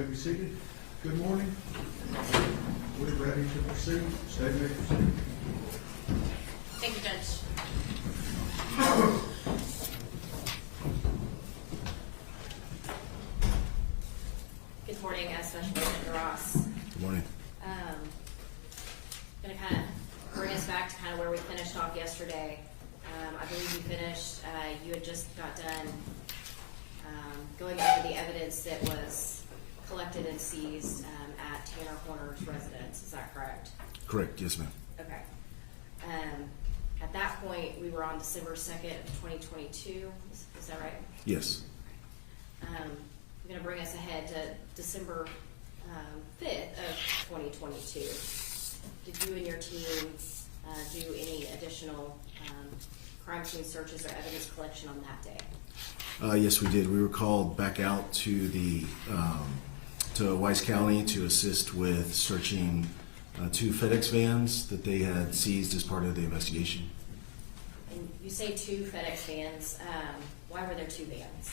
may be seated. Good morning. We're ready to proceed. State may proceed. Thank you, Judge. Good morning, Special Agent Ross. Good morning. Going to kind of bring us back to kind of where we finished off yesterday. I believe you finished, you had just got done going over the evidence that was collected and seized at Tanner Horner's residence. Is that correct? Correct, yes, ma'am. Okay. At that point, we were on December 2nd of 2022. Is that right? Yes. I'm going to bring us ahead to December 5th of 2022. Did you and your team do any additional crime scene searches or evidence collection on that day? Yes, we did. We were called back out to the to Wise County to assist with searching 2 FedEx vans that they had seized as part of the investigation. And you say 2 FedEx vans. Why were there 2 vans?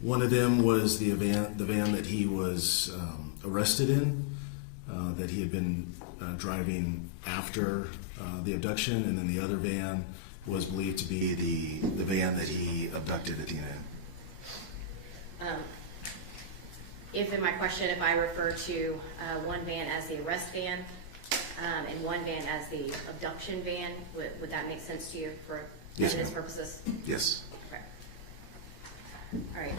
One of them was the van that he was arrested in, that he had been driving after the abduction, and then the other van was believed to be the van that he abducted Athena in. If in my question, if I refer to one van as the arrest van and one van as the abduction van, would that make sense to you for Yes, evidence ma'am. purposes? Yes. Okay. All right.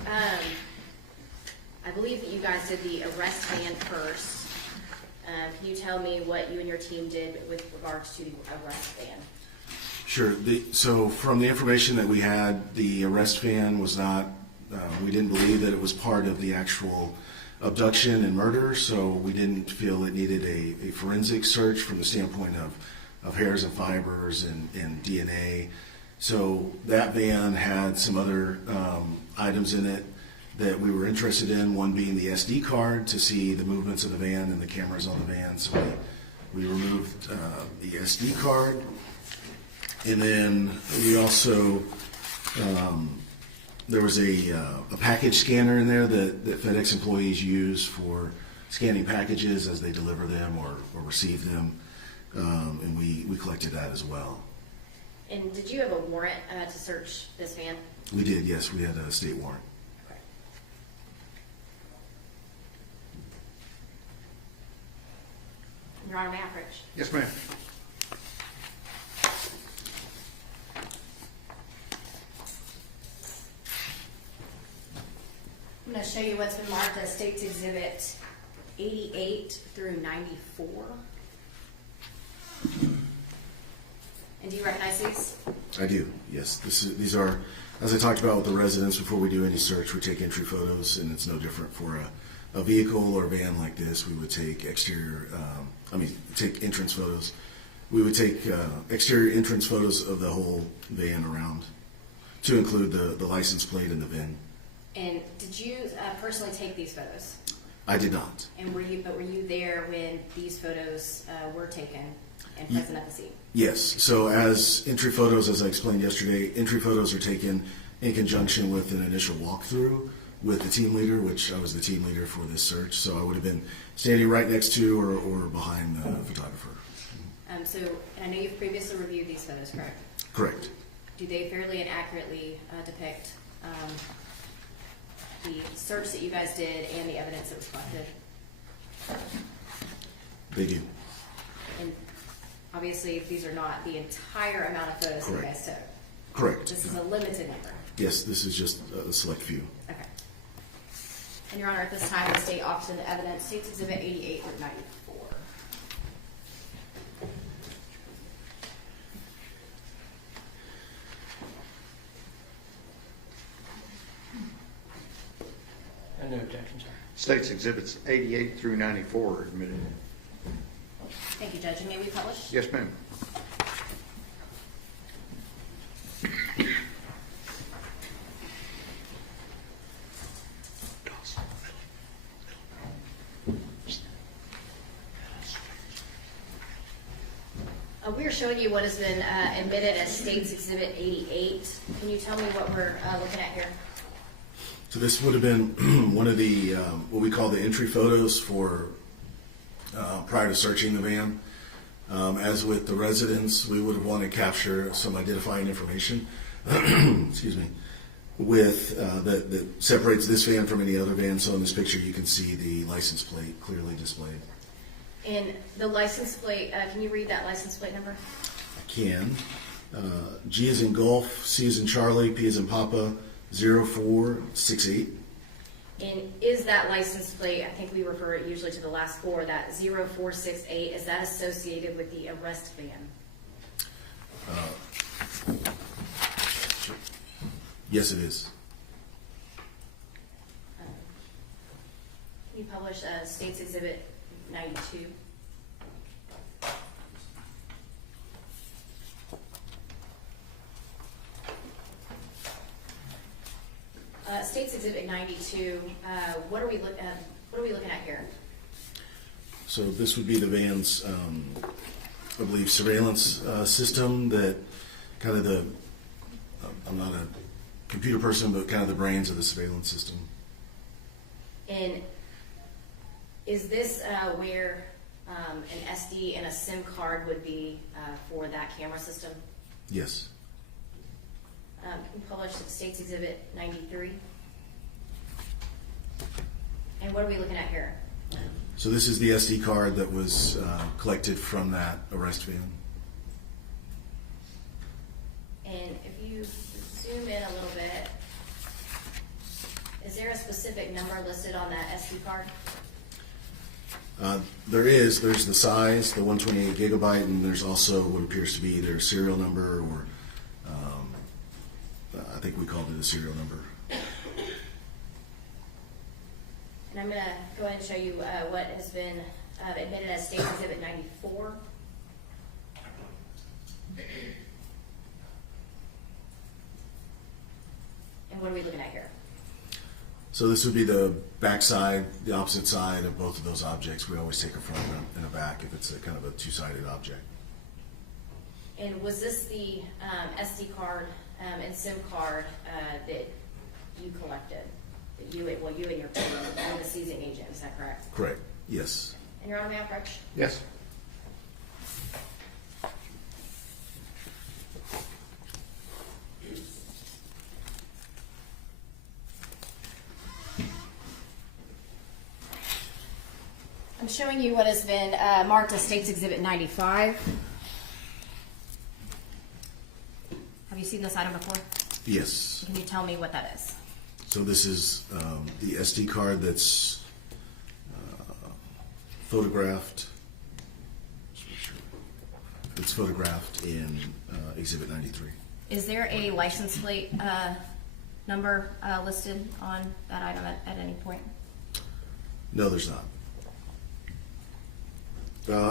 I believe that you guys did the arrest van first. Can you tell me what you and your team did with regards to the arrest van? Sure. So from the information that we had, the arrest van was not, we didn't believe that it was part of the actual abduction and murder, so we didn't feel it needed a forensic search from the standpoint of hairs and fibers and DNA. So that van had some other items in it that we were interested in, one being the SD card to see the movements of the van and the cameras on the van. So we removed the SD card. And then we also, there was a package scanner in there that FedEx employees use for scanning packages as they deliver them or receive them. And we collected that as well. And did you have a warrant to search this van? We did, yes. We had a state warrant. Okay. Your Honor, may I approach? Yes, ma'am. I'm going to show you what's been marked as State's Exhibit 88 through 94. And do you recognize these? I do, yes. These are, as I talked about with the residents, before we do any search, we take entry photos, and it's no different for a vehicle or a van like this. We would take take entrance photos. We would take exterior entrance photos of the whole van around to include the license plate and the VIN. And did you personally take these photos? I did not. And were you there when these photos were taken and present at the scene? Yes. So as entry photos, as I explained yesterday, entry photos are taken in conjunction with an initial walkthrough with the team leader, which I was the team leader for this search. So I would have been standing right next to or behind the photographer. So I know you've previously reviewed these photos, correct? Correct. Do they fairly and accurately depict the search that you guys did and the evidence that was collected? They do. And obviously, these are not the entire amount of photos that you guys took. Correct. This is a limited number. Yes, this is just a select few. Okay. And Your Honor, at this time, the state offers the evidence, State's Exhibit 88 through 94. No objection, sir. State's Exhibits 88 through 94 are admitted. Thank you, Judge. And may we publish? Yes, ma'am. We are showing you what has been admitted as State's Exhibit 88. Can you tell me what we're looking at here? So this would have been one of the, what we call the entry photos for, prior to searching the van. As with the residents, we would have wanted to capture some identifying information, excuse me, with, that separates this van from any other van. So in this picture, you can see the license plate clearly displayed. And the license plate, can you read that license plate number? I can. G is in Golf, C is in Charlie, P is in Papa, 0468. And is that license plate, I think we refer it usually to the last four, that 0468, is that associated with the arrest van? Yes, it is. Can you publish State's Exhibit 92? State's Exhibit 92, what are we looking at here? So this would be the van's, I believe, surveillance system that kind of the, I'm not a computer person, but kind of the brains of the surveillance system. And is this where an SD and a SIM card would be for that camera system? Yes. Can you publish State's Exhibit 93? And what are we looking at here? So this is the SD card that was collected from that arrest van. And if you zoom in a little bit, is there a specific number listed on that SD card? There's the size, the 128 gigabyte, and there's also what appears to be either a serial number or I think we called it a serial number. And I'm going to go ahead and show you what has been admitted as State Exhibit 94. And what are we looking at here? So this would be the back side, the opposite side of both of those objects. We always take a front and a back if it's a kind of a two-sided object. And was this the SD card and SIM card that you collected? That you and your team, you're the seizing agent, is that correct? Correct. Yes. And you're on the approach? Yes. I'm showing you what has been marked as State's Exhibit 95. Have you seen this item before? Yes. Can you tell me what that is? So this is the SD card that's photographed. It's photographed in Exhibit 93. Is there a license plate number listed on that item at any point? No, there's not.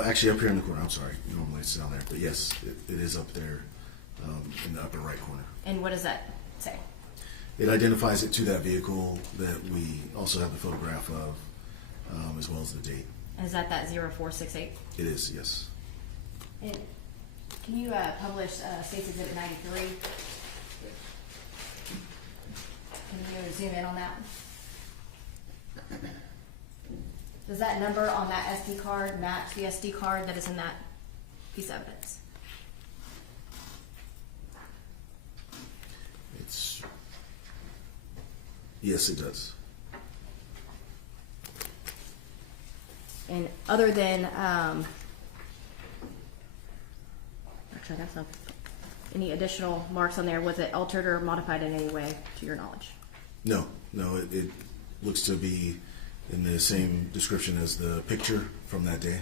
Actually, up here in the corner. I'm sorry. Normally it's down there, but yes, it is up there in the upper right corner. And what does that say? It identifies it to that vehicle that we also have the photograph of, as well as the date. And is that 0468? It is, yes. And can you publish State's Exhibit 93? Can you zoom in on that? Does that number on that SD card match the SD card that is in that piece of evidence? Yes, it does. And other than, actually, that's not any additional marks on there. Was it altered or modified in any way, to your knowledge? No, it looks to be in the same description as the picture from that day.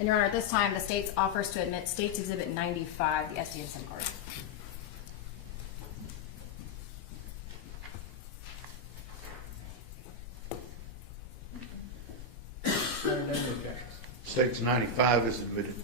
And Your Honor, at this time, the state offers to admit State's Exhibit 95, the SD and SIM card. None objections. State's 95 is admitted.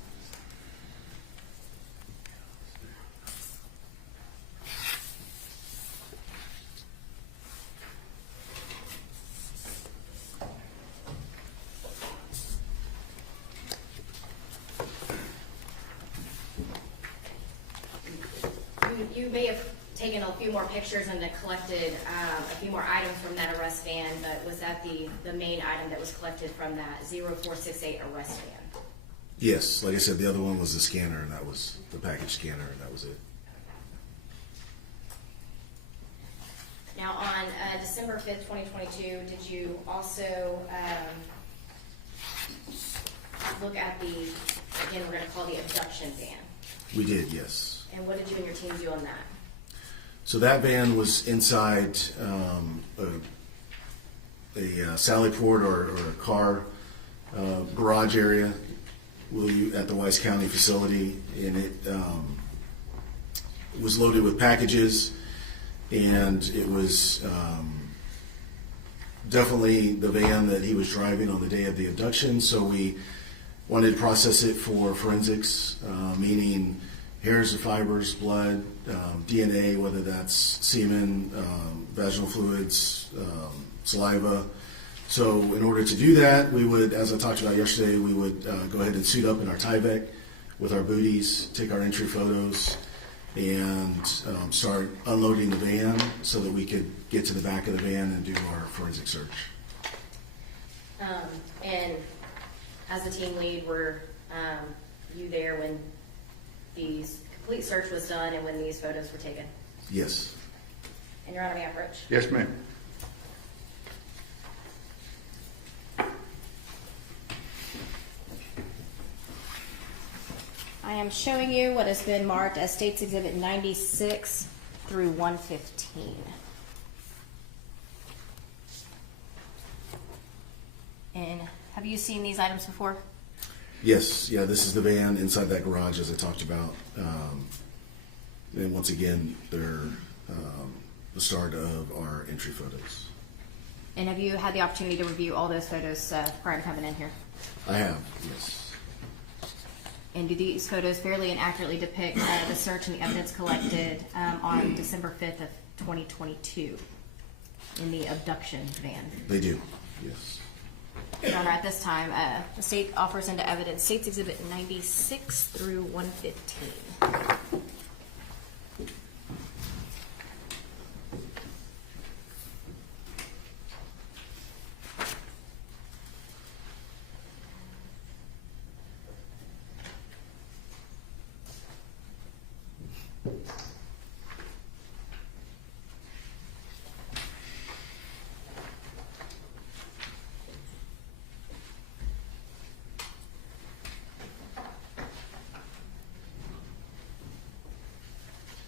You may have taken a few more pictures and collected a few more items from that arrest van, but was that the main item that was collected from that 0468 arrest van? Yes, like I said, the other one was the scanner, and that was the package scanner, and that was it. Now, on December 5th, 2022, did you also look at the, again, we're going to call the abduction van? We did, yes. And what did you and your team do on that? So that van was inside a sally port or a car garage area at the Wise County facility, and it was loaded with packages, and it was definitely the van that he was driving on the day of the abduction. So we wanted to process it for forensics, meaning hairs and fibers, blood, DNA, whether that's semen, vaginal fluids, saliva. So in order to do that, we would, as I talked about yesterday, we would go ahead and suit up in our Tyvek with our booties, take our entry photos, and start unloading the van so that we could get to the back of the van and do our forensic search. And as the team lead, were you there when the complete search was done and when these photos were taken? Yes. And Your Honor, may I approach? Yes, ma'am. I am showing you what has been marked as States Exhibit 96 through 115. And have you seen these items before? Yes, yeah, this is the van inside that garage as I talked about. And once again, they're the start of our entry photos. And have you had the opportunity to review all those photos prior to coming in here? I have, yes. And do these photos fairly and accurately depict the search and the evidence collected on December 5th of 2022 in the abduction van? They do, yes. Your Honor, at this time, the state offers into evidence States Exhibit 96 through 115.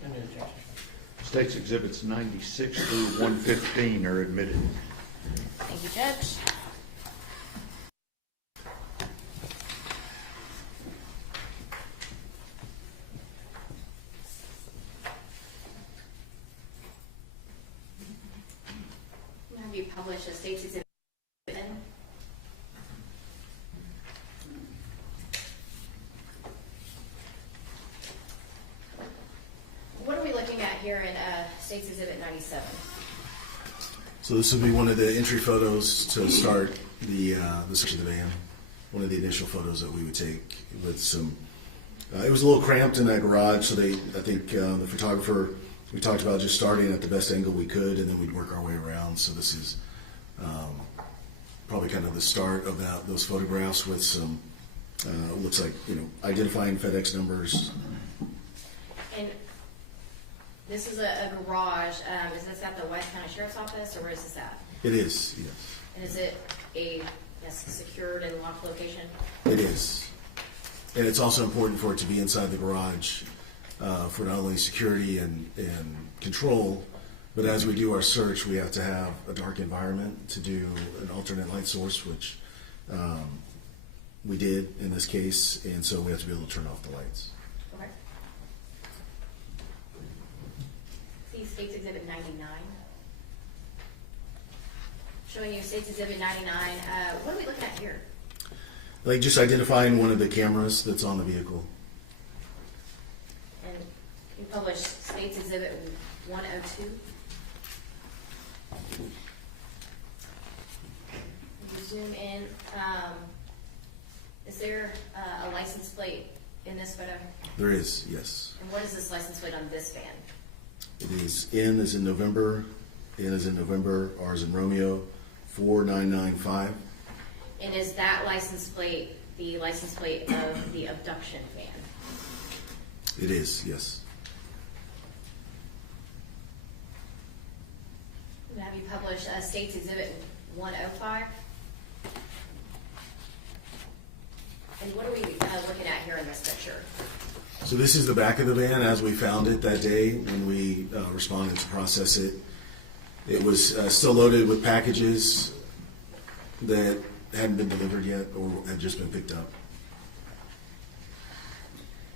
Any objection? States Exhibits 96 through 115 are admitted. Thank you, Judge. Have you published a States Exhibit? What are we looking at here in States Exhibit 97? So this would be one of the entry photos to start the search of the van. One of the initial photos that we would take with some. It was a little cramped in that garage, so I think the photographer, we talked about just starting at the best angle we could, and then we'd work our way around. So this is probably kind of the start of those photographs with some looks like identifying FedEx numbers. And this is a garage. Is this at the Wise County Sheriff's Office, or where is this at? It is, yes. And is it a secured and locked location? It is. And it's also important for it to be inside the garage for not only security and control, but as we do our search, we have to have a dark environment to do an alternate light source, which we did in this case, and so we have to be able to turn off the lights. Okay. See States Exhibit 99. Showing you States Exhibit 99. What are we looking at here? Like just identifying one of the cameras that's on the vehicle. And you published States Exhibit 102. If you zoom in, is there a license plate in this photo? There is, yes. And what is this license plate on this van? It is N as in November, N as in November, R as in Romeo, 4995. And is that license plate the license plate of the abduction van? It is, yes. Have you published State's Exhibit 105? And what are we looking at here in this picture? So this is the back of the van as we found it that day when we responded to process it. It was still loaded with packages that hadn't been delivered yet or had just been picked up.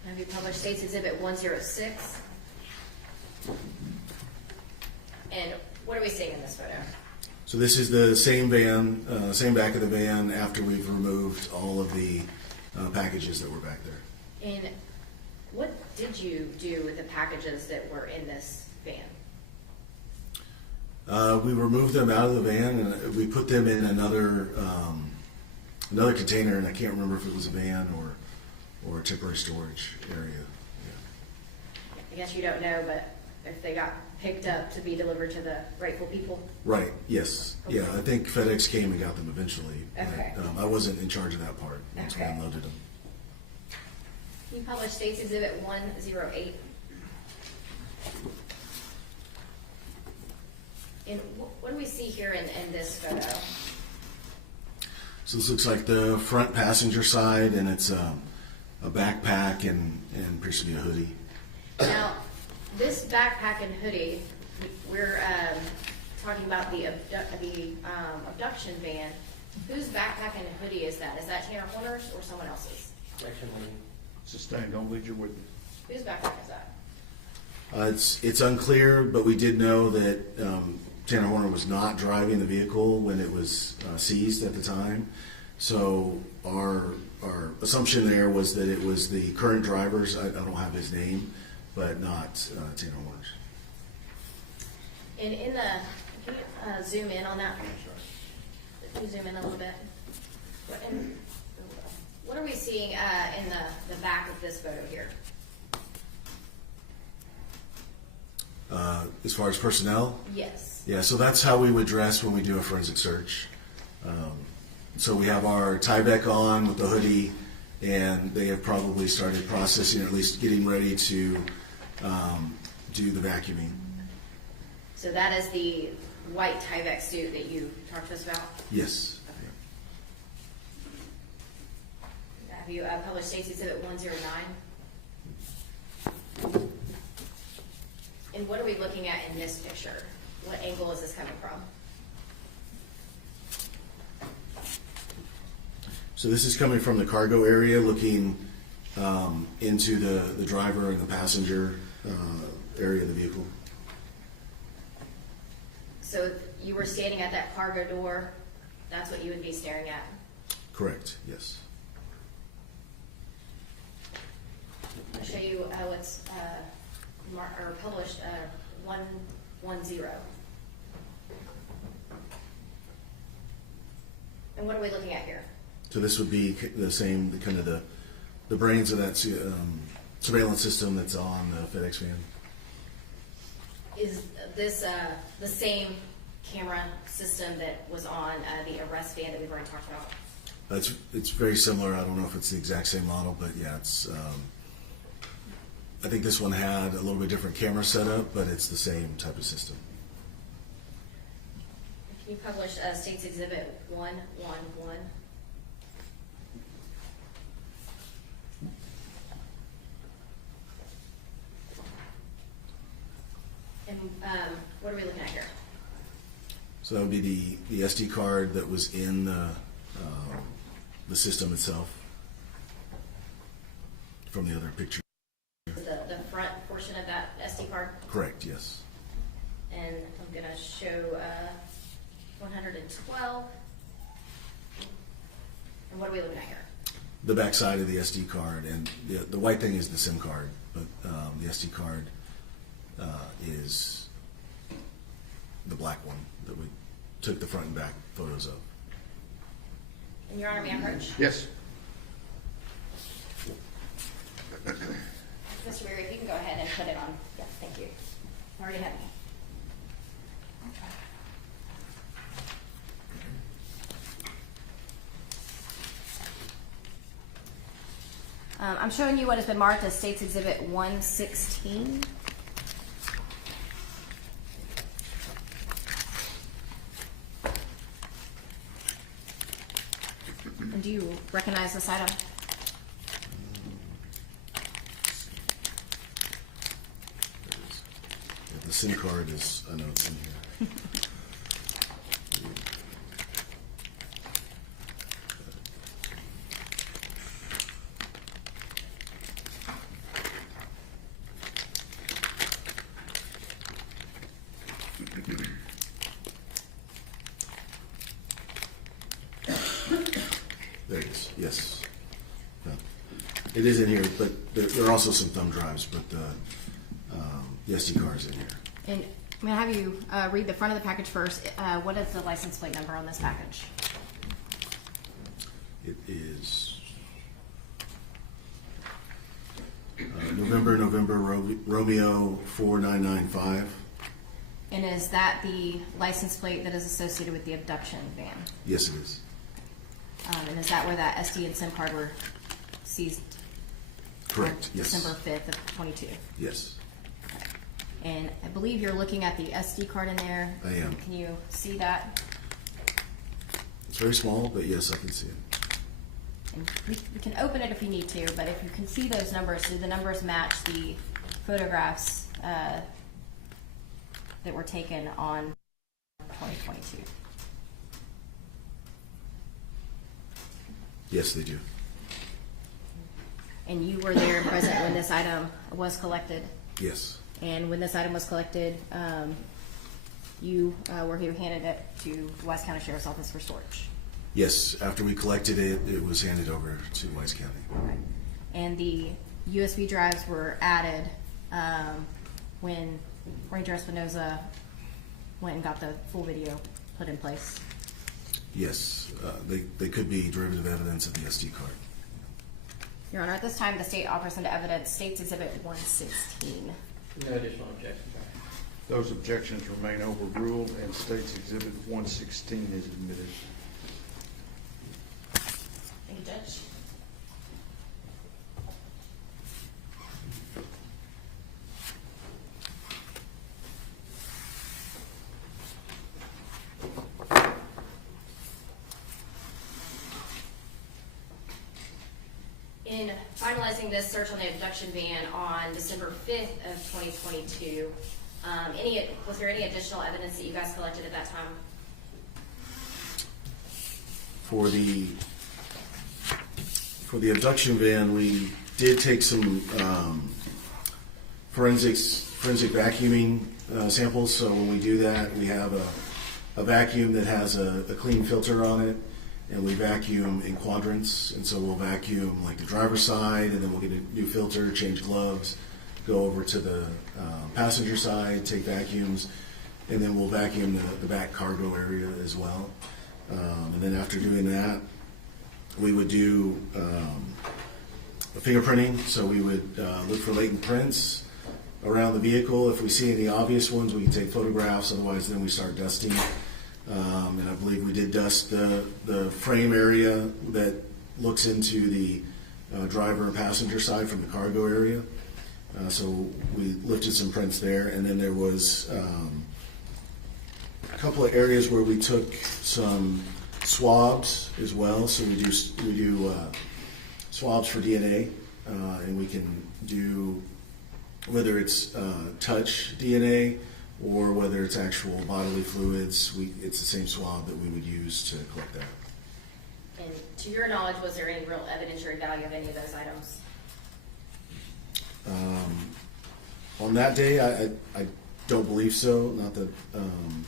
Have you published State's Exhibit 106? And what are we seeing in this photo? So this is the same van, same back of the van after we've removed all of the packages that were back there. And what did you do with the packages that were in this van? We removed them out of the van and we put them in another container, and I can't remember if it was a van or a temporary storage area. I guess you don't know, but if they got picked up to be delivered to the rightful people? Right, yes. Yeah, I think FedEx came and got them eventually. Okay. But, I wasn't in charge of that part once we Okay. unloaded them. You published State's Exhibit 108. And what do we see here in this photo? So this looks like the front passenger side, and it's a backpack and appears to be a hoodie. Now, this backpack and hoodie, we're talking about the abduction van. Whose backpack and hoodie is that? Is that Tanner Horner's or someone else's? Actually, Sustained, don't lead your witness. Whose backpack is that? It's unclear, but we did know that Tanner Horner was not driving the vehicle when it was seized at the time. So our assumption there was that it was the current driver's. I don't have his name, but not Tanner Horner's. And in the, can you zoom in on that? Can you zoom in a little bit? What are we seeing in the back of this photo here? As far as personnel? Yes. Yeah, so that's how we would dress when we do a forensic search. So we have our Tyvek on with the hoodie, and they have probably started processing, or at least getting ready to do the vacuuming. So that is the white Tyvek suit that you talked to us about? Yes. Have you published State's Exhibit 109? And what are we looking at in this picture? What angle is this coming from? So this is coming from the cargo area, looking into the driver and the passenger area of the vehicle. So if you were standing at that cargo door, that's what you would be staring at? Correct, yes. I'll show you what's published 110. And what are we looking at here? So this would be the same, kind of the brains of that surveillance system that's on the FedEx van. Is this the same camera system that was on the arrest van that we've already talked about? It's very similar. I don't know if it's the exact same model, but yeah, it's. I think this one had a little bit different camera setup, but it's the same type of system. Can you publish State's Exhibit 111? And what are we looking at here? So that would be the SD card that was in the system itself from the other picture. The front portion of that SD card? Correct, yes. And I'm going to show 112. And what are we looking at here? The back side of the SD card, and the white thing is the SIM card, but the SD card is the black one that we took the front and back photos of. And Your Honor, may I approach? Yes. Mr. Weary, if you can go ahead and put it on. Yeah, thank you. Already have. I'm showing you what has been marked as State's Exhibit 116. And do you recognize this item? The SIM card is, I know it's in here. There it is, yes. No. It is in here, but there are also some thumb drives, but the SD card is in here. And I'm going to have you read the front of the package first. What is the license plate number on this package? It is November Romeo 4995. And is that the license plate that is associated with the abduction van? Yes, it is. And is that where that SD and SIM card were seized? Correct, on yes. December 5th of 22. Yes, And I believe you're looking at the SD card in there. I am. Can you see that? it's very small, but yes, I can see it. And we can open it if you need to, but if you can see those numbers, do the numbers match the photographs that were taken on 2022? Yes, they do. And you were there present when this item was collected? Yes, And when this item was collected, you were here handed it to the Wise County Sheriff's Office for storage? yes. After we collected it, it was handed over to Wise County. Okay. And the USB drives were added when Ranger Espinoza went and got the full video put in place? Yes, they could be derivative evidence of the SD card. Your Honor, at this time, the state offers into evidence State's Exhibit 116. No additional objections. Those objections remain overruled and State's Exhibit 116 is admitted. Thank you, Judge. In finalizing this search on the abduction van on December 5th of 2022, was there any additional evidence that you guys collected at that time? For the abduction van, we did take some forensic vacuuming samples. So when we do that, we have a vacuum that has a clean filter on it, and we vacuum in quadrants. And so we'll vacuum like the driver's side, and then we'll get a new filter, change gloves, go over to the passenger side, take vacuums, and then we'll vacuum the back cargo area as well. And then after doing that, we would do fingerprinting. So we would look for latent prints around the vehicle. If we see any obvious ones, we can take photographs. Otherwise, then we start dusting. And I believe we did dust the frame area that looks into the driver and passenger side from the cargo area. So we lifted some prints there. And then there was a couple of areas where we took some swabs as well. So we do swabs for DNA, and we can do whether it's touch DNA or whether it's actual bodily fluids. It's the same swab that we would use to collect that. And to your knowledge, was there any real evidentiary value of any of those items? On that day, I don't believe so. Not that I'm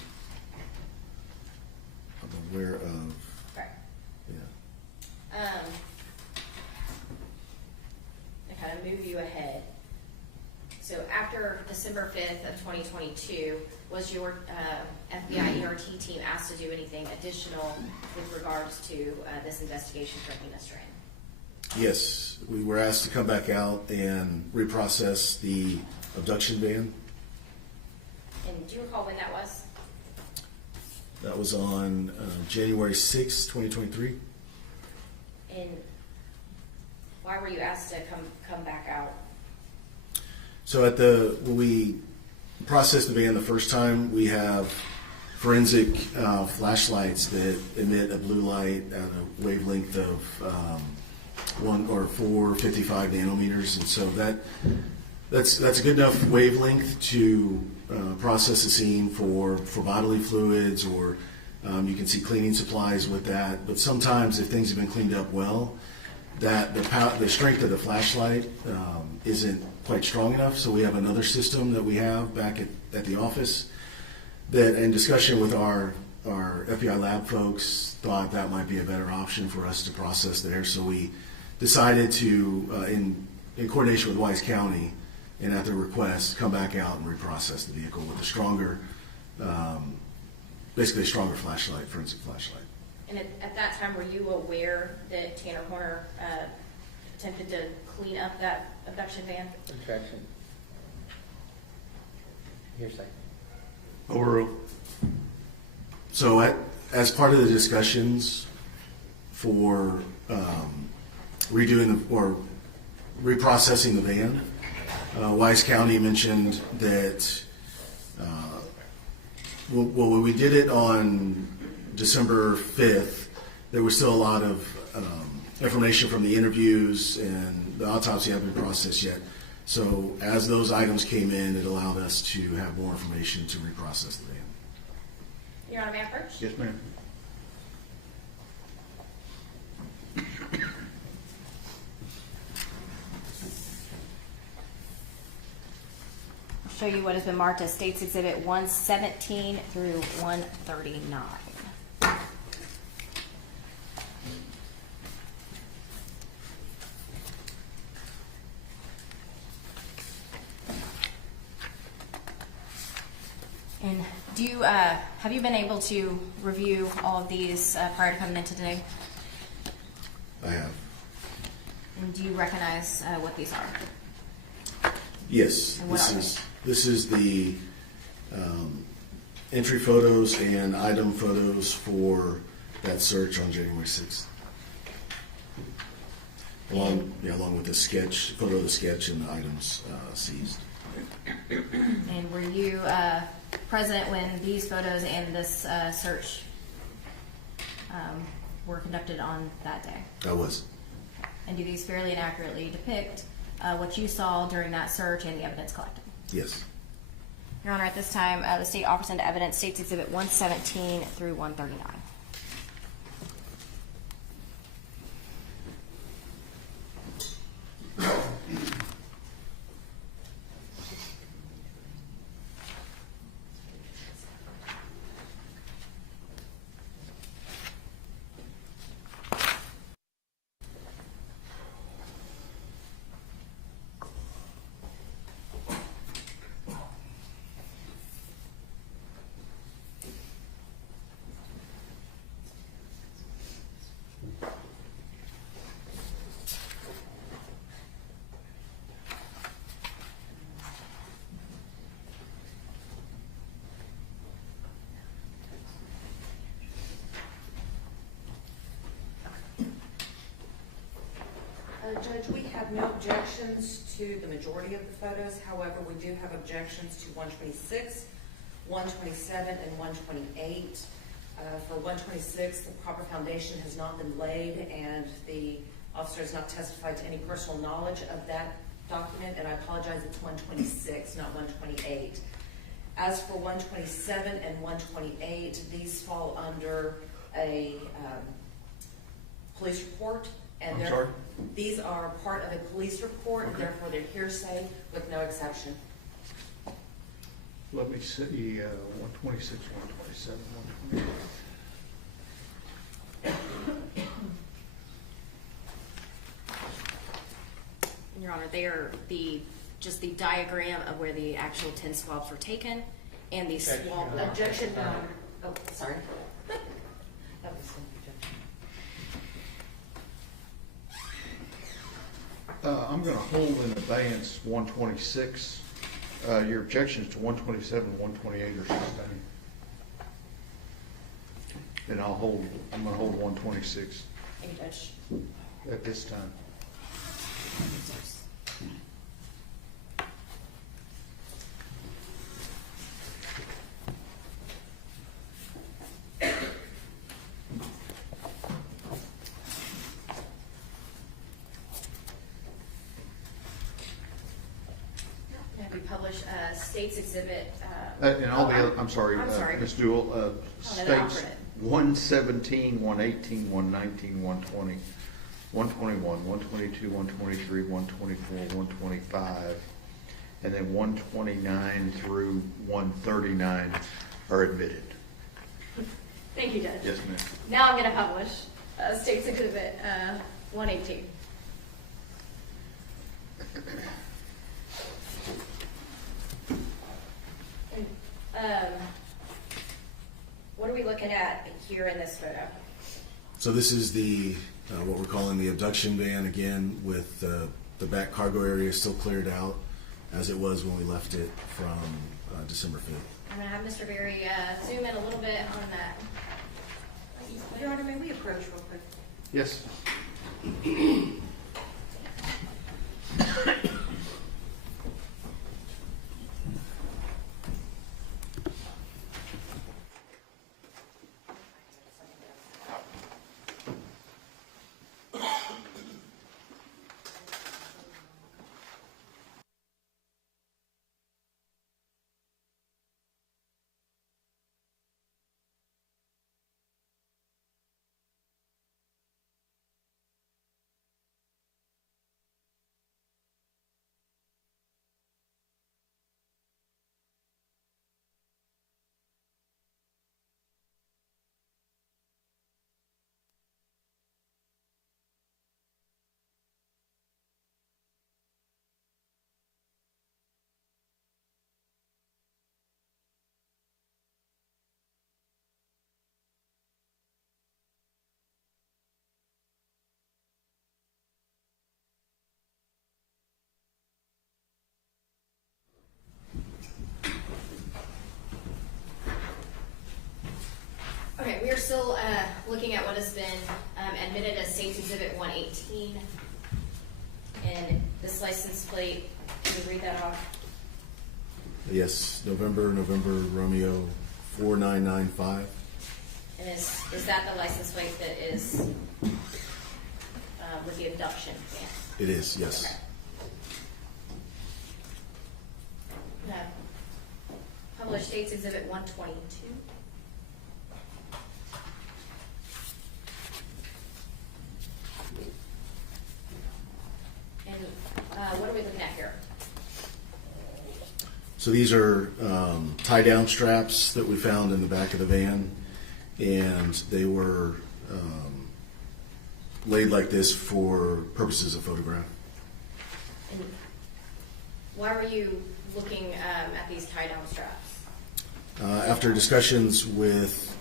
aware of. Right. Yeah. To kind of move you ahead. So after December 5th of 2022, was your FBI ERT team asked to do anything additional with regards to this investigation for Athena Strand? Yes, we were asked to come back out and reprocess the abduction van. And do you recall when that was? That was on January 6, 2023. And why were you asked to come back out? So when we processed the van the first time, we have forensic flashlights that emit a blue light at a wavelength of 455 nanometers, and so that's a good enough wavelength to process the scene for bodily fluids, or you can see cleaning supplies with that. But sometimes, if things have been cleaned up well, that the strength of the flashlight isn't quite strong enough. So we have another system that we have back at the office that, in discussion with our FBI lab folks, thought that might be a better option for us to process there. So we decided to, in coordination with Wise County and at their request, come back out and reprocess the vehicle with a stronger, basically a stronger flashlight, forensic flashlight. And at that time, were you aware that Tanner Horner attempted to clean up that abduction van? Objection. Hearsay. Overruled. So as part of the discussions for reprocessing the van, Wise County mentioned that when we did it on December 5th, there was still a lot of information from the interviews, and the autopsy hadn't been processed yet. So as those items came in, it allowed us to have more information to reprocess the van. Your Honor, may I approach? Yes, ma'am. I'll show you what has been marked as State's Exhibit 117 through 139. And have you been able to review all of these prior to coming in today? I have. And do you recognize what these are? Yes, And what are this is the entry photos and item photos for that search on January 6th. Along with the sketch, photo of the sketch and the items seized. And were you present when these photos and this search were conducted on that day? I was. And do these fairly and accurately depict what you saw during that search and the evidence collected? Yes. Your Honor, at this time, the state offers into evidence State's Exhibit 117 through 139. Judge, we have no objections to the majority of the photos. However, we do have objections to 126, 127, and 128. For 126, the proper foundation has not been laid, and the officer has not testified to any personal knowledge of that document, and I apologize, it's 126, not 128. As for 127 and 128, these fall under a police report. And I'm sorry? These are part of a police report, and therefore they're hearsay with no exception. Let me see, 126, 127, 128. Your Honor, they are just the diagram of where the actual 10 swabs were taken, and the swab. Objection. Oh, sorry. That was an objection. I'm going to hold in advance 126 Your objections to 127 and 128 are sustained. And I'm gonna hold 126 Thank you, Judge. at this time. Have we published States Exhibit? And all the oh, other, I'm sorry, I'm sorry. Ms. Jewell, Oh, no, states the alternate. 117, 118, 119, 120, 121, 122, 123, 124, 125, and then 129 through 139 are admitted. Thank you, Judge. Yes, ma'am. Now I'm going to publish States Exhibit 118. And, what are we looking at here in this photo? So this is the, what we're calling the abduction van, again, with the back cargo area still cleared out as it was when we left it from December 5th. I'm going to have Mr. Berry zoom in a little bit on that. Your Honor, may we approach real quick? Yes. Okay, we are still looking at what has been admitted as States Exhibit 118. And this license plate, can you read that off? Yes, November, Romeo 4995. And is that the license plate that is with the abduction van? It is, yes. Okay. No. Published States Exhibit 122. And what are we looking at here? So these are tie-down straps that we found in the back of the van, and they were laid like this for purposes of photograph. And why were you looking at these tie-down straps? After discussions with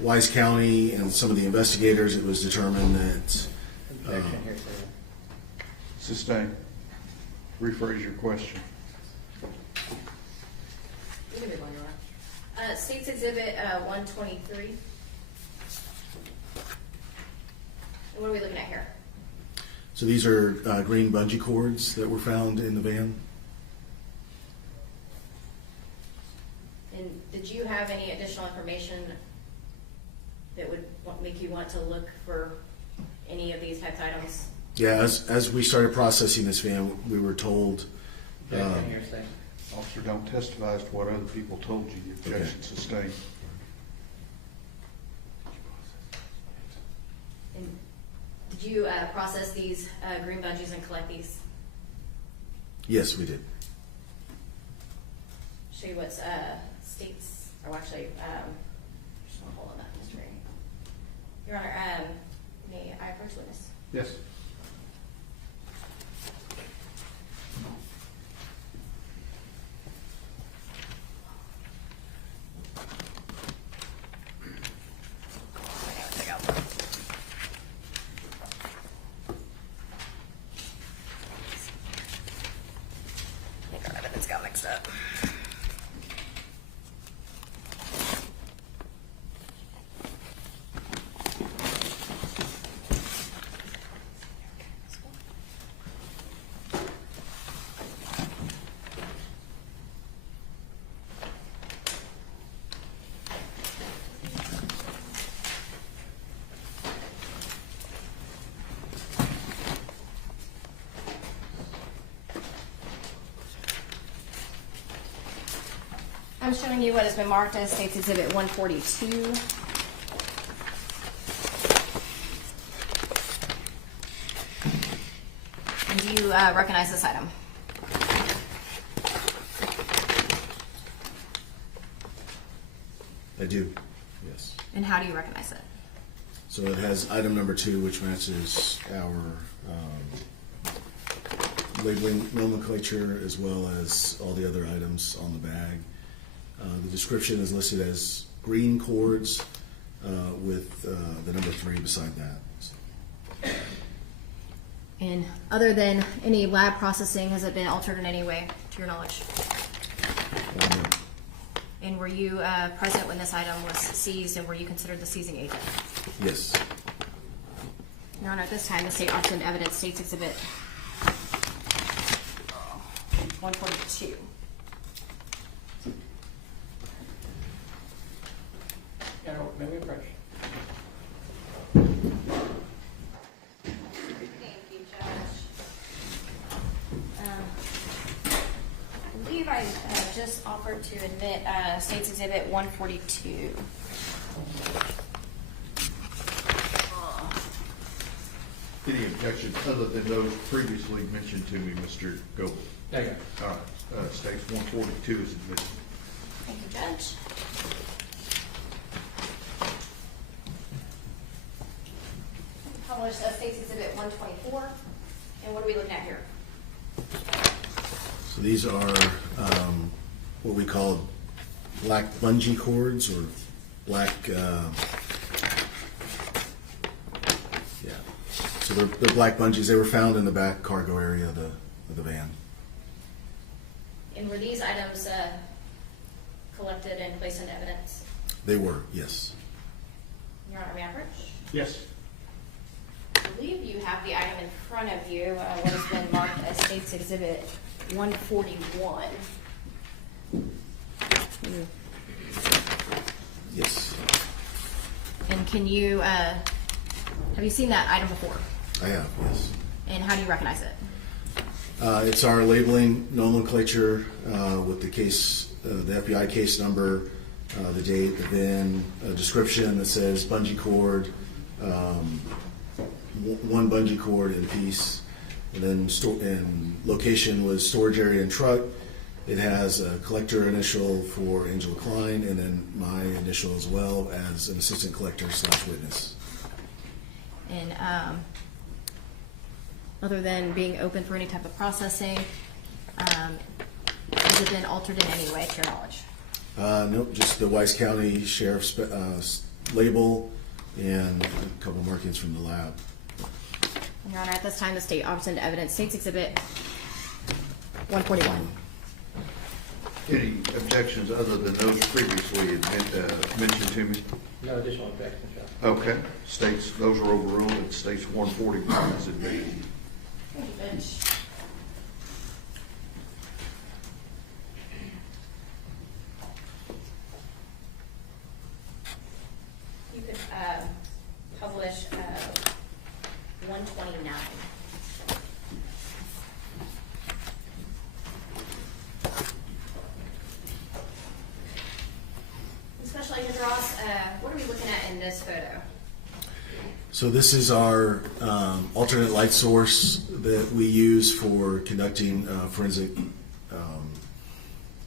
Wise County and some of the investigators, it was determined that Objection here, sir. Sustained. Rephrase your question. You can move on, Your Honor. States Exhibit 123. And what are we looking at here? so these are green bungee cords that were found in the van. And did you have any additional information that would make you want to look for any of these types of items? Yeah, as we started processing this van, we were told. Objection here, sir. Officer, don't testify as to what other people told you. The objection sustained. And did you process these green bungees and collect these? Yes, we did. Show you what states, or actually, just want to hold on that, Mr. Ray. Your Honor, may I approach the witness? Yes. Make our evidence I'm showing you what has been marked as State's Exhibit 142. And do you recognize this item? I do, yes. And how do you recognize it? So it has item number 2, which matches our labeling nomenclature as well as all the other items on the bag. The description is listed as green cords with the number 3 beside that. So, And other than any lab processing, has it been altered in any way, to your knowledge? no. And were you present when this item was seized, and were you considered the seizing agent? Yes. Your Honor, at this time, the state offers into evidence State's Exhibit 142. May we approach? Thank you, Judge. I believe I just offered to admit State's Exhibit 142. Any objections other than those previously mentioned to me, Mr. Goble? There you go. All right, states 142 is admitted. Thank you, Judge. Published State's Exhibit 124. And what are we looking at here? So these are what we call black bungee cords or black, yeah. So they're black bungees. They were found in the back cargo area of the van. And were these items collected and placed into evidence? They were, yes. Your Honor, may I approach? Yes. I believe you have the item in front of you, what has been marked as State's Exhibit 141. Yes, And can you, have you seen that item before? I have, yes. And how do you recognize it? It's our labeling nomenclature with the case, the FBI case number, the date, the VIN, a description that says bungee cord, one bungee cord in piece, and then and location was storage area and truck. It has a collector initial for Angela Klein, and then my initial as well as an assistant collector / witness. And other than being open for any type of processing, has it been altered in any way, to your knowledge? Nope, just the Wise County Sheriff's label and a couple markings from the lab. Your Honor, at this time, the state offers into evidence State's Exhibit 141. Any objections other than those previously mentioned to me? No additional objections, Judge. Okay, states, those are overruled, and states 141 is admitted. Thank you, Judge. You could publish 129. Special Agent Ross, what are we looking at in this photo? So this is our alternate light source that we use for conducting forensic,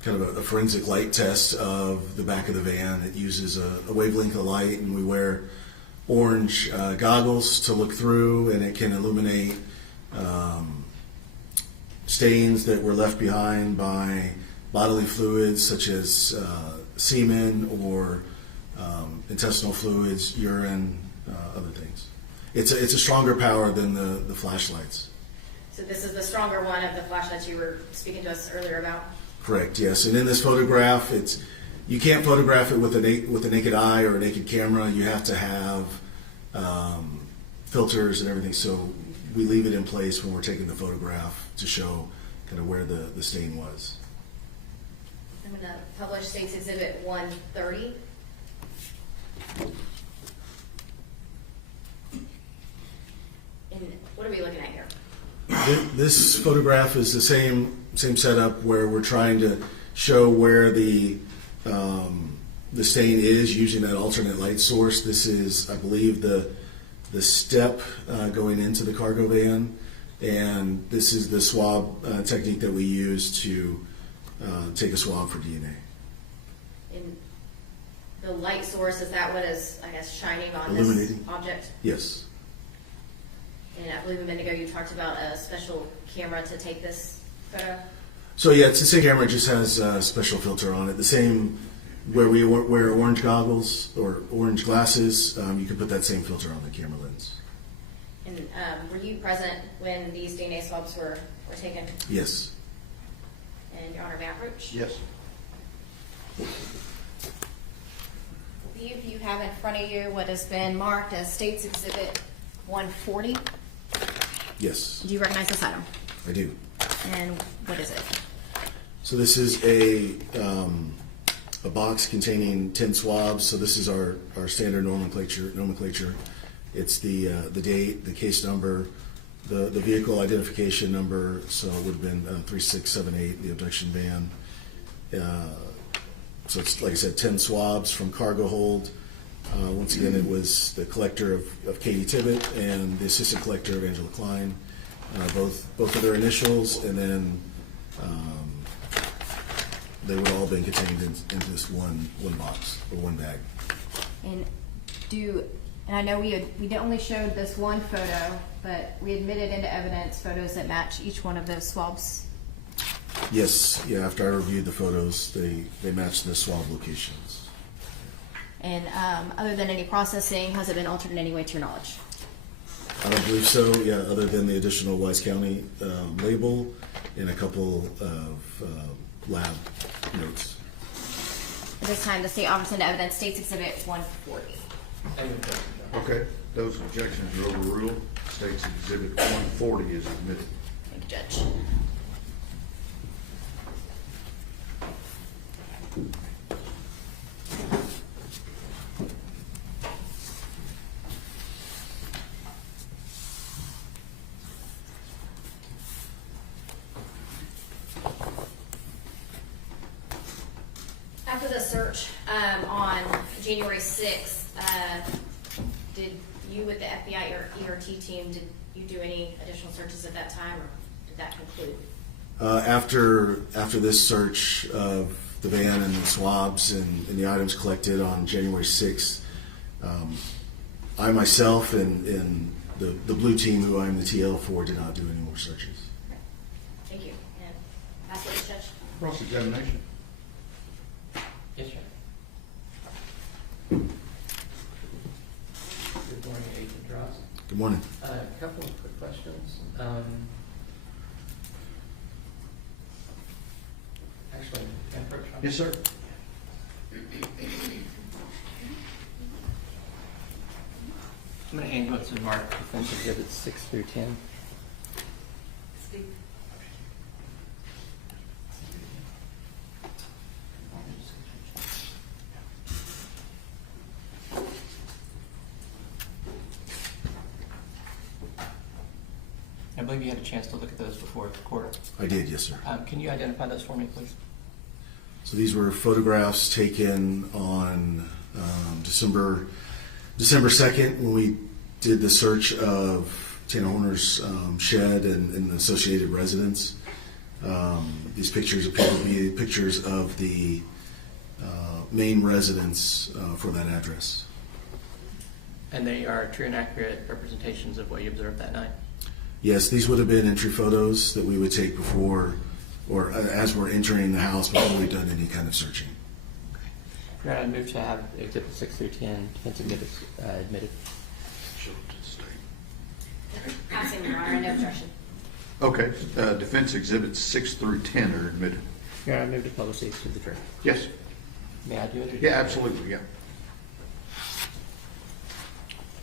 kind of a forensic light test of the back of the van. It uses a wavelength of light, and we wear orange goggles to look through, and it can illuminate stains that were left behind by bodily fluids such as semen or intestinal fluids, urine, other things. It's a stronger power than the flashlights. So this is the stronger one of the flashlights you were speaking to us earlier about? Correct, yes. And in this photograph, you can't photograph it with a naked eye or a naked camera. You have to have filters and everything. So we leave it in place when we're taking the photograph to show kind of where the stain was. I'm going to publish State's Exhibit 130. And what are we looking at here? This photograph is the same setup where we're trying to show where the the stain is using that alternate light source. This is, I believe, the step going into the cargo van, and this is the swab technique that we use to take a swab for DNA. And the light source, is that what is, I guess, shining on Illuminating. this object? Yes. And I believe a minute ago you talked about a special camera to take this photo. So yeah, it's the same camera, it just has a special filter on it. The same, where we wear orange goggles or orange glasses, you can put that same filter on the camera lens. And were you present when these DNA swabs were taken? Yes. And Your Honor, may I approach? Yes. I believe you have in front of you what has been marked as State's Exhibit 140. Yes, Do you recognize this item? I do. And what is it? So this is a box containing 10 swabs. So this is our standard nomenclature. It's the date, the case number, the vehicle identification number. So it would have been 3678, the abduction van. So it's, like I said, 10 swabs from cargo hold. Once again, it was the collector of Katie Tibbett and the assistant collector of Angela Klein. Both of their initials, and then they would all been contained into this one box or one bag. And I know we only showed this one photo, but we admitted into evidence photos that match each one of those swabs. Yes, yeah. After I reviewed the photos, they matched the swab locations. And other than any processing, has it been altered in any way to your knowledge? I don't believe so. Yeah, other than the additional Wise County label and a couple of lab notes. At this time, the state offers into evidence State's Exhibit 140. Any objection, John? Okay, those objections are overruled. State's Exhibit 140 is admitted. Thank you, Judge. After the search on January 6th, did you with the FBI or ERT team, did you do any additional searches at that time, or did that conclude? After this search of the van and the swabs and the items collected on January 6th, I myself and the blue team, who I'm the TL for, did not do any more searches. Thank you. And last witness, Judge. Cross-examination. Yes, sir. Good morning, Agent Droz. Good morning. A couple of quick questions. Actually, can I approach? Yes, sir. I'm going to hand what's in marked Defense Exhibits 6 through 10. Steve? I believe you had a chance to look at those before the court. I did, yes, sir. Can you identify those for me, please? So these were photographs taken on December 2nd when we did the search of Tanner Horner's shed and the associated residence. These pictures appear to be pictures of the main residence for that address. And they are true and accurate representations of what you observed that night? Yes, these would have been entry photos that we would take before or as we're entering the house before we've done any kind of searching. Your Honor, I move to have Exhibits 6 through 10, Defense Exhibits admitted. Passing, Your Honor, no objection. Okay, Defense Exhibits 6 through 10 are admitted. Your Honor, I move to publish these to the jury. Yes. May I do it? Yeah, absolutely, yeah.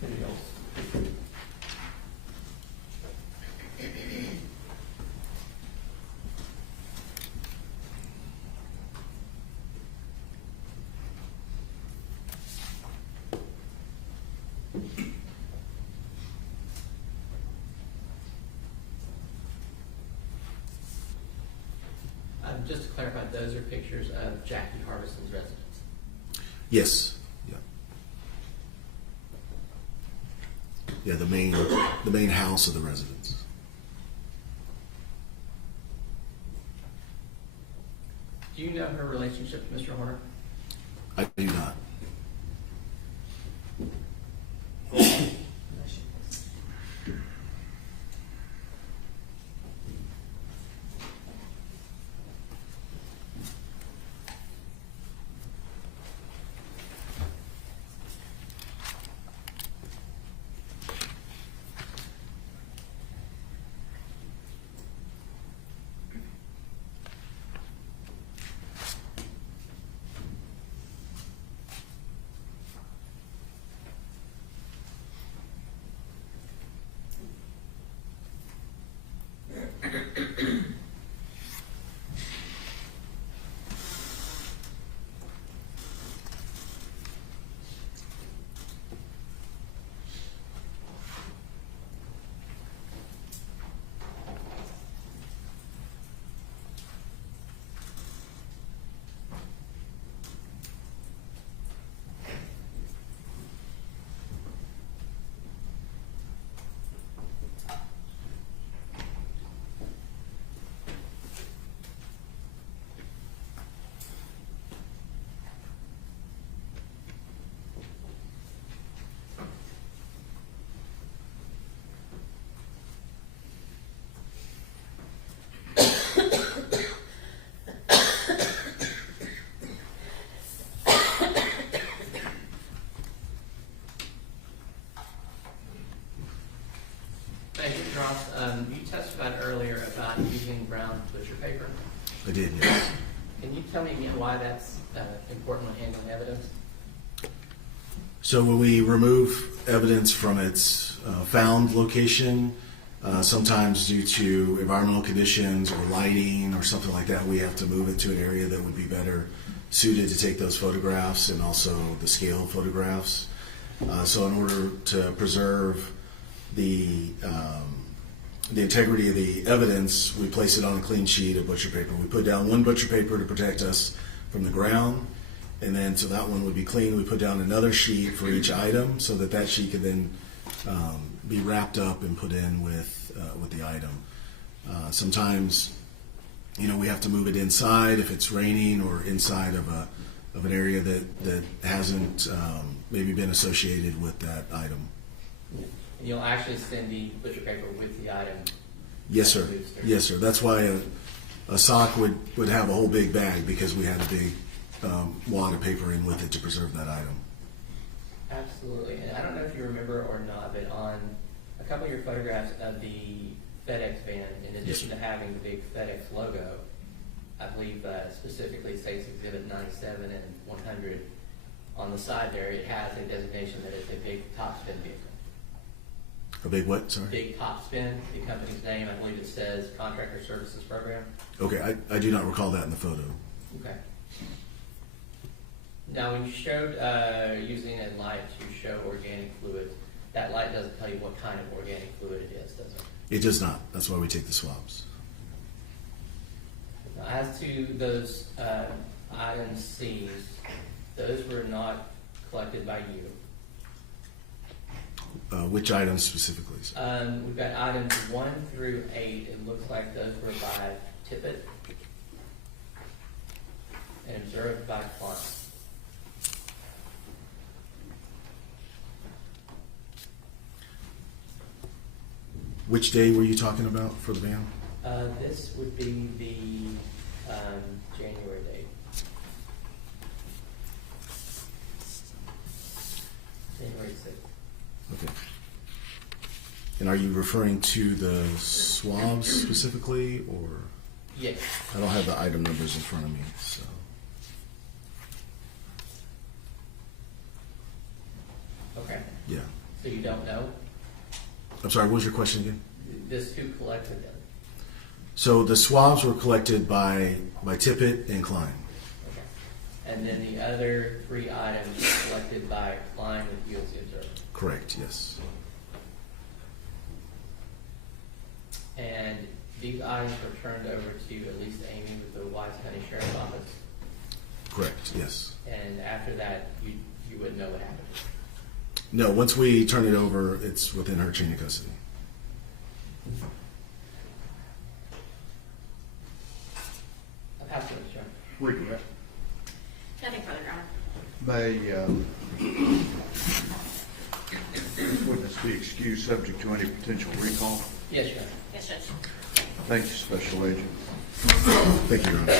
Anybody else? Just to clarify, those are pictures of Jackie Harbison's residence. Yes. Yeah. Yeah, the main house of the residence. Do you know her relationship to Mr. Horner? I do not. Ross, you testified earlier about using brown butcher paper. I did, yes. Can you tell me again why that's important when handling evidence? So when we remove evidence from its found location, sometimes due to environmental conditions or lighting or something like that, we have to move it to an area that would be better suited to take those photographs and also the scale photographs. So in order to preserve the integrity of the evidence, we place it on a clean sheet of butcher paper. We put down one butcher paper to protect us from the ground, and then so that one would be clean. We put down another sheet for each item so that that sheet could then be wrapped up and put in with the item. Sometimes, we have to move it inside if it's raining, or inside of an area that hasn't maybe been associated with that item. And you'll actually send the butcher paper with the item? Yes, sir. Yes, sir. That's why a sock would have a whole big bag, because we had a big wad of paper in with it to preserve that item. Absolutely. And I don't know if you remember or not, but on a couple of your photographs of the FedEx van, in addition to having the big FedEx logo, I believe specifically states Exhibit 97 and 100 on the side there, it has a designation that it's a big top spin vehicle. A big what? Sorry. Big Top Spin, the company's name. I believe it says Contractor Services Program. Okay, I do not recall that in the photo. Okay. Now, when you showed using a light to show organic fluids, that light doesn't tell you what kind of organic fluid it is, does it? It does not. That's why we take the swabs. Now, as to those items seized, those were not collected by you. Which items specifically? We've got items 1 through 8. It looks like those were by Tippett and observed by Klein. Which day were you talking about for the van? This would be the January date. January 6th. Okay. And are you referring to the swabs specifically, or? Yes. I don't have the item numbers in front of me, so. Okay. Yeah. So you don't know? I'm sorry, what was your question again? This who collected them? So the swabs were collected by Tippett and Klein. Okay. And then the other 3 items were collected by Klein with you as the observer? Correct, yes. And these items were turned over to at least Amy with the Wise County Sheriff's Office, Correct, yes. and after that, you wouldn't know what happened. No, once we turn it over, it's within her chain of custody. I'll pass it to John. Regret. Nothing further, Your Honor. May this witness be excused subject to any potential recall? Yes, Your Honor. Yes, Judge. Thank you, Special Agent. Thank you, Your Honor.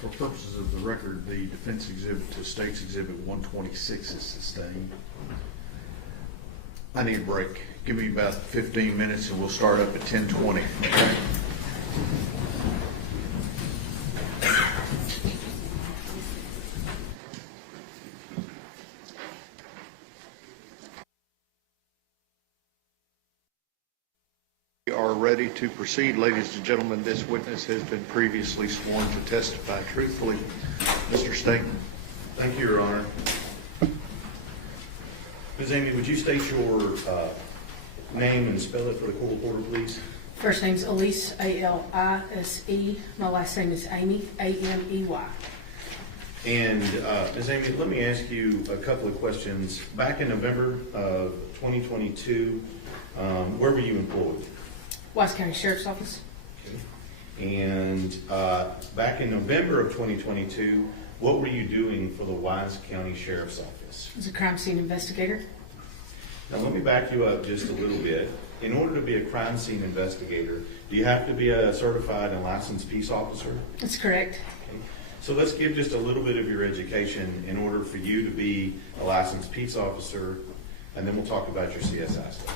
For purposes of the record, the defense exhibit to State's Exhibit 126 is sustained. I need a break. Give me about 15 minutes and we'll start up at 10:20. Okay? We are ready to proceed. Ladies and gentlemen, this witness has been previously sworn to testify truthfully. Mr. Staten. Thank you, Your Honor. Ms. Amy, would you state your name and spell it for the court reporter, please? First name's Elise, A-L-I-S-E. My last name is Amy, A-M-E-Y. And Ms. Amy, let me ask you a couple of questions. Back in November of 2022, where were you employed? Wise County Sheriff's Office. And back in November of 2022, what were you doing for the Wise County Sheriff's Office? I was a crime scene investigator. Now, let me back you up just a little bit. In order to be a crime scene investigator, do you have to be a certified and licensed peace officer? That's correct. Okay. So let's give just a little bit of your education in order for you to be a licensed peace officer, and then we'll talk about your CSI stuff.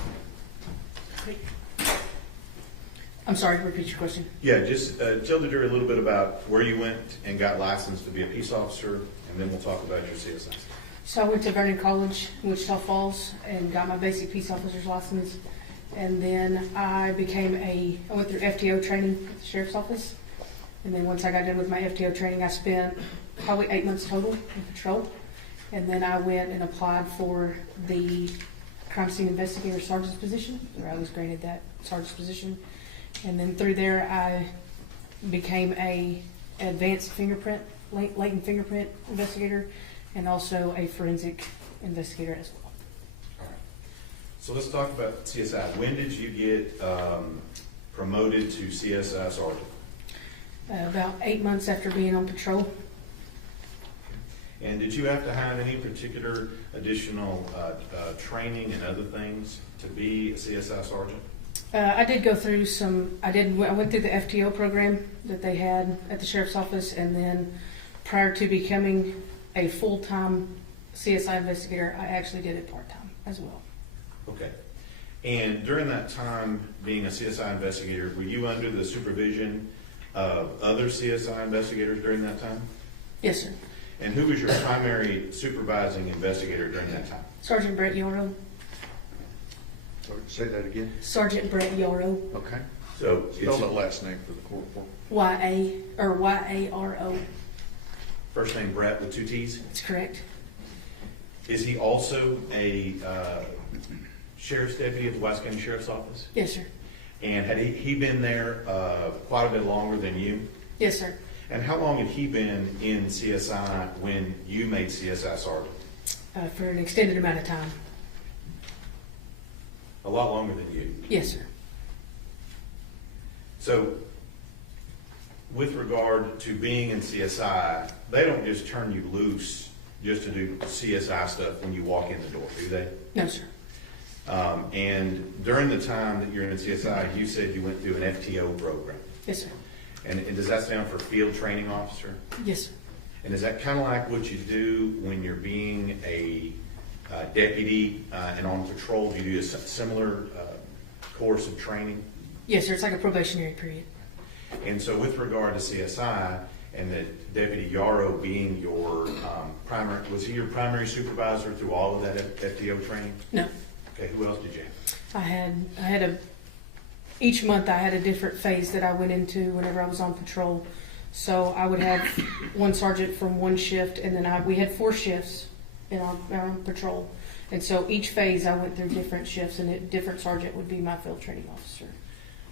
I'm sorry, repeat your question. Yeah, just tell the jury a little bit about where you went and got licensed to be a peace officer, and then we'll talk about your CSI stuff. So I went to Vernon College in Wichita Falls and got my basic peace officer's license. And then I went through FTO training at the Sheriff's Office. And then once I got done with my FTO training, I spent probably 8 months total in patrol. And then I went and applied for the crime scene investigator sergeant's position, where I was granted that sergeant's position. And then through there, I became a advanced latent fingerprint investigator, and also a forensic investigator as well. All right. So let's talk about CSI. When did you get promoted to CSI sergeant? About 8 months after being on patrol. And did you have to have any particular additional training and other things to be a CSI sergeant? I did go through I went through the FTO program that they had at the Sheriff's Office, and then prior to becoming a full-time CSI investigator, I actually did it part-time as well. Okay. And during that time being a CSI investigator, were you under the supervision of other CSI investigators during that time? Yes, sir. And who was your primary supervising investigator during that time? Sergeant Brett Yarrow. Say that again. Sergeant Brett Yarrow. Okay. So Spell that last name for the court report. Y-A-R-O. first name Brett with 2 T's. That's correct. Is he also a sheriff's deputy at the Wise County Sheriff's Office? Yes, sir. And had he been there quite a bit longer than you? Yes, sir. And how long had he been in CSI when you made CSI sergeant? For an extended amount of time. A lot longer than you. Yes, sir. So, with regard to being in CSI, they don't just turn you loose just to do CSI stuff when you walk in the door, do they? No, sir. And during the time that you're in CSI, you said you went through an FTO program. Yes, sir. And does that stand for Field Training Officer? Yes, sir. And is that kind of like what you do when you're being a deputy and on patrol? Do you do a similar course of training? Yes, sir. It's like a probationary period. And so with regard to CSI and the Deputy Yarrow being your primary, was he your primary supervisor through all of that FTO training? No. Okay, who else did you have? Each month I had a different phase that I went into whenever I was on patrol. So I would have one sergeant from one shift, and then we had 4 shifts in our patrol. And so each phase I went through different shifts, and a different sergeant would be my field training officer.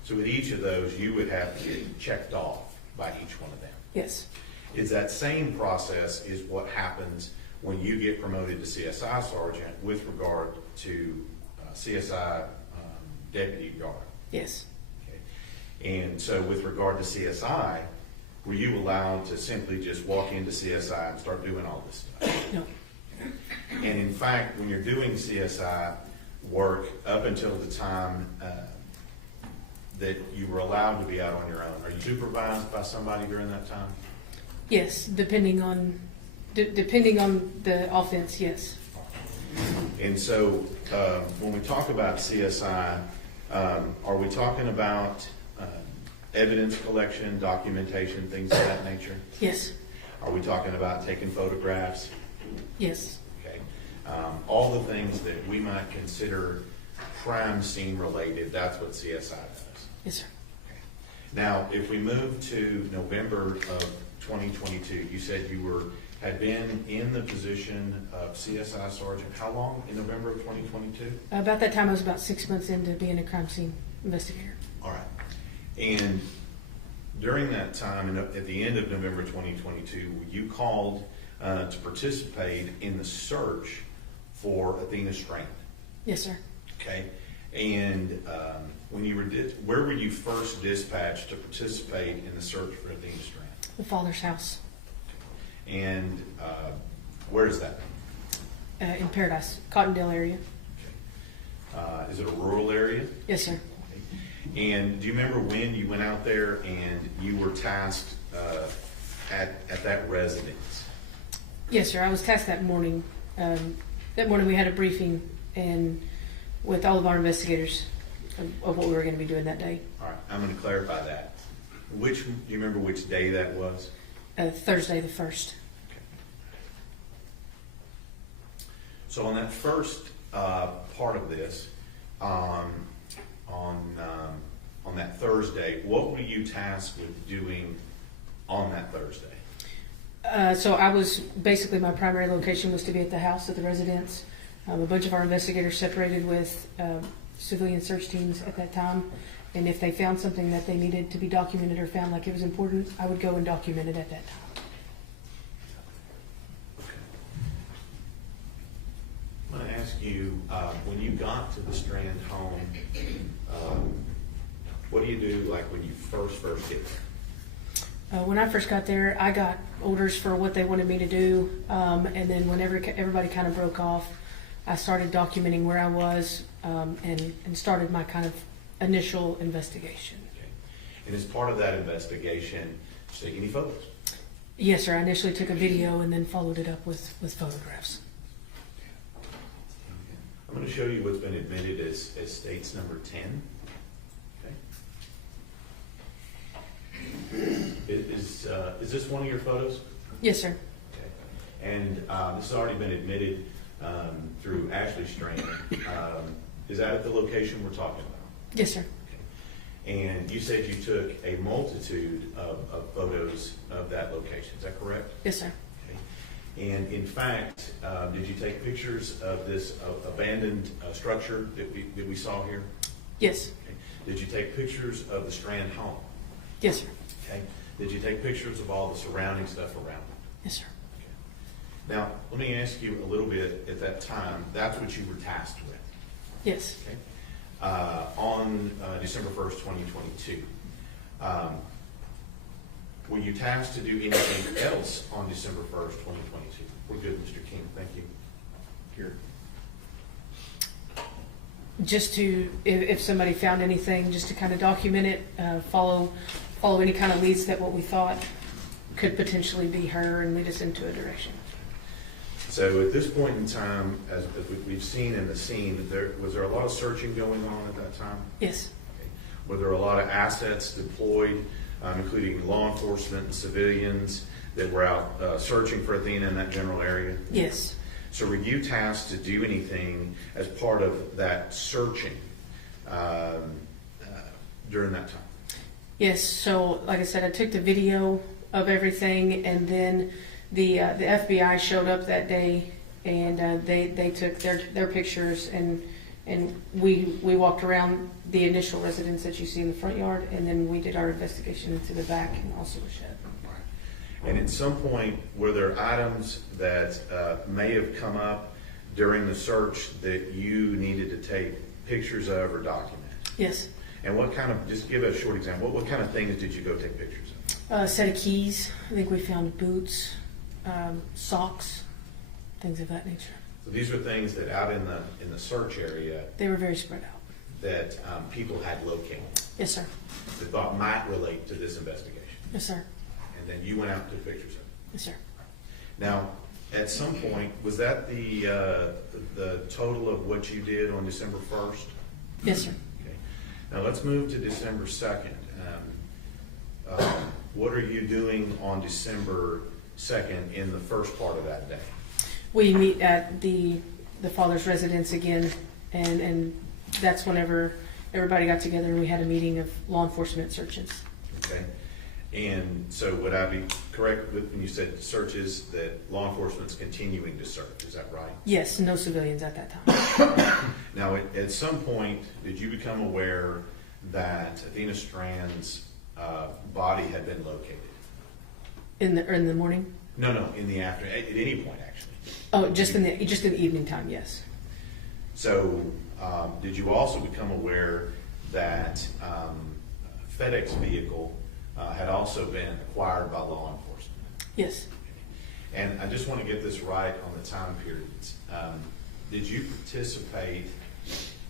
So with each of those, you would have to get checked off by each one of them. Yes. Is that same process is what happens when you get promoted to CSI sergeant with regard to CSI deputy guard? Yes. Okay. And so with regard to CSI, were you allowed to simply just walk into CSI and start doing all this stuff? No. And in fact, when you're doing CSI work up until the time that you were allowed to be out on your own, are you supervised by somebody during that time? Yes, depending on the offense, yes. And so when we talk about CSI, are we talking about evidence collection, documentation, things of that nature? Yes. Are we talking about taking photographs? Yes. Okay. All the things that we might consider crime scene related, that's what CSI does. Yes, sir. Okay. Now, if we move to November of 2022, you said you had been in the position of CSI sergeant. How long in November of 2022? About that time, I was about 6 months into being a crime scene investigator. All right. And during that time, and at the end of November 2022, you called to participate in the search for Athena Strand. Yes, sir. Okay. And when you where were you first dispatched to participate in the search for Athena Strand? The father's house. And where is that? In Paradise, Cottondale area. Okay. Is it a rural area? Yes, sir. Okay. And do you remember when you went out there and you were tasked at that residence? Yes, sir. I was tasked that morning. That morning we had a briefing and with all of our investigators of what we were going to be doing that day. All right. I'm going to clarify that. Do you remember which day that was? Thursday the 1st. So on that first part of this, on that Thursday, what were you tasked with doing on that Thursday? So I was basically, my primary location was to be at the house, at the residence. A bunch of our investigators separated with civilian search teams at that time. And if they found something that they needed to be documented or found like it was important, I would go and document it at that time. I'm going to ask you, when you got to the Strand home, what do you do like when you first get there? When I first got there, I got orders for what they wanted me to do. And then whenever everybody kind of broke off, I started documenting where I was and started my kind of initial investigation. Okay. And as part of that investigation, did you take any photos? Yes, sir. I initially took a video and then followed it up with photographs. I'm going to show you what's been admitted as states number 10. Okay. Is this one of your photos? Yes, sir. Okay. And this has already been admitted through Ashley Strand. Is that at the location we're talking about? Yes, sir. Okay. And you said you took a multitude of photos of that location. Is that correct? Yes, sir. Okay. And in fact, did you take pictures of this abandoned structure that we saw here? Yes. Okay. Did you take pictures of the Strand home? Yes, sir. Okay. Did you take pictures of all the surrounding stuff around it? Yes, sir. Okay. Now, let me ask you a little bit at that time, that's what you were tasked with. Yes. Okay. On December 1st, 2022. Were you tasked to do anything else on December 1st, 2022? We're good, Mr. King. Thank you. Here. Just to, if somebody found anything, just to kind of document it, follow any kind of leads that what we thought could potentially be her and lead us into a direction. So at this point in time, as we've seen in the scene, was there a lot of searching going on at that time? Yes. Okay. Were there a lot of assets deployed, including law enforcement and civilians that were out searching for Athena in that general area? Yes. So were you tasked to do anything as part of that searching during that time? Yes. So, like I said, I took the video of everything, and then the FBI showed up that day, and they took their pictures, and we walked around the initial residence that you see in the front yard, and then we did our investigation into the back and also the shed. And at some point, were there items that may have come up during the search that you needed to take pictures of or document? Yes. And what kind of, just give a short example, what kind of things did you go take pictures of? A set of keys. I think we found boots, socks, things of that nature. So these are things that out in the search area They were very spread out. that people had located, Yes, sir. that thought might relate to this investigation. Yes, sir. And then you went out and took pictures of it. Yes, sir. Now, at some point, was that the total of what you did on December 1st? Yes, sir. Okay. Now, let's move to December 2nd. What are you doing on December 2nd in the first part of that day? We meet at the father's residence again, and that's whenever everybody got together and we had a meeting of law enforcement searches. Okay. And so would I be correct when you said searches that law enforcement's continuing to search? Is that right? Yes, no civilians at that time. Now, at some point, did you become aware that Athena Strand's body had been located? In the morning? No, in the afternoon, at any point, actually. Oh, just in the evening time, yes. So, did you also become aware that FedEx vehicle had also been acquired by law enforcement? Yes. And I just want to get this right on the time periods. Did you participate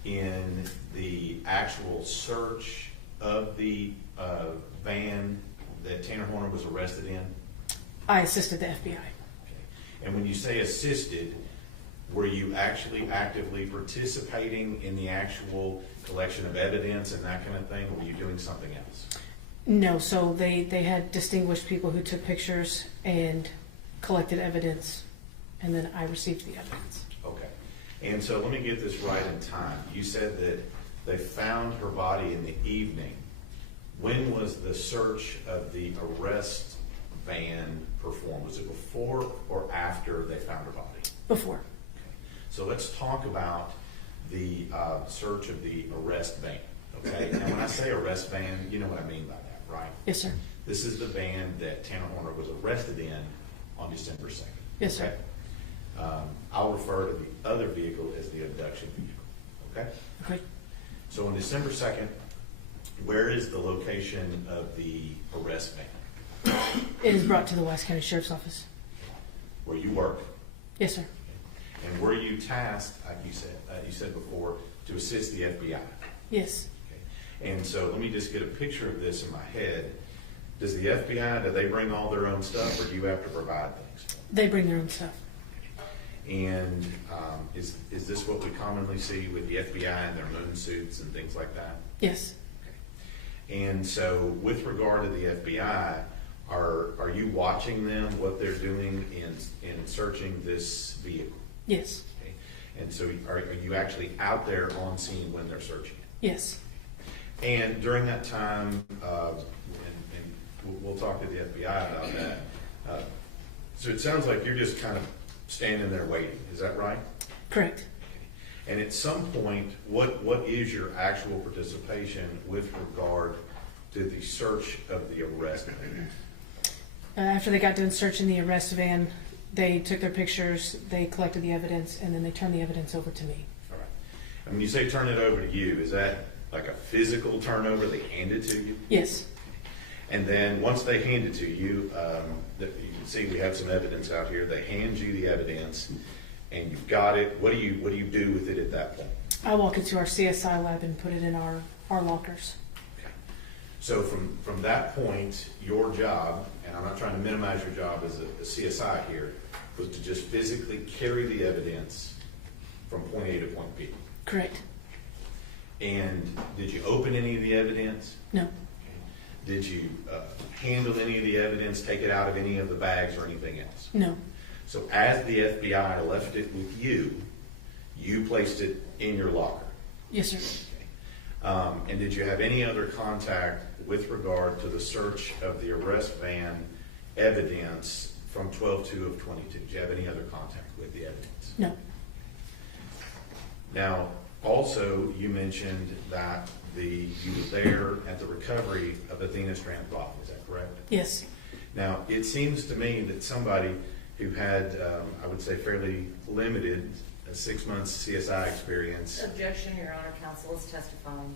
in the actual search of the van that Tanner Horner was arrested in? I assisted the FBI. Okay. And when you say assisted, were you actually actively participating in the actual collection of evidence and that kind of thing, or were you doing something else? No, so they had distinguished people who took pictures and collected evidence, and then I received the evidence. Okay. And so let me get this right in time. You said that they found her body in the evening. When was the search of the arrest van performed? Was it before or after they found her body? Before. Okay. So let's talk about the search of the arrest van. Okay. Now, when I say arrest van, you know what I mean by that, right? Yes, sir. This is the van that Tanner Horner was arrested in on December 2nd. Yes, sir. Okay? I'll refer to the other vehicle as the abduction vehicle. Okay? Okay. So on December 2nd, where is the location of the arrest van? It is brought to the Wise County Sheriff's Office. Where you work? Yes, sir. And were you tasked, like you said before, to assist the FBI? Yes. Okay. And so let me just get a picture of this in my head. Does the FBI, do they bring all their own stuff, or do you have to provide things? They bring their own stuff. And is this what we commonly see with the FBI and their moon suits and things like that? Yes. Okay. And so with regard to the FBI, are you watching them, what they're doing in searching this vehicle? Yes. Okay. And so are you actually out there on scene when they're searching it? Yes. And during that time, and we'll talk to the FBI about that. So it sounds like you're just kind of standing there waiting. Is that right? Correct. And at some point, what is your actual participation with regard to the search of the arrest van? After they got done searching the arrest van, they took their pictures, they collected the evidence, and then they turned the evidence over to me. All right. And when you say turn it over to you, is that like a physical turnover? They hand it to you? Yes. And then once they hand it to you, you can see we have some evidence out here. They hand you the evidence, and you've got it. What do you do with it at that point? I walk into our CSI lab and put it in our lockers. Okay. So from that point, your job, and I'm not trying to minimize your job as a CSI here, was to just physically carry the evidence from point A to point B. Correct. And did you open any of the evidence? No. Did you handle any of the evidence, take it out of any of the bags or anything else? No. So as the FBI left it with you, you placed it in your locker. Yes, sir. Okay. And did you have any other contact with regard to the search of the arrest van evidence from 12/2 of 22? Do you have any other contact with the evidence? No. Now, also, you mentioned that you were there at the recovery of Athena Strand's body, is that correct? Yes. Now, it seems to me that somebody who had, I would say, fairly limited 6 months CSI experience. Objection, Your Honor, counsel is testifying.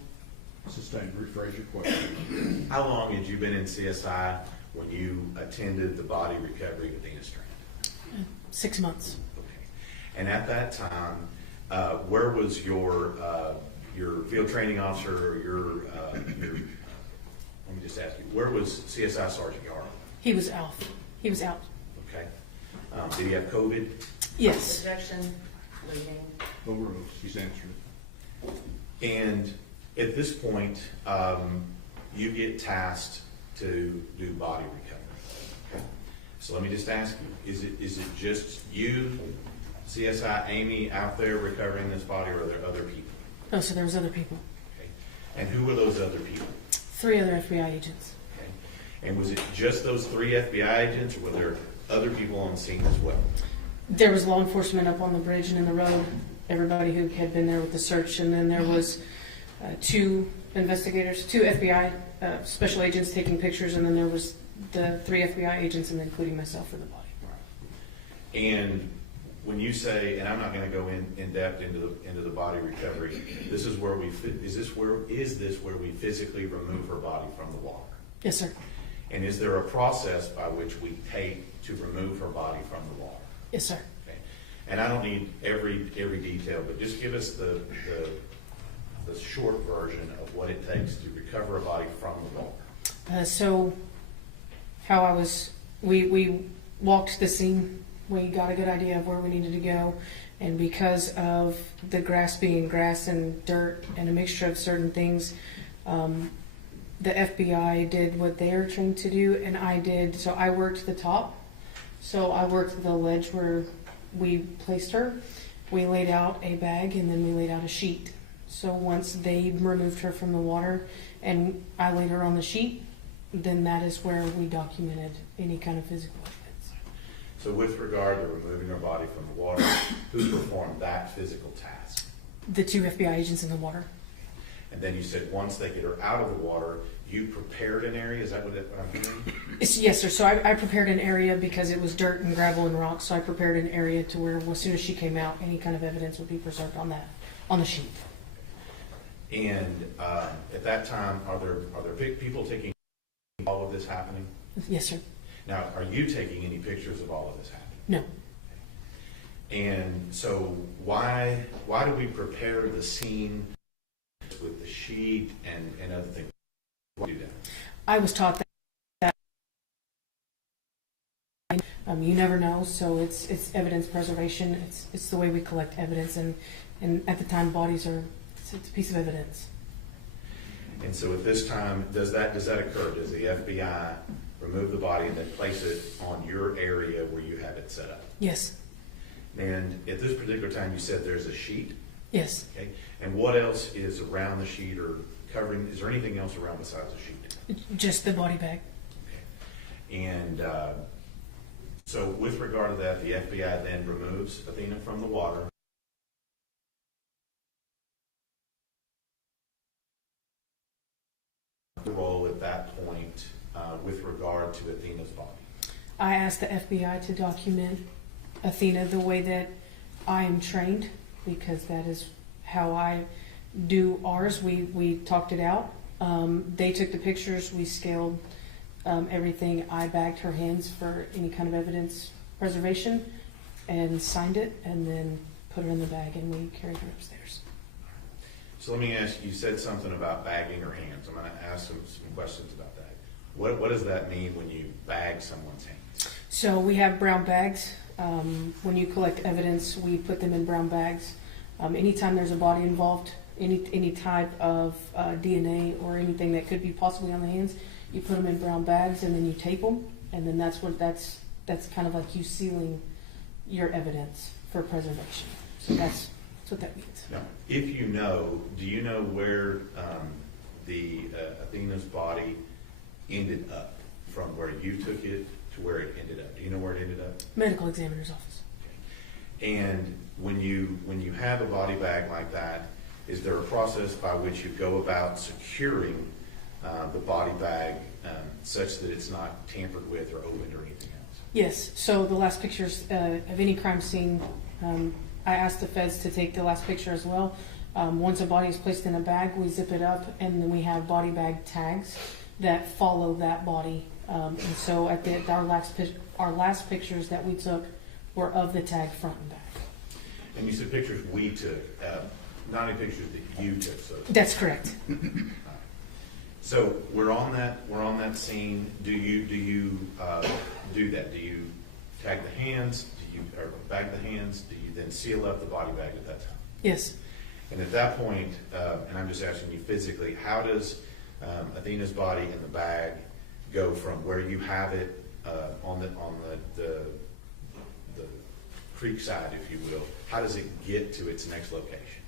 Sustained, rephrase your question. How long had you been in CSI when you attended the body recovery of Athena Strand? 6 months. Okay. And at that time, where was your field training officer, or let me just ask you, where was CSI Sergeant Yarrow? He was out. He was out. Okay. Did he have COVID? Yes. Objection, leading. Overruled, she's answered. And at this point, you get tasked to do body recovery. Okay. So let me just ask you, is it just you, CSI Amy, out there recovering this body, or are there other people? Oh, so there was other people. Okay. And who were those other people? 3 other FBI agents. Okay. And was it just those 3 FBI agents, or were there other people on scene as well? There was law enforcement up on the bridge and in the road, everybody who had been there with the search, and then there was 2 investigators, 2 FBI special agents taking pictures, and then there was the 3 FBI agents, and including myself for the body. Right. And when you say, and I'm not going to go in depth into the body recovery, this is where is this where we physically remove her body from the water? Yes, sir. And is there a process by which we take to remove her body from the water? Yes, sir. Okay. And I don't need every detail, but just give us the short version of what it takes to recover a body from the water. So how we walked the scene. We got a good idea of where we needed to go, and because of the grass being grass and dirt and a mixture of certain things, the FBI did what they are trained to do, and I did. So I worked the top. So I worked the ledge where we placed her. We laid out a bag, and then we laid out a sheet. So once they removed her from the water and I laid her on the sheet, then that is where we documented any kind of physical evidence. So with regard to removing her body from the water, who performed that physical task? The 2 FBI agents in the water. And then you said once they get her out of the water, you prepared an area? Is that what I'm hearing? Yes, sir. So I prepared an area because it was dirt and gravel and rocks. So I prepared an area to where as soon as she came out, any kind of evidence would be preserved on the sheet. And at that time, are there people taking all of this happening? Yes, sir. Now, are you taking any pictures of all of this happening? No. And so why do we prepare the scene with the sheet and other things? Why do that? I was taught that you never know, so it's evidence preservation. It's the way we collect evidence, and at the time, bodies are it's a piece of evidence. And so at this time, does that occur? Does the FBI remove the body and then place it on your area where you have it set up? Yes. And at this particular time, you said there's a sheet? Yes. Okay. And what else is around the sheet or covering? Is there anything else around besides the sheet? Just the body bag. Okay. And so with regard to that, the FBI then removes Athena from the water. The role at that point with regard to Athena's body. I asked the FBI to document Athena the way that I am trained, because that is how I do ours. We talked it out. They took the pictures. We scaled everything. I bagged her hands for any kind of evidence preservation and signed it, and then put her in the bag, and we carried her upstairs. So let me ask you, said something about bagging her hands. I'm going to ask some questions about that. What does that mean when you bag someone's hands? So we have brown bags. When you collect evidence, we put them in brown bags. Anytime there's a body involved, any type of DNA or anything that could be possibly on the hands, you put them in brown bags and then you tape them, and then that's kind of like you sealing your evidence for preservation. So that's what that means. Now, if you know, do you know where the Athena's body ended up from where you took it to where it ended up? Do you know where it ended up? Medical examiner's office. And when you have a body bag like that, is there a process by which you go about securing the body bag such that it's not tampered with or opened or anything else? Yes, so the last pictures of any crime scene, I asked the feds to take the last picture as well. Once a body is placed in a bag, we zip it up, and then we have body bag tags that follow that body. And so at our last pictures that we took were of the tag front and back. And you said pictures we took, not any pictures that you took. So That's correct. So we're on that scene. Do you do that? Do you tag the hands? Do you or bag the hands? Do you then seal up the body bag at that time? Yes. And at that point, and I'm just asking you physically, how does Athena's body in the bag go from where you have it on the creek side, if you will? How does it get to its next location?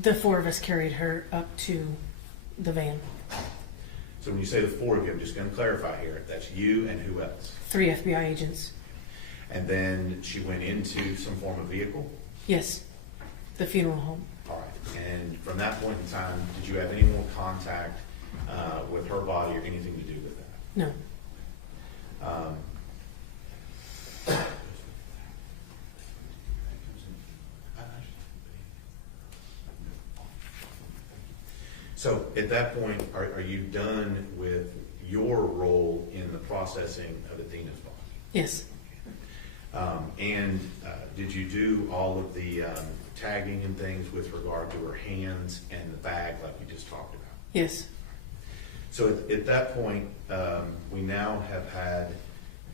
The four of us carried her up to the van. So when you say the four of you, I'm just going to clarify here. That's you and who else? 3 FBI agents. And then she went into some form of vehicle? Yes. The funeral home. All right. And from that point in time, did you have any more contact with her body or anything to do with that? No. So at that point, are you done with your role in the processing of Athena's body? Yes. And did you do all of the tagging and things with regard to her hands and the bag like you just talked about? Yes. So at that point, we now have had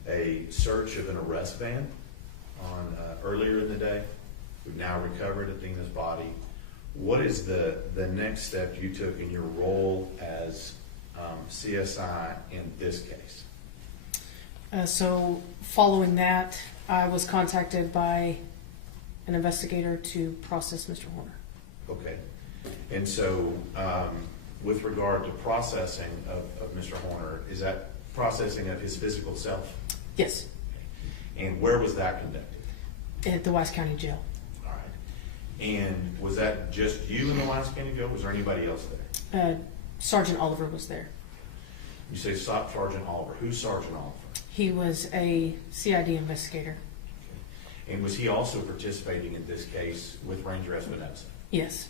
a search of an arrest van on earlier in the day. We've now recovered Athena's body. What is the next step you took in your role as CSI in this case? So following that, I was contacted by an investigator to process Mr. Horner. Okay. And so with regard to processing of Mr. Horner, is that processing of his physical self? Yes. And where was that conducted? At the Wise County Jail. All right. And was that just you in the Wise County Jail? Was there anybody else there? Sergeant Oliver was there. You say Sergeant Oliver. Who's Sergeant Oliver? He was a CID investigator. And was he also participating in this case with Ranger Espinosa? Yes.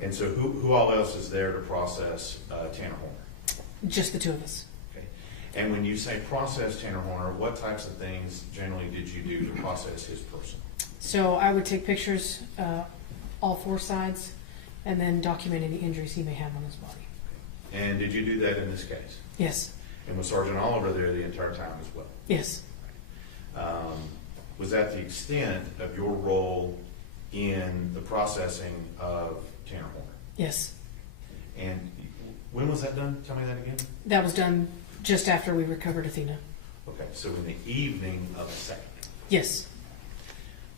And so who all else is there to process Tanner Horner? Just the two of us. Okay. And when you say process Tanner Horner, what types of things generally did you do to process his person? So I would take pictures, all four sides, and then document any injuries he may have on his body. And did you do that in this case? Yes. And was Sergeant Oliver there the entire time as well? Yes. Was that the extent of your role in the processing of Tanner Horner? Yes. And when was that done? Tell me that again. That was done just after we recovered Athena. Okay, so in the evening of the second. Yes.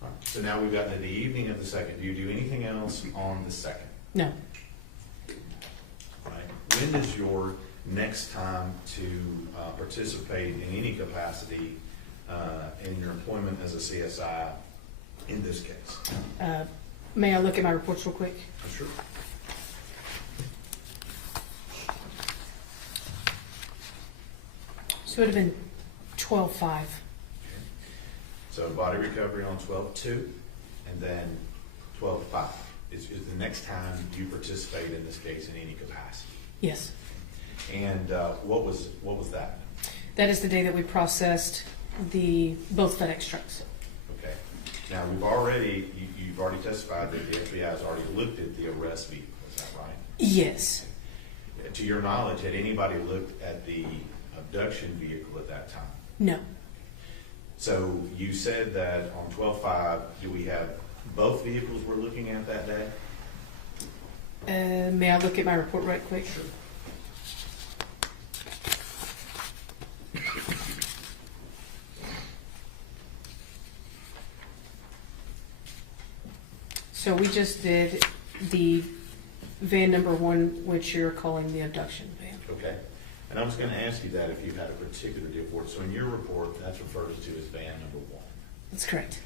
All right, so now we've gotten to the evening of the second. Do you do anything else on the second? No. All right. When is your next time to participate in any capacity in your employment as a CSI in this case? May I look at my reports real quick? Sure. So it would have been 12/5. So body recovery on 12/2, and then 12/5 is the next time you participate in this case in any capacity. Yes. And what was that? That is the day that we processed both FedEx trucks. Okay. Now you've already testified that the FBI has already looked at the arrest vehicle. Is that right? Yes. To your knowledge, had anybody looked at the abduction vehicle at that time? No. So you said that on 12/5, do we have both vehicles we're looking at that day? May I look at my report right quick? Sure. So we just did the van number 1, which you're calling the abduction van. Okay. And I was gonna ask you that if you had a particular deal for it. So in your report, that's referred to as van number 1. That's correct.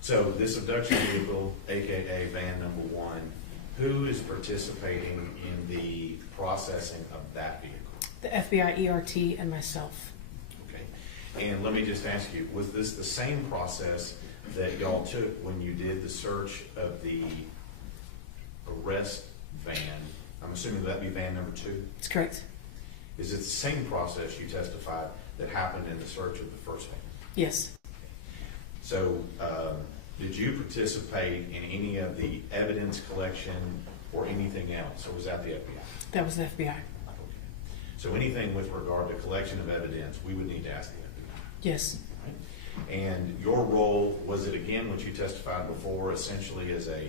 So this abduction vehicle, AKA van number 1, who is participating in the processing of that vehicle? The FBI, ERT, and myself. Okay. And let me just ask you, was this the same process that y'all took when you did the search of the arrest van? I'm assuming that'd be van number 2? That's correct. Is it the same process you testified that happened in the search of the first van? Yes. So, did you participate in any of the evidence collection or anything else, or was that the FBI? That was the FBI. Okay. So anything with regard to collection of evidence, we would need to ask the FBI. Yes. Right? And your role, was it again what you testified before, essentially as a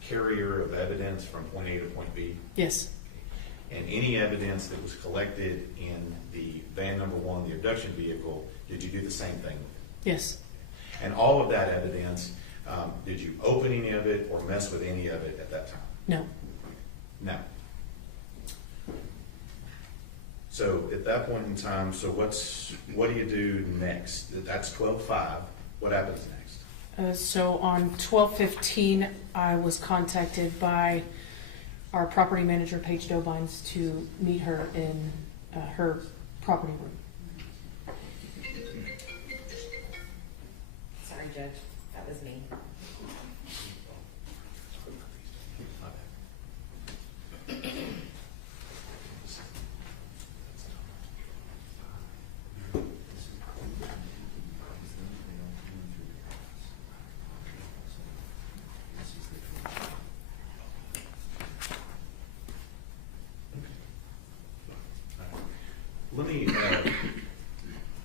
carrier of evidence from point A to point B? Yes. And any evidence that was collected in the van number 1, the abduction vehicle, did you do the same thing with it? Yes. And all of that evidence, did you open any of it or mess with any of it at that time? No. No. So at that point in time, so what do you do next? That's 12/5. What happens next? So on 12/15, I was contacted by our property manager, Paige Dobines, to meet her in her property room. Sorry, Judge, that was me.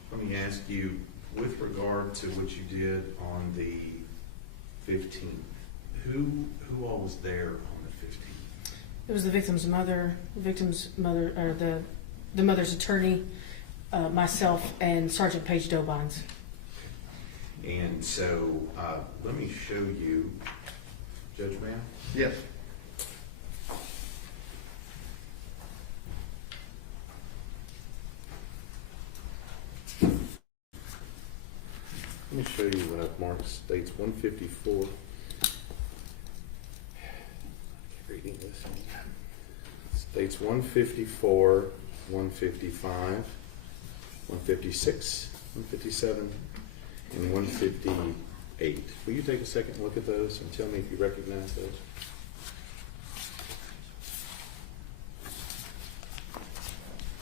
Let me ask you, with regard to what you did on the 15th, who all was there on the 15th? It was the victim's mother, or the mother's attorney, myself, and Sergeant Paige Dobines. And so, let me show you, Judge Mann. Yes. Let me show you what I've marked. States 154. Reading this. States 154, 155, 156, 157, and 158. Will you take a second and look at those and tell me if you recognize those?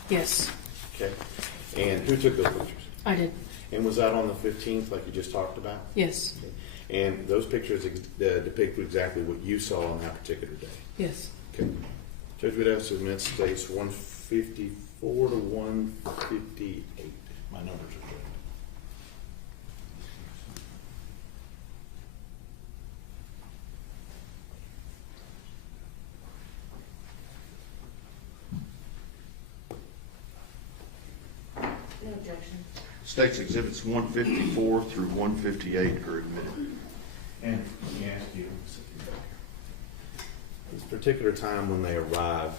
Yes, Okay. And who took those pictures? I did. And was that on the 15th like you just talked about? Yes. And those pictures depict exactly what you saw on that particular day? Yes. Okay. Judge Woodhouse submits states 154 to 158. My numbers are correct. No objection. States exhibits 154 through 158 are admitted. And let me ask you, this particular time when they arrive,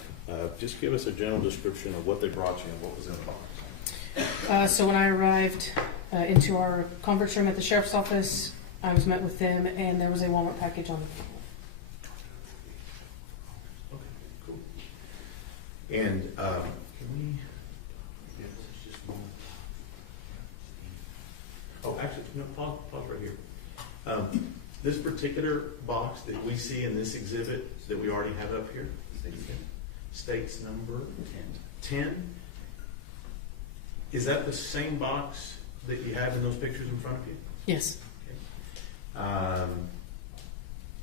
just give us a general description of what they brought you and what was in the box. So when I arrived into our conference room at the sheriff's office, I was met with them, and there was a Walmart package on the table. Okay, cool. And can we? Yeah, let's just move. Oh, actually, no, pause right here. This particular box that we see in this exhibit that we already have up here, states number 10. Is that the same box that you have in those pictures in front of you? Yes. Okay.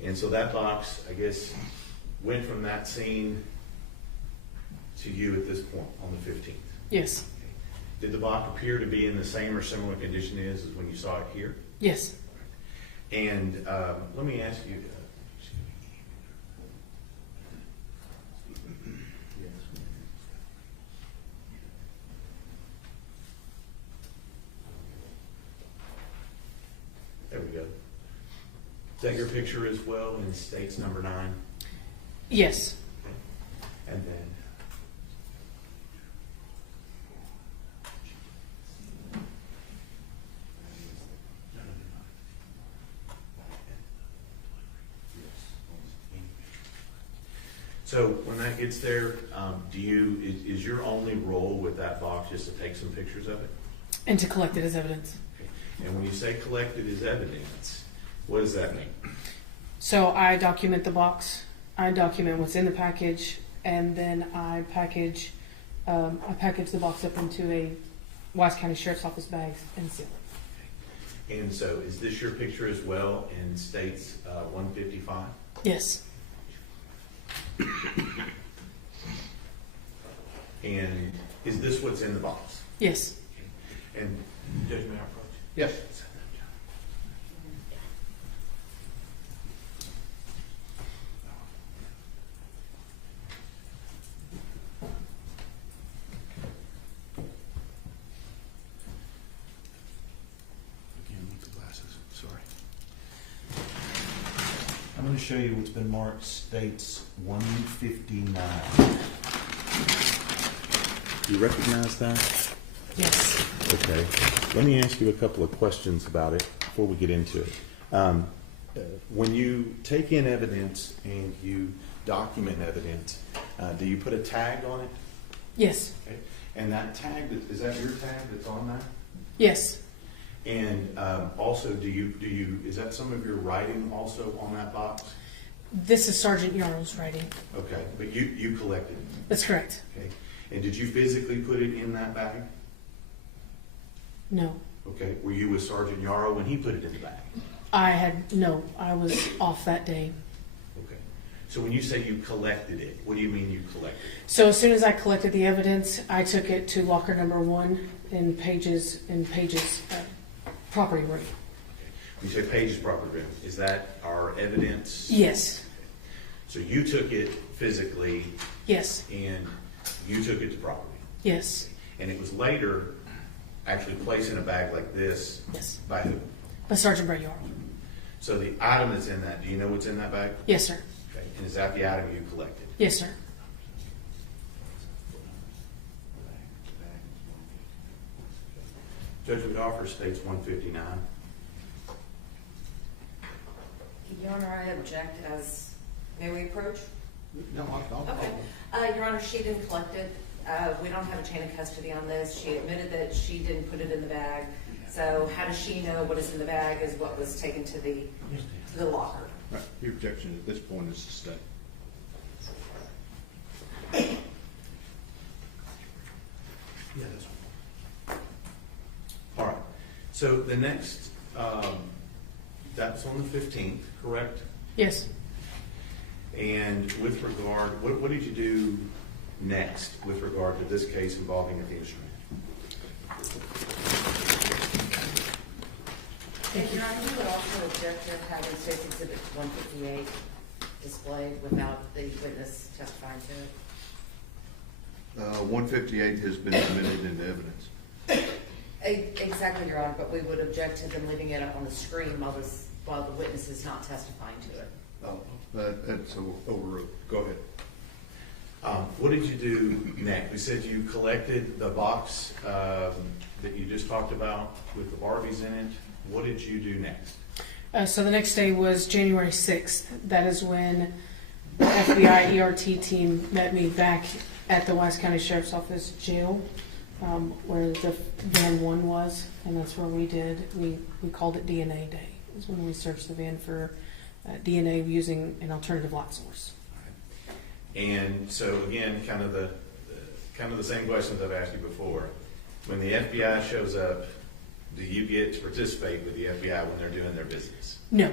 And so that box, I guess, went from that scene to you at this point on the 15th. Yes. Did the box appear to be in the same or similar condition as when you saw it here? Yes. And let me ask you. There we go. Is that your picture as well in states number 9? Yes. And then So when that gets there, is your only role with that box just to take some pictures of it? And to collect it as evidence. Okay. And when you say collected as evidence, what does that mean? So I document the box, I document what's in the package, and then I package the box up into a Wise County Sheriff's Office bags and seal it. And so is this your picture as well in states 155? Yes. And is this what's in the box? Yes. And Judge, may I approach? Yes. Again, with the glasses, sorry. I'm going to show you what's been marked states 159. You recognize that? Yes. Okay. Let me ask you a couple of questions about it before we get into it. When you take in evidence and you document evidence, do you put a tag on it? Yes. Okay. And that tag, is that your tag that's on that? Yes. And also, is that some of your writing also on that box? This is Sergeant Yarl's writing. Okay, but you collected it. That's correct. Okay. And did you physically put it in that bag? No. Okay. Were you with Sergeant Yarrow when he put it in the bag? I was off that day. Okay. So when you say you collected it, what do you mean you collected it? So as soon as I collected the evidence, I took it to locker number 1 in Page's property room. Okay. When you say Page's property room, is that our evidence? Yes. So you took it physically Yes. and you took it to property. Yes. And it was later actually placed in a bag like this. Yes. By who? By Sergeant Brett Yarl. So the item that's in that, do you know what's in that bag? Yes, sir. Okay. And is that the item you collected? Yes, sir. Judge would offer states 159. Your Honor, I object as, may we approach? No, I'll. Okay. Your Honor, she didn't collect it. We don't have a chain of custody on this. She admitted that she didn't put it in the bag. So how does she know what is in the bag is what was taken to the locker? Right, your objection at this point is to stay. Yeah, that's one. All right. So the next, that's on the 15th, correct? Yes. And with regard, what did you do next with regard to this case involving Athena Strand? And Your Honor, we would also object to having State's Exhibit 158 displayed without the witness testifying to it. 158 has been admitted into evidence. Exactly, Your Honor, but we would object to them leaving it up on the screen while the witness is not testifying to it. Oh, that's overruled. Go ahead. What did you do next? We said you collected the box that you just talked about with the Barbies in it. What did you do next? So the next day was January 6th. That is when the FBI ERT team met me back at the Wise County Sheriff's Office jail, where the van 1 was, and that's where we called it DNA Day. It was when we searched the van for DNA using an alternative light source. And so again, kind of the same questions I've asked you before. When the FBI shows up, do you get to participate with the FBI when they're doing their business? No.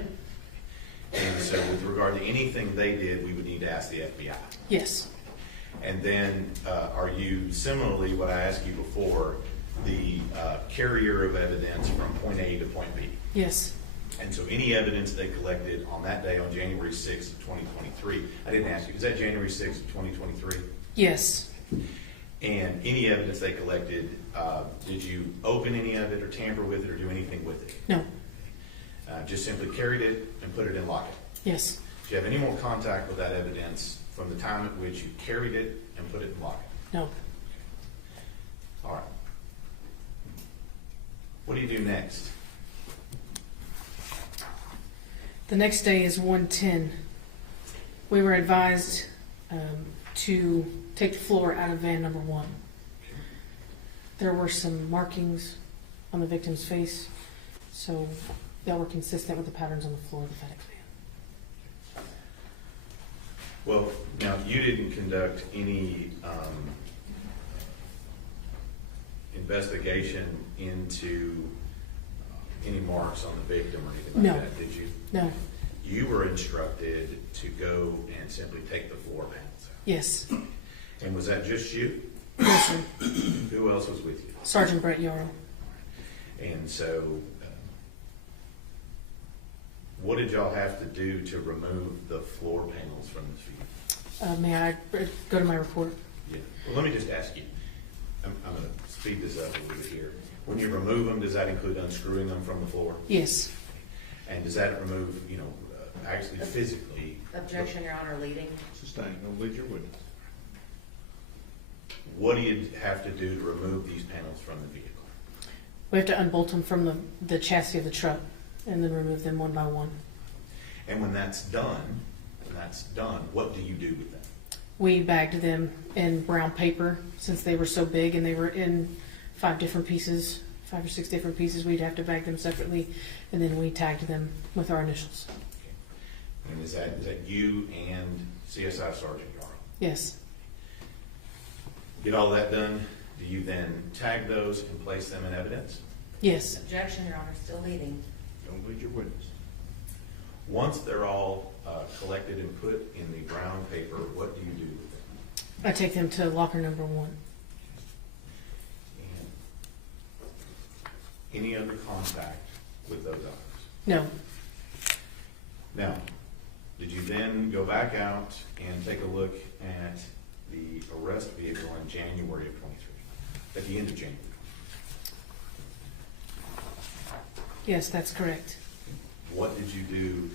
And so with regard to anything they did, we would need to ask the FBI. Yes. And then are you similarly, what I asked you before, the carrier of evidence from point A to point B? Yes. And so any evidence they collected on that day on January 6th of 2023, I didn't ask you, is that January 6th of 2023? Yes. And any evidence they collected, did you open any of it or tamper with it or do anything with it? No. Just simply carried it and put it in locket? Yes. Do you have any more contact with that evidence from the time at which you carried it and put it in locket? No. All right. What do you do next? The next day is 110. We were advised to take the floor out of van number 1. There were some markings on the victim's face, so that were consistent with the patterns on the floor of the FedEx van. Well, now, you didn't conduct any investigation into any marks on the victim or anything like No. that, did you? No. You were instructed to go and simply take the floor panels out. Yes. And was that just you? Yes, sir. Who else was with you? Sergeant Brett Yarrow. And so, what did y'all have to do to remove the floor panels from the vehicle? May I go to my report? Yeah. Well, let me just ask you. I'm going to speed this up a little bit here. When you remove them, does that include unscrewing them from the floor? Yes. And does that remove, actually physically? Objection, Your Honor, leading. Sustained. No lead your witness. What do you have to do to remove these panels from the vehicle? We have to unbolt them from the chassis of the truck and then remove them one by one. And when that's done, what do you do with them? We bagged them in brown paper since they were so big and they were in 5 or 6 different pieces. We'd have to bag them separately, and then we tagged them with our initials. Okay. And is that you and CSI Sergeant Yarrow? Yes. Get all that done, do you then tag those and place them in evidence? Yes. Objection, Your Honor, still leading. Don't lead your witness. Once they're all collected and put in the brown paper, what do you do with them? I take them to locker number 1. And any other contact with those others? No. Now, did you then go back out and take a look at the arrest vehicle in January of 23, at the end of January? Yes, that's correct. What did you do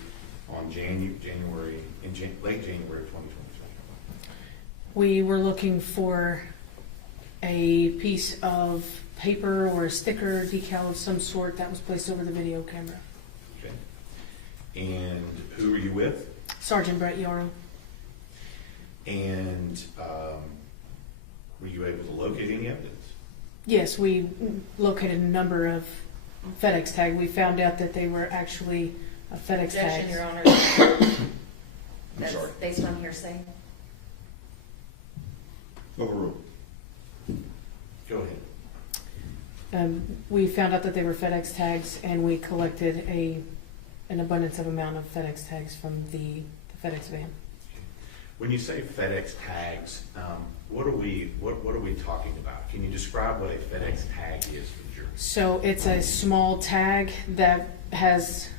on late January of 2023? We were looking for a piece of paper or a sticker, decal of some sort that was placed over the video camera. Okay. And who were you with? Sergeant Brett Yarrow. And were you able to locate any evidence? Yes, we located a number of FedEx tags. We found out that they were actually FedEx Objection, tags. Your Honor. That's sorry. based on hearsay. Overruled. Go ahead. We found out that they were FedEx tags, and we collected an abundance of amount of FedEx tags from the FedEx van. When you say FedEx tags, what are we talking about? Can you describe what a FedEx tag is for the jury? So it's a small tag that has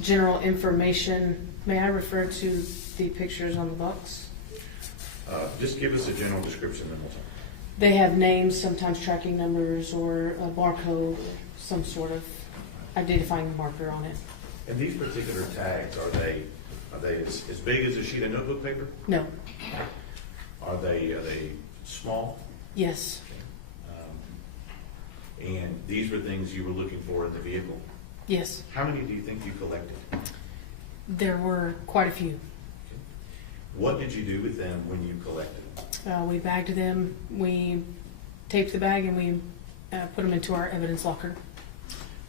general information. May I refer to the pictures on the box? Just give us a general description, then we'll talk. They have names, sometimes tracking numbers, or a barcode, or some sort of identifying marker on it. And these particular tags, are they as big as a sheet of notebook paper? No. Are they small? Yes. And these were things you were looking for in the vehicle? Yes. How many do you think you collected? There were quite a few. What did you do with them when you collected them? We bagged them, we taped the bag, and we put them into our evidence locker.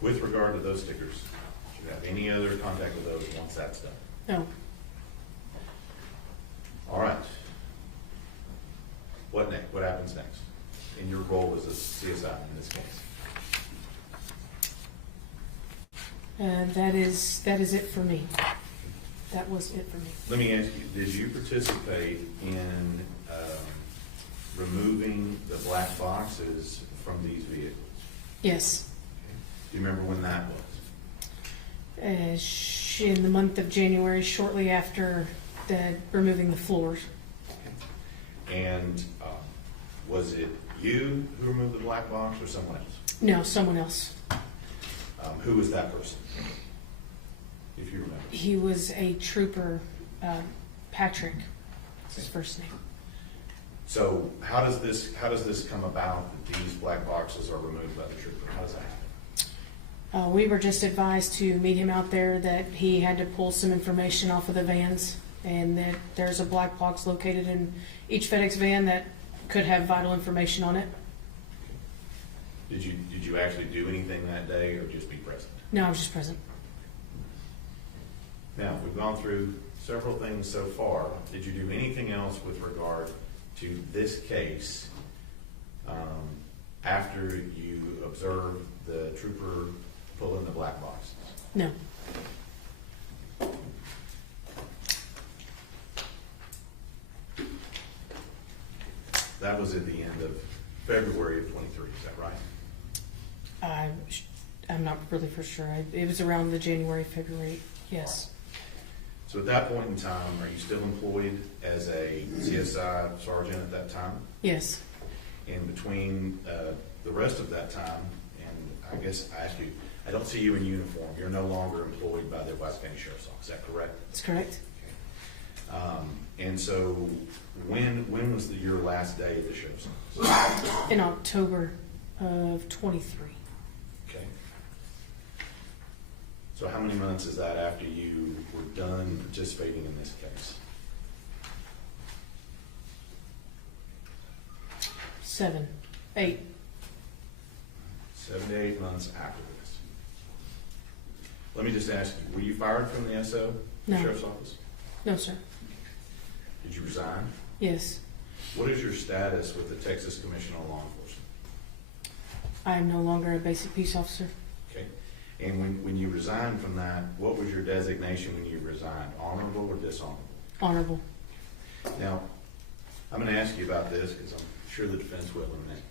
With regard to those stickers, do you have any other contact with those once that's done? No. All right. What next? What happens next in your role as a CSI in this case? That is it for me. That was it for me. Let me ask you, did you participate in removing the black boxes from these vehicles? Yes. Do you remember when that was? In the month of January, shortly after removing the floors. And was it you who removed the black box or someone else? No, someone else. Who was that person, if you remember? He was a trooper, Patrick, that's his first name. So how does this come about that these black boxes are removed by the trooper? How does that happen? We were just advised to meet him out there, that he had to pull some information off of the vans and that there's a black box located in each FedEx van that could have vital information on it. Did you actually do anything that day or just be present? No, I was just present. Now, we've gone through several things so far. Did you do anything else with regard to this case after you observed the trooper pull in the black box? No. That was at the end of February of 23, is that right? I'm not really for sure. It was around the January, February, yes. So at that point in time, are you still employed as a CSI sergeant at that time? Yes, And between the rest of that time, and I guess I ask you, I don't see you in uniform. You're no longer employed by the West County Sheriff's Office, is that correct? that's correct. And so when was your last day at the Sheriff's Office? In October of 23. Okay. So how many months is that after you were done participating in this case? 7, 8. 7 to 8 months after this. Let me just ask you, were you fired from the SO, the No. Sheriff's Office? No, sir. Did you resign? Yes, What is your status with the Texas Commission on Law Enforcement? I am no longer a basic peace officer. Okay. And when you resigned from that, what was your designation when you resigned? Honorable or dishonorable? Honorable. Now, I'm going to ask you about this because I'm sure the defense will in a minute.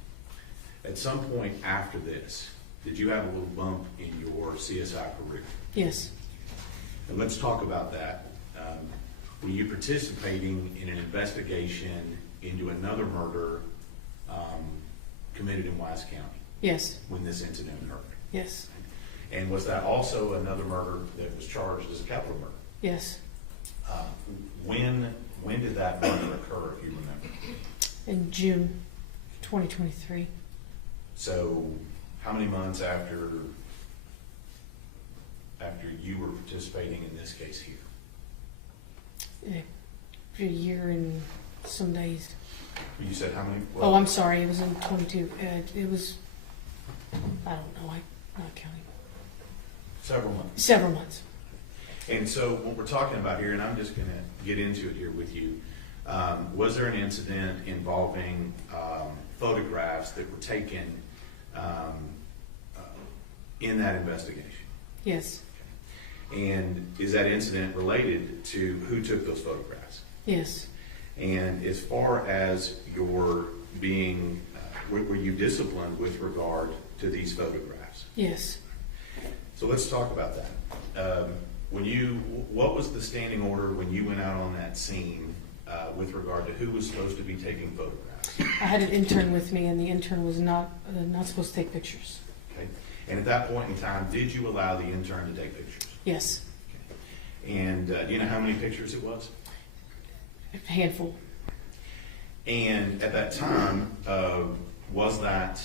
At some point after this, did you have a little bump in your CSI career? Yes, And let's talk about that. Were you participating in an investigation into another murder committed in Wise County yes, when this incident occurred? yes, And was that also another murder that was charged as a capital murder? yes. When did that murder occur, if you remember? In June 2023. So how many months after you were participating in this case here? A year and some days. You said how many? Oh, I'm sorry, it was in 22. It was, I don't know, I'm not counting. Several months. Several months. And so what we're talking about here, and I'm just going to get into it here with you, was there an incident involving photographs that were taken in that investigation? Yes, And is that incident related to who took those photographs? yes, And as far as your being, were you disciplined with regard to these photographs? yes. So let's talk about that. What was the standing order when you went out on that scene with regard to who was supposed to be taking photographs? I had an intern with me, and the intern was not supposed to take pictures. Okay. And at that point in time, did you allow the intern to take pictures? Yes, And do you know how many pictures it was? a handful. And at that time, was that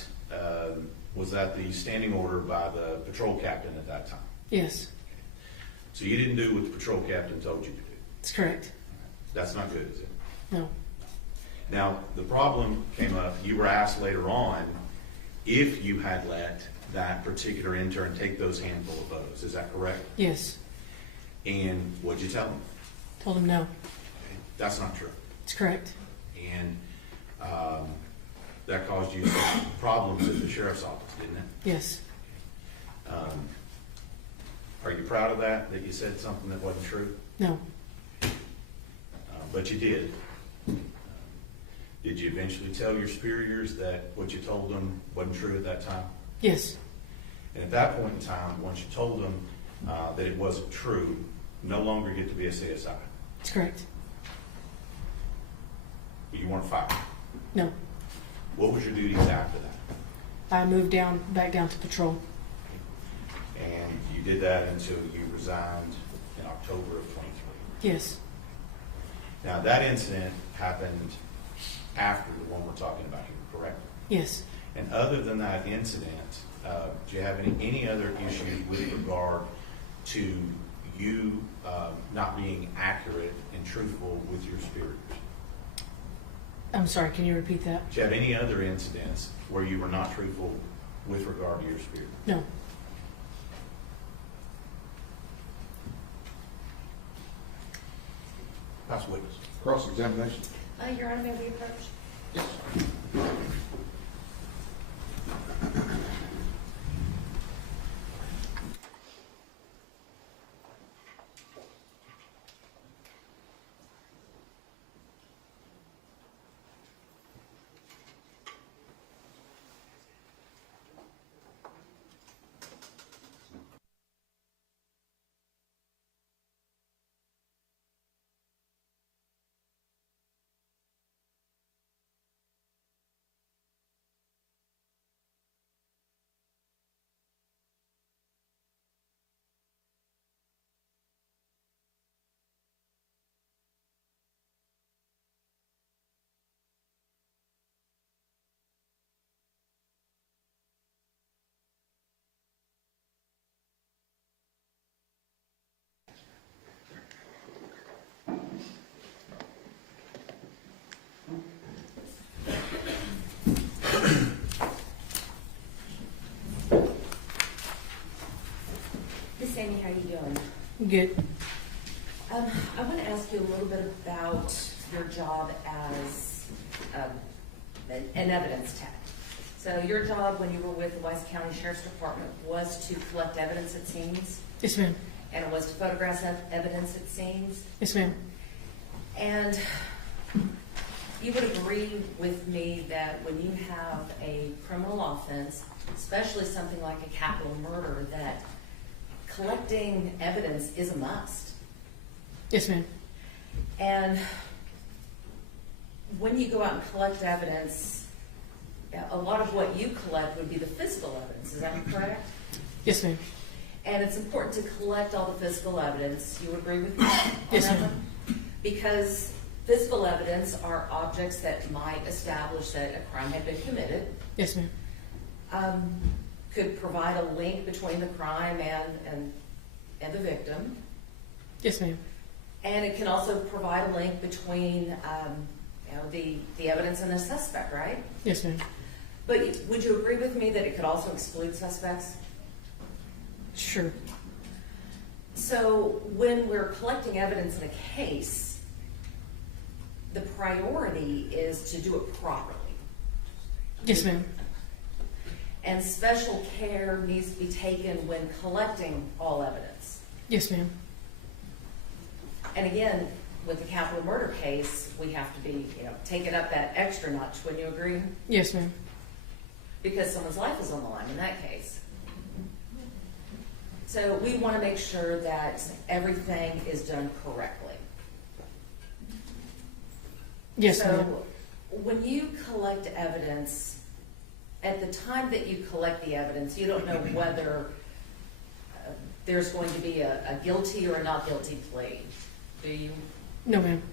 the standing order by the patrol captain at that time? Yes, So you didn't do what the patrol captain told you to do. that's correct. That's not good, is it? No, Now, the problem came up, you were asked later on if you had let that particular intern take those handful of photos. Is that correct? yes. And what'd you tell him? Told him no. Okay, that's not true. It's correct. And that caused you some problems at the sheriff's office, didn't it? Yes, Are you proud of that you said something that wasn't true? no, But you did. Did you eventually tell your superiors that what you told them wasn't true at that time? yes, And at that point in time, once you told them that it wasn't true, no longer get to be a CSI. it's correct. But you weren't fired. No, What was your duties after that? I moved back down to patrol. And you did that until you resigned in October of 23. Yes, Now, that incident happened after the one we're talking about here, correct? yes, And other than that incident, do you have any other issues with regard to you not being accurate and truthful with your spirit? I'm sorry, can you repeat that? Do you have any other incidents where you were not truthful with regard to your spirit? No. House witness. Cross-examination. Your Honor, may we approach? Yes. Miss Amy, how you doing? Good. I want to ask you a little bit about your job as an evidence tech. So your job when you were with the Wise County Sheriff's Department was to collect evidence at scenes, Yes, ma'am. and it was to photograph evidence at scenes. Yes, ma'am. And you would agree with me that when you have a criminal offense, especially something like a capital murder, that collecting evidence is a must. Yes, ma'am. And when you go out and collect evidence, a lot of what you collect would be the physical evidence, is that correct? Yes, ma'am. And it's important to collect all the physical evidence. You agree with me? Yes, on that ma'am. one? Because physical evidence are objects that might establish that a crime had been committed, Yes, ma'am. could provide a link between the crime and the victim. Yes, ma'am. And it can also provide a link between the evidence and the suspect, right? Yes, ma'am. But would you agree with me that it could also exclude suspects? Sure. So when we're collecting evidence in a case, the priority is to do it properly. Yes, ma'am. And special care needs to be taken when collecting all evidence. Yes, ma'am. And again, with the capital murder case, we have to be, take it up that extra notch. Wouldn't you agree? Yes, ma'am. Because someone's life is on the line in that case. So we want to make sure that everything is done correctly. Yes, ma'am. So when you collect evidence, at the time that you collect the evidence, you don't know whether there's going to be a guilty or a not guilty plea, do you? No, ma'am.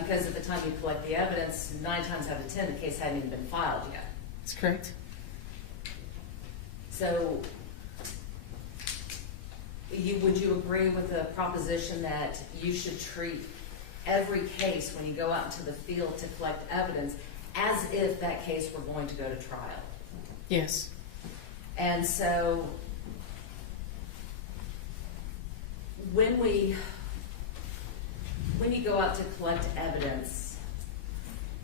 Because at the time you collect the evidence, 9 times out of 10, the case hadn't even been filed yet. That's correct. So would you agree with the proposition that you should treat every case when you go out into the field to collect evidence as if that case were going to go to trial? Yes. And so when you go out to collect evidence,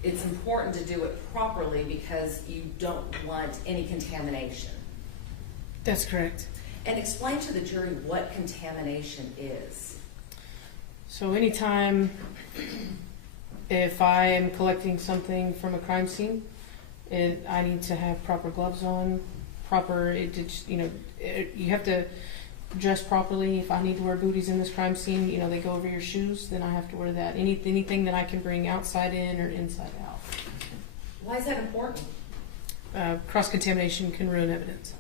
it's important to do it properly because you don't want any contamination. That's correct. And explain to the jury what contamination is. So anytime if I am collecting something from a crime scene, I need to have proper gloves on, you have to dress properly. If I need to wear booties in this crime scene, they go over your shoes, then I have to wear that. Anything that I can bring outside in or inside out. Why is that important? Cross-contamination can ruin evidence.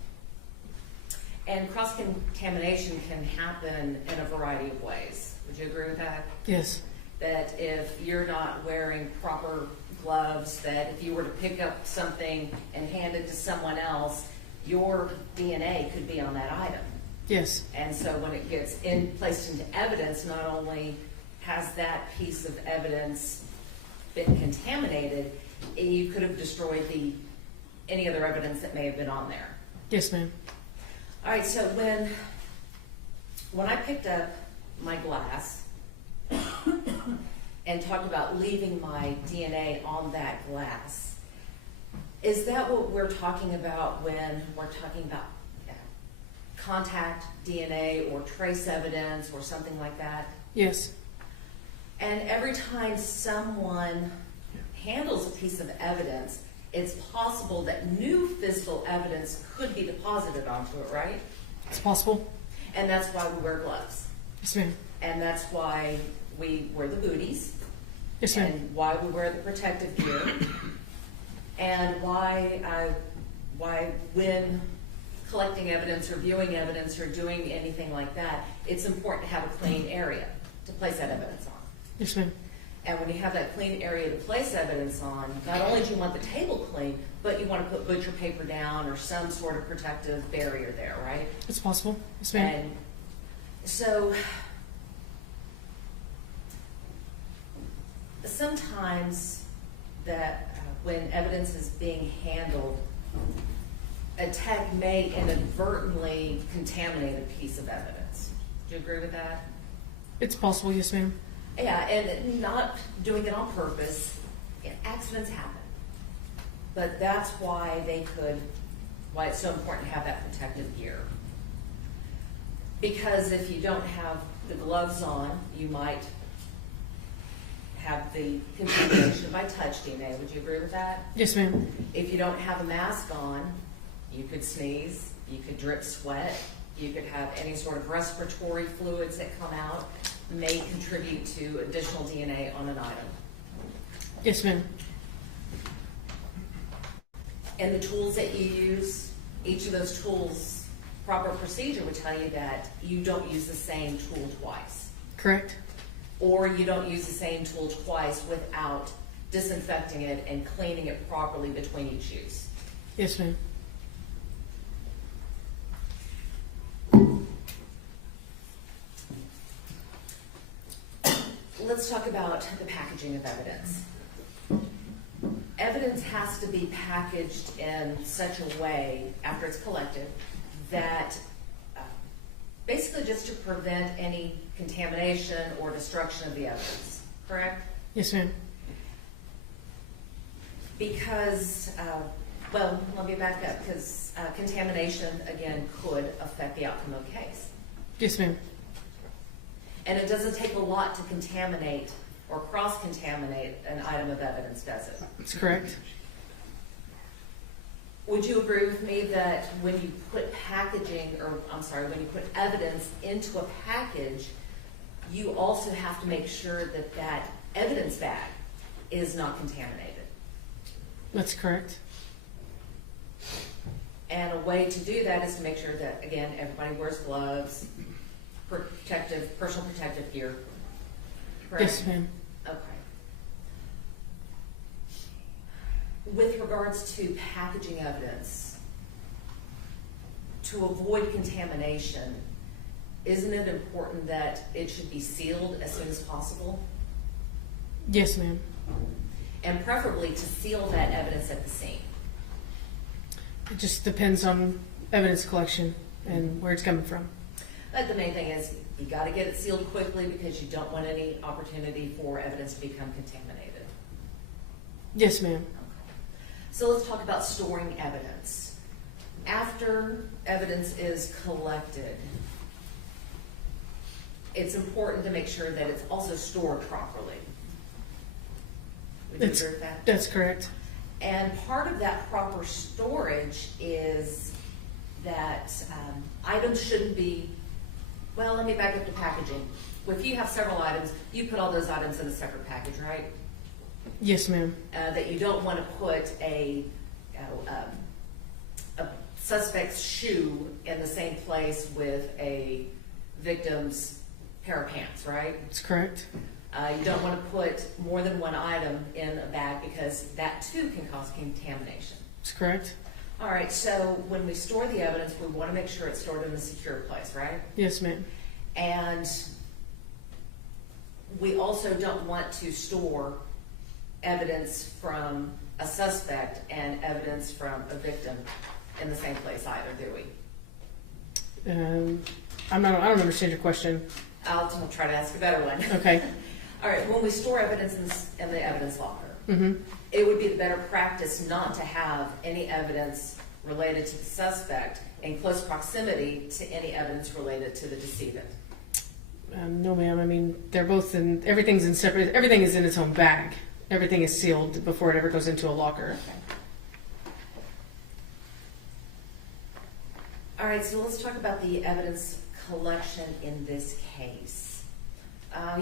And cross-contamination can happen in a variety of ways. Would you agree with that? Yes. That if you're not wearing proper gloves, that if you were to pick up something and hand it to someone else, your DNA could be on that item. Yes. And so when it gets placed into evidence, not only has that piece of evidence been contaminated, you could have destroyed any other evidence that may have been on there. Yes, ma'am. All right, so when I picked up my glass and talked about leaving my DNA on that glass, is that what we're talking about when we're talking about contact DNA or trace evidence or something like that? Yes. And every time someone handles a piece of evidence, it's possible that new physical evidence could be deposited onto it, right? It's possible. And that's why we wear gloves. Yes, ma'am. And that's why we wear the booties. Yes, ma'am. And why we wear the protective gear. And why when collecting evidence or viewing evidence or doing anything like that, it's important to have a clean area to place that evidence on. Yes, ma'am. And when you have that clean area to place evidence on, not only do you want the table clean, but you want to put butcher paper down or some sort of protective barrier there, right? It's possible. Yes, ma'am. And so sometimes that when evidence is being handled, a tech may inadvertently contaminate a piece of evidence. Do you agree with that? It's possible. Yes, ma'am. Yeah, and not doing it on purpose. Accidents happen. But that's why why it's so important to have that protective gear. Because if you don't have the gloves on, you might have the contamination by touch DNA. Would you agree with that? Yes, ma'am. If you don't have a mask on, you could sneeze, you could drip sweat, you could have any sort of respiratory fluids that come out, may contribute to additional DNA on an item. Yes, ma'am. And the tools that you use, each of those tools, proper procedure would tell you that you don't use the same tool twice. Correct. Or you don't use the same tool twice without disinfecting it and cleaning it properly between each use. Yes, ma'am. Let's talk about the packaging of evidence. Evidence has to be packaged in such a way, after it's collected, that basically just to prevent any contamination or destruction of the evidence, correct? Yes, ma'am. Because, well, let me back up, because contamination, again, could affect the outcome of the case. Yes, ma'am. And it doesn't take a lot to contaminate or cross-contaminate an item of evidence, does it? That's correct. Would you agree with me that when you put when you put evidence into a package, you also have to make sure that that evidence bag is not contaminated? That's correct. And a way to do that is to make sure that, again, everybody wears gloves, personal protective gear. Correct? Yes, ma'am. Okay. With regards to packaging evidence, to avoid contamination, isn't it important that it should be sealed as soon as possible? Yes, ma'am. And preferably to seal that evidence at the scene. It just depends on evidence collection and where it's coming from. But the main thing is you got to get it sealed quickly because you don't want any opportunity for evidence to become contaminated. Yes, ma'am. So let's talk about storing evidence. After evidence is collected, it's important to make sure that it's also stored properly. Would you agree with that? That's correct. And part of that proper storage is that items shouldn't be, well, let me back up to packaging. If you have several items, you put all those items in a separate package, right? Yes, ma'am. That you don't want to put a suspect's shoe in the same place with a victim's pair of pants, right? That's correct. You don't want to put more than one item in a bag because that too can cause contamination. That's correct. All right, so when we store the evidence, we want to make sure it's stored in a secure place, right? Yes, ma'am. And we also don't want to store evidence from a suspect and evidence from a victim in the same place either, do we? I don't understand your question. I'll try to ask a better one. Okay. All right, when we store evidence in the evidence locker, Mm-hmm. it would be the better practice not to have any evidence related to the suspect in close proximity to any evidence related to the decedent. No, ma'am. I mean, they're both in. Everything's in separate. Everything is in its own bag. Everything is sealed before it ever goes into a locker. All right, so let's talk about the evidence collection in this case.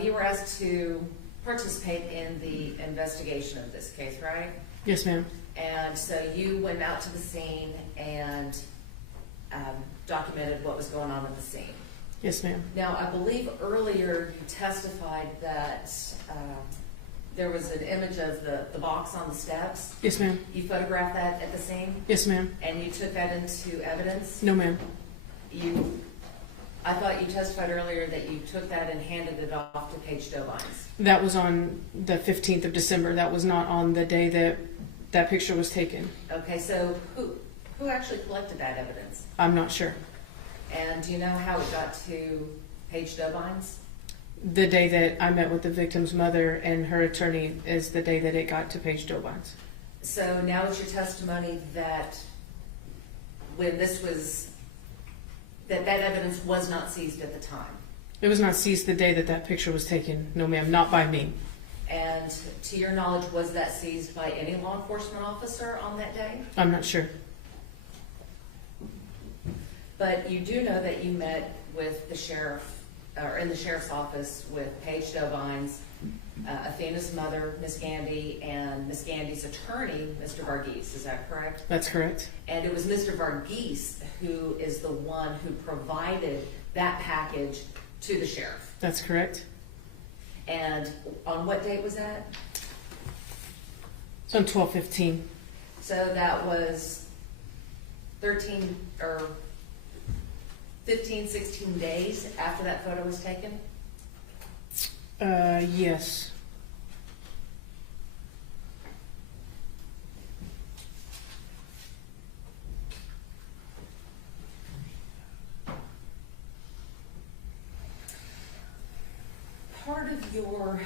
You were asked to participate in the investigation of this case, right? Yes, ma'am. And so you went out to the scene and documented what was going on at the scene. Yes, ma'am. Now, I believe earlier you testified that there was an image of the box on the steps. Yes, ma'am. You photographed that at the scene, Yes, ma'am. and you took that into evidence? No, ma'am. I thought you testified earlier that you took that and handed it off to Paige Dovines. That was on the 15th of December. That was not on the day that that picture was taken. Okay, so who actually collected that evidence? I'm not sure. And do you know how it got to Paige Dovines? The day that I met with the victim's mother and her attorney is the day that it got to Paige Dovines. So now it's your testimony that when this was, that evidence was not seized at the time. It was not seized the day that that picture was taken. No, ma'am. Not by me. And to your knowledge, was that seized by any law enforcement officer on that day? I'm not sure. But you do know that you met with the sheriff, or in the sheriff's office with Paige Dovines, Athena's mother, Miss Gandy, and Miss Gandy's attorney, Mr. Varghese. Is that correct? That's correct. And it was Mr. Varghese who is the one who provided that package to the sheriff. That's correct. And on what date was that? It's on 12/15. So that was 13 or 15, 16 days after that photo was taken? Yes. Part of your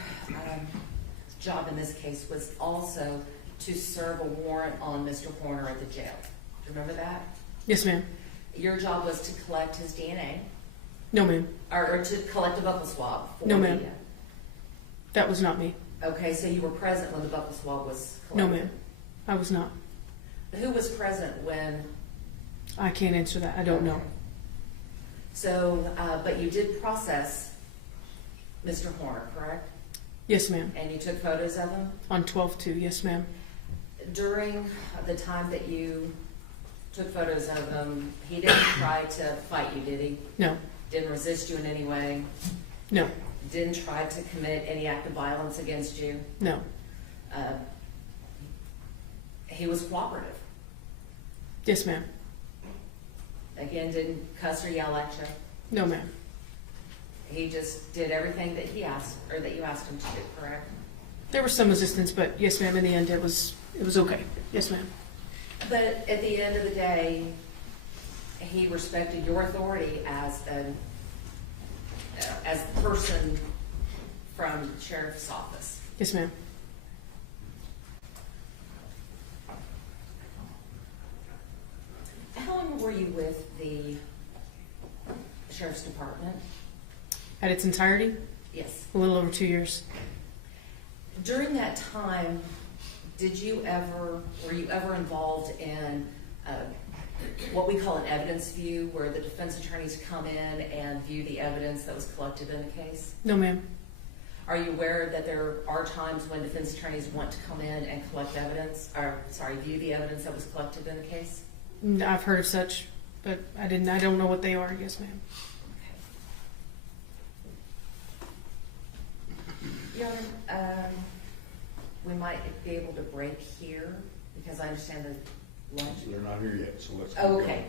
job in this case was also to serve a warrant on Mr. Horner at the jail. Do you remember that? Yes, ma'am. Your job was to collect his DNA, No, ma'am. or to collect a buccal swab. For No, ma'am. the, That was not me. okay, so you were present when the buccal swab was No, collected? ma'am. I was not. Who was present when? I can't answer that. I don't know. So, but you did process Mr. Horner, correct? Yes, ma'am. And you took photos of him? On 12/2. Yes, ma'am. During the time that you took photos of him, he didn't try to fight you, did he? No. Didn't resist you in any way? No. Didn't try to commit any act of violence against you? No. He was cooperative. Yes, ma'am. Again, didn't cuss or yell at you? No, ma'am. He just did everything that he asked, or that you asked him to do, correct? There was some resistance, but yes, ma'am. In the end, it was okay. Yes, ma'am. But at the end of the day, he respected your authority as a person from the sheriff's office. Yes, ma'am. How long were you with the sheriff's department? At its entirety, Yes. a little over 2 years. During that time, were you ever involved in what we call an evidence view, where the defense attorneys come in and view the evidence that was collected in the case? No, ma'am. Are you aware that there are times when defense attorneys want to come in and collect evidence, view the evidence that was collected in the case? I've heard of such, but I don't know what they are. Yes, ma'am. Yeah, we might be able to break here, because I understand that lunch? They're not here yet, so let's. Oh, okay.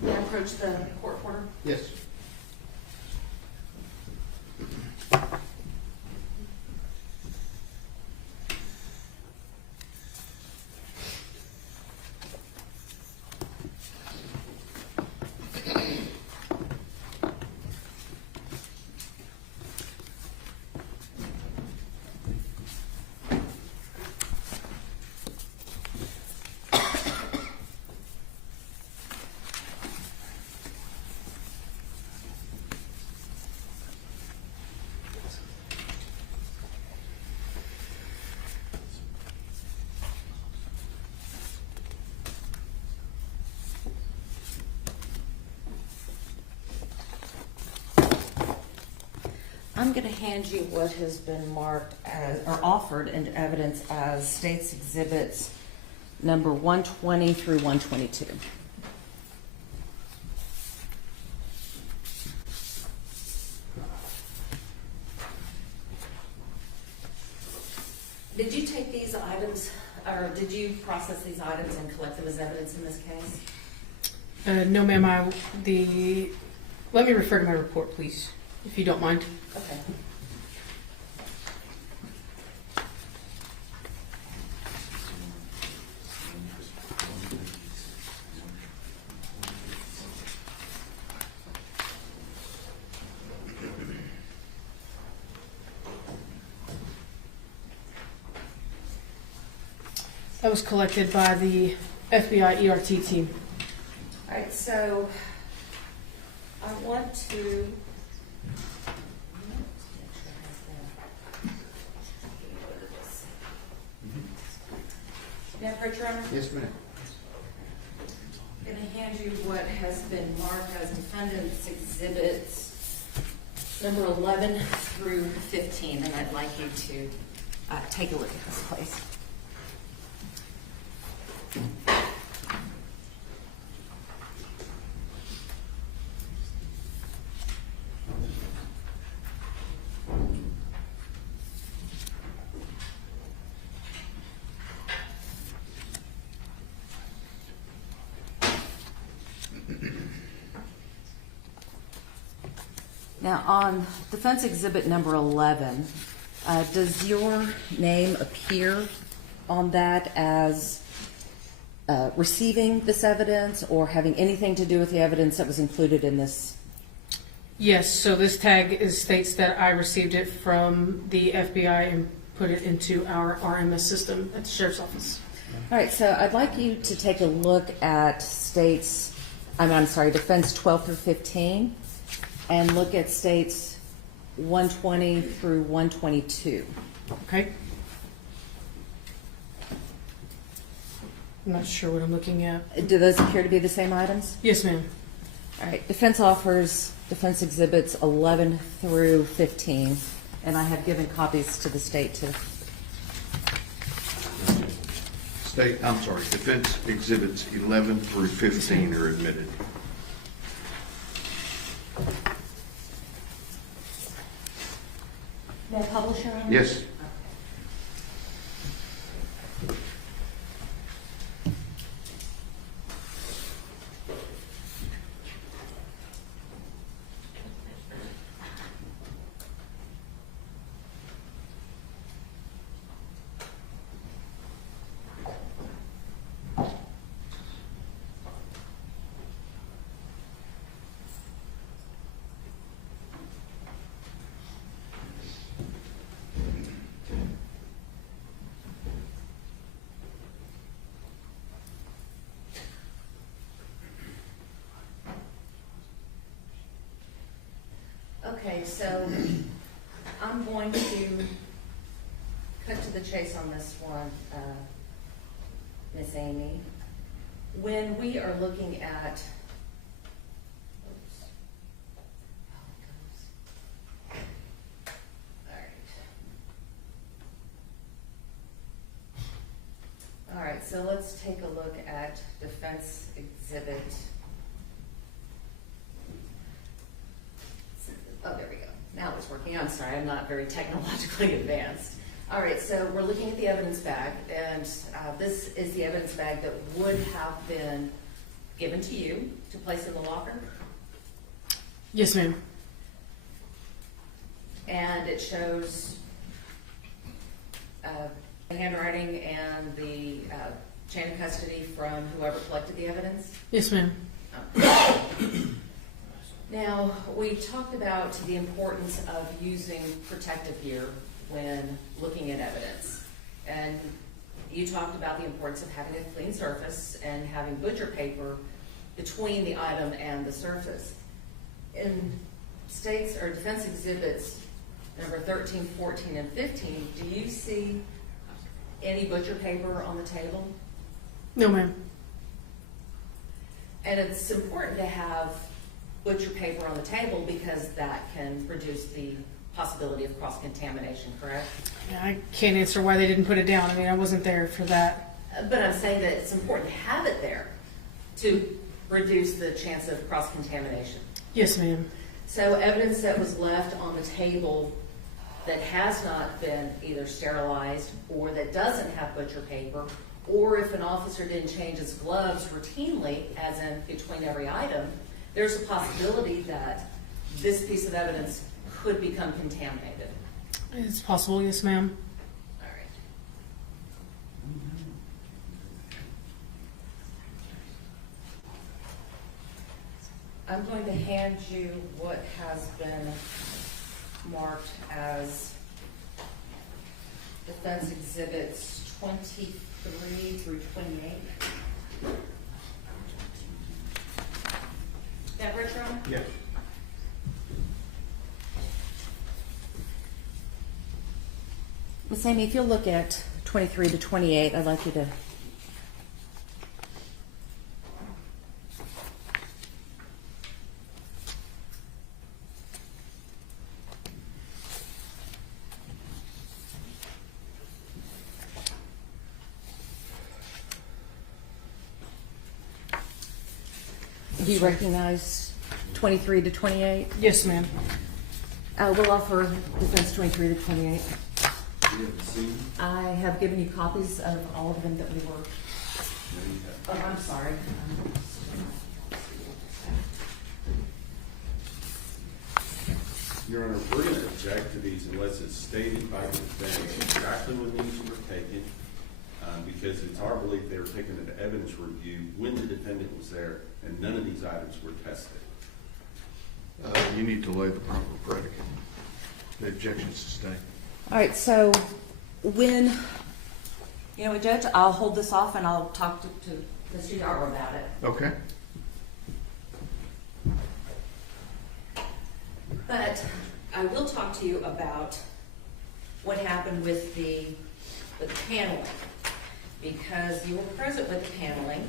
May I approach the court reporter? Yes. I'm going to hand you what has been marked as, or offered into evidence as State's Exhibits number 120 through 122. Did you take these items, or did you process these items and collect them as evidence in this case? No, ma'am, let me refer to my report, please, if you don't mind. Okay. That was collected by the FBI ERT team. All right, so I want to. May I approach, Your Honor? Yes, ma'am. I'm going to hand you what has been marked as Defendant's Exhibits number 11 through 15, and I'd like you to take a look at this, please. Now, on Defense Exhibit number 11, does your name appear on that as receiving this evidence or having anything to do with the evidence that was included in this? Yes, so this tag states that I received it from the FBI and put it into our RMS system at the Sheriff's Office. All right, so I'd like you to take a look at Defense 12 through 15, and look at States 120 through 122. Okay? I'm not sure what I'm looking at. Do those appear to be the same items? Yes, ma'am. All right, defense offers Defense Exhibits 11 through 15, and I have given copies to the state to. Defense Exhibits 11 through 15 are admitted. May I publish, Your Honor? Yes. Okay, so I'm going to cut to the chase on this one, Miss Amy. When we are looking at, all right, so let's take a look at Defense Exhibit. Oh, there we go. Now it's working. I'm sorry, I'm not very technologically advanced. All right, so we're looking at the evidence bag, and this is the evidence bag that would have been given to you to place in the locker. Yes, ma'am. And it shows the handwriting and the chain of custody from whoever collected the evidence. Yes, ma'am. Now, we talked about the importance of using protective gear when looking at evidence. And you talked about the importance of having a clean surface and having butcher paper between the item and the surface. In states or defense exhibits number 13, 14, and 15, do you see any butcher paper on the table? No, ma'am. And it's important to have butcher paper on the table because that can reduce the possibility of cross-contamination, correct? Yeah, I can't answer why they didn't put it down. I mean, I wasn't there for that. But I'm saying that it's important to have it there to reduce the chance of cross-contamination. Yes, ma'am. So evidence that was left on the table that has not been either sterilized or that doesn't have butcher paper, or if an officer didn't change his gloves routinely, as in between every item, there's a possibility that this piece of evidence could become contaminated. It's possible, yes, ma'am. All right. I'm going to hand you what has been marked as defense exhibits 23 through 28. That right, Ron? Yes. Ms. Amy, if you'll look at 23 to 28, I'd like you to. Do you recognize 23 to 28? Yes, ma'am. We'll offer defense 23 to 28. I have given you copies of all of them that we were. Oh, I'm sorry. Your Honor, we're going to object to these unless it's stated by the defendant exactly when these were taken, because it's our belief they were taken into evidence review when the defendant was there, and none of these items were tested. You need to lay the proper predicate. The objection's sustained. All right, so when, you know, Judge, I'll hold this off and I'll talk to Mr. Yarrow about it. Okay. But I will talk to you about what happened with the paneling, because you were present with the paneling.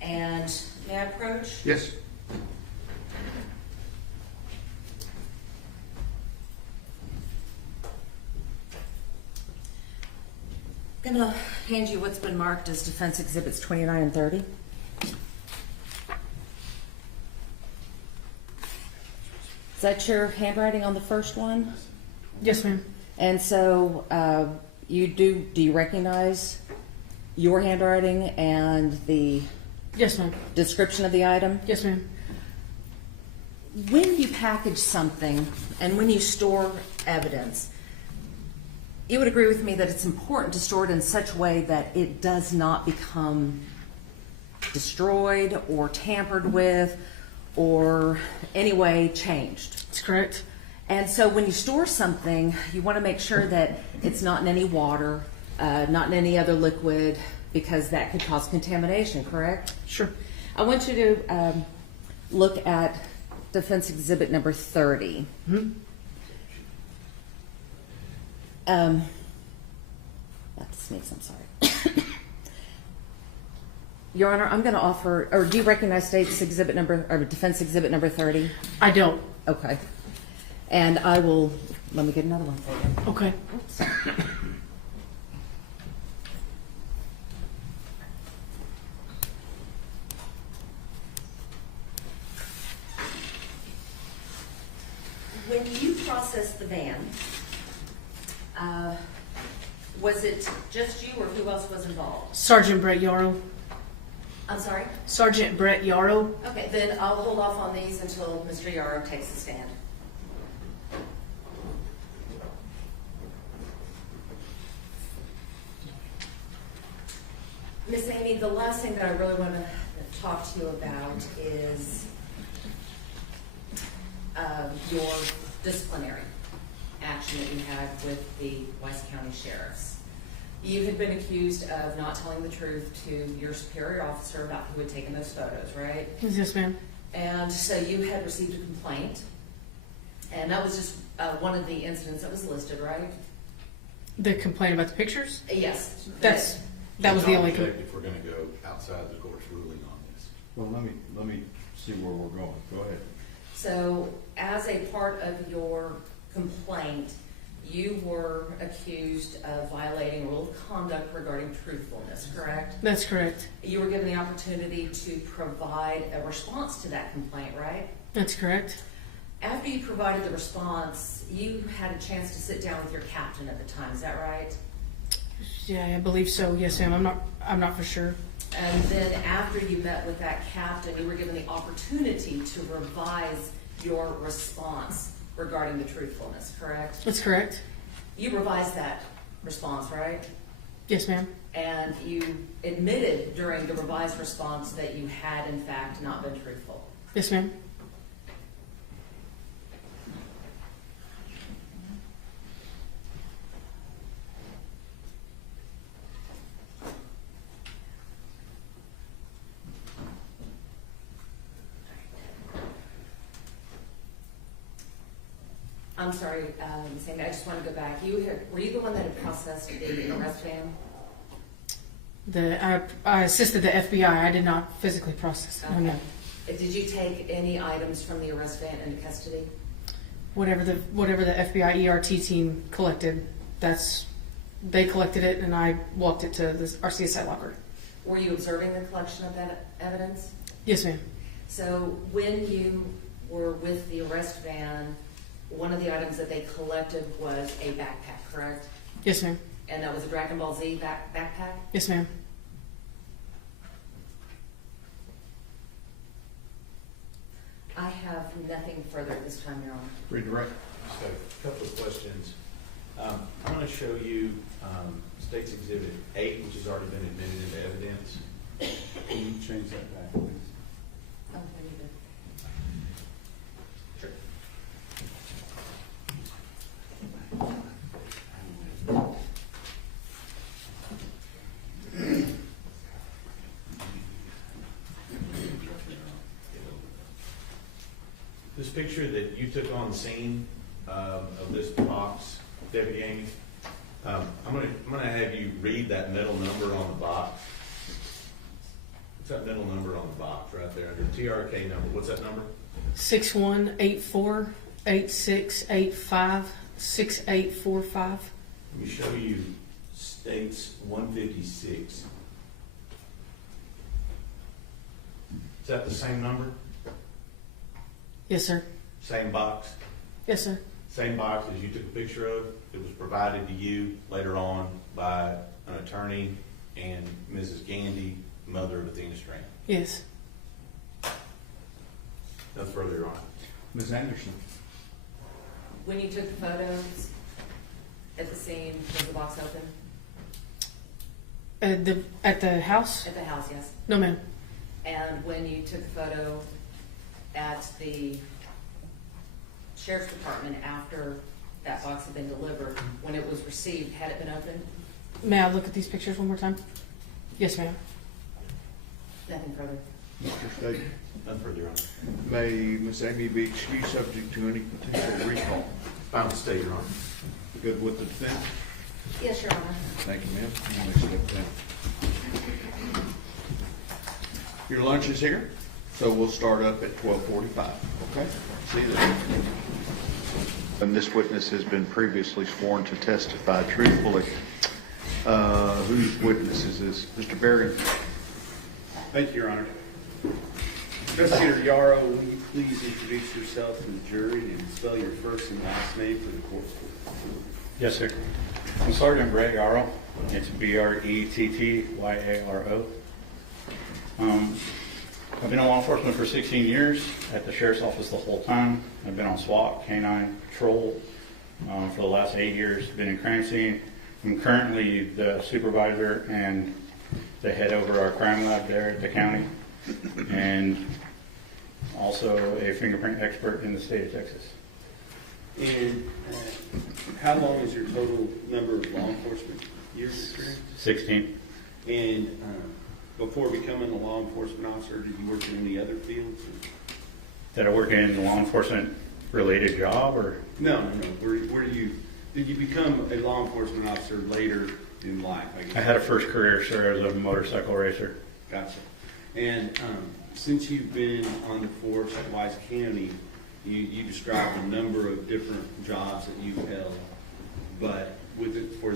And may I approach? Yes. I'm going to hand you what's been marked as defense exhibits 29 and 30. Is that your handwriting on the first one? Yes, ma'am. And so do you recognize your handwriting and the Yes, ma'am. description of the item? Yes, ma'am. When you package something and when you store evidence, you would agree with me that it's important to store it in such a way that it does not become destroyed or tampered with or any way changed. That's correct. And so when you store something, you want to make sure that it's not in any water, not in any other liquid, because that could cause contamination, correct? Sure. I want you to look at defense exhibit number 30. Mm-hmm. Not to sneeze, I'm sorry. Your Honor, I'm going to offer, or do you recognize state's exhibit number, or defense exhibit number 30? I don't. Okay. And I will, let me get another one for you. Okay. Oops. When you process the van, Was it just you or who else was involved? Sergeant Brett Yarrow. I'm sorry? Sergeant Brett Yarrow. Okay, then I'll hold off on these until Mr. Yarrow takes the stand. Miss Amy, the last thing that I really want to talk to you about is your disciplinary action that you had with the Weiss County Sheriffs. You had been accused of not telling the truth to your superior officer about who had taken those photos, right? Yes, ma'am. And so you had received a complaint, and that was just one of the incidents that was listed, right? The complaint about the pictures? Yes. That was the only. If we're gonna go outside the court's ruling on this. Well, let me see where we're going. Go ahead. So as a part of your complaint, you were accused of violating rule of conduct regarding truthfulness, correct? That's correct. You were given the opportunity to provide a response to that complaint, right? That's correct. After you provided the response, you had a chance to sit down with your captain at the time, is that right? Yeah, I believe so. Yes, ma'am. I'm not for sure. And then after you met with that captain, you were given the opportunity to revise your response regarding the truthfulness, correct? That's correct. You revised that response, right? Yes, ma'am. And you admitted during the revised response that you had in fact not been truthful. Yes, ma'am. I'm sorry, Sammy, I just want to go back. Were you the one that had processed the arrest van? I assisted the FBI. I did not physically process it. No. Did you take any items from the arrest van into custody? Whatever the FBI ERT team collected, they collected it, and I walked it to our CSI locker. Were you observing the collection of that evidence? Yes, ma'am. So when you were with the arrest van, one of the items that they collected was a backpack, correct? Yes, ma'am. And that was a Dragon Ball Z backpack? Yes, ma'am. I have nothing further at this time, Your Honor. Read the record. Just got a couple of questions. I'm gonna show you, State's Exhibit 8, which has already been admitted into evidence. Can you change that back, please? Oh, I need to. Sure. This picture that you took on the scene of this box, Deputy Amy, I'm gonna have you read that middle number on the box. What's that middle number on the box right there under TRK number? What's that number? 6184-8685-6845. Let me show you State's 156. Is that the same number? Yes, sir. Same box? Yes, sir. Same box as you took a picture of? It was provided to you later on by an attorney and Mrs. Gandy, mother of Athena Strand. Yes. Nothing further, Your Honor. Ms. Anderson. When you took the photos at the scene, was the box open? At the house? At the house, yes. No, ma'am. And when you took the photo at the sheriff's department after that box had been delivered, when it was received, had it been opened? May I look at these pictures one more time? Yes, ma'am. Nothing further. Mr. State. Nothing further, Your Honor. May Ms. Amy be excused subject to any potential recall? Final state, Your Honor. Good with the defense? Yes, Your Honor. Thank you, ma'am. You may step down. Your lunch is here, so we'll start up at 12:45, okay? See you then. And this witness has been previously sworn to testify truthfully. Whose witness is this? Mr. Berry? Thank you, Your Honor. Investigator Yarrow, will you please introduce yourself to the jury and spell your first and last name for the court? Yes, sir. I'm Sergeant Brett Yarrow. It's Bretttyaro. I've been in law enforcement for 16 years, at the sheriff's office the whole time. I've been on SWAT, K-9 patrol for the last 8 years. Been in crime scene. I'm currently the supervisor and the head over our crime lab there at the county, and also a fingerprint expert in the state of Texas. And how long is your total number of law enforcement years experience? 16. And before becoming a law enforcement officer, did you work in any other fields? Did I work in a law enforcement related job, or? No. Where did you become a law enforcement officer later in life? I guess? I had a first career, sir, as a motorcycle racer. Gotcha. And since you've been on the force at Wise County, you described a number of different jobs that you've held, but with it for,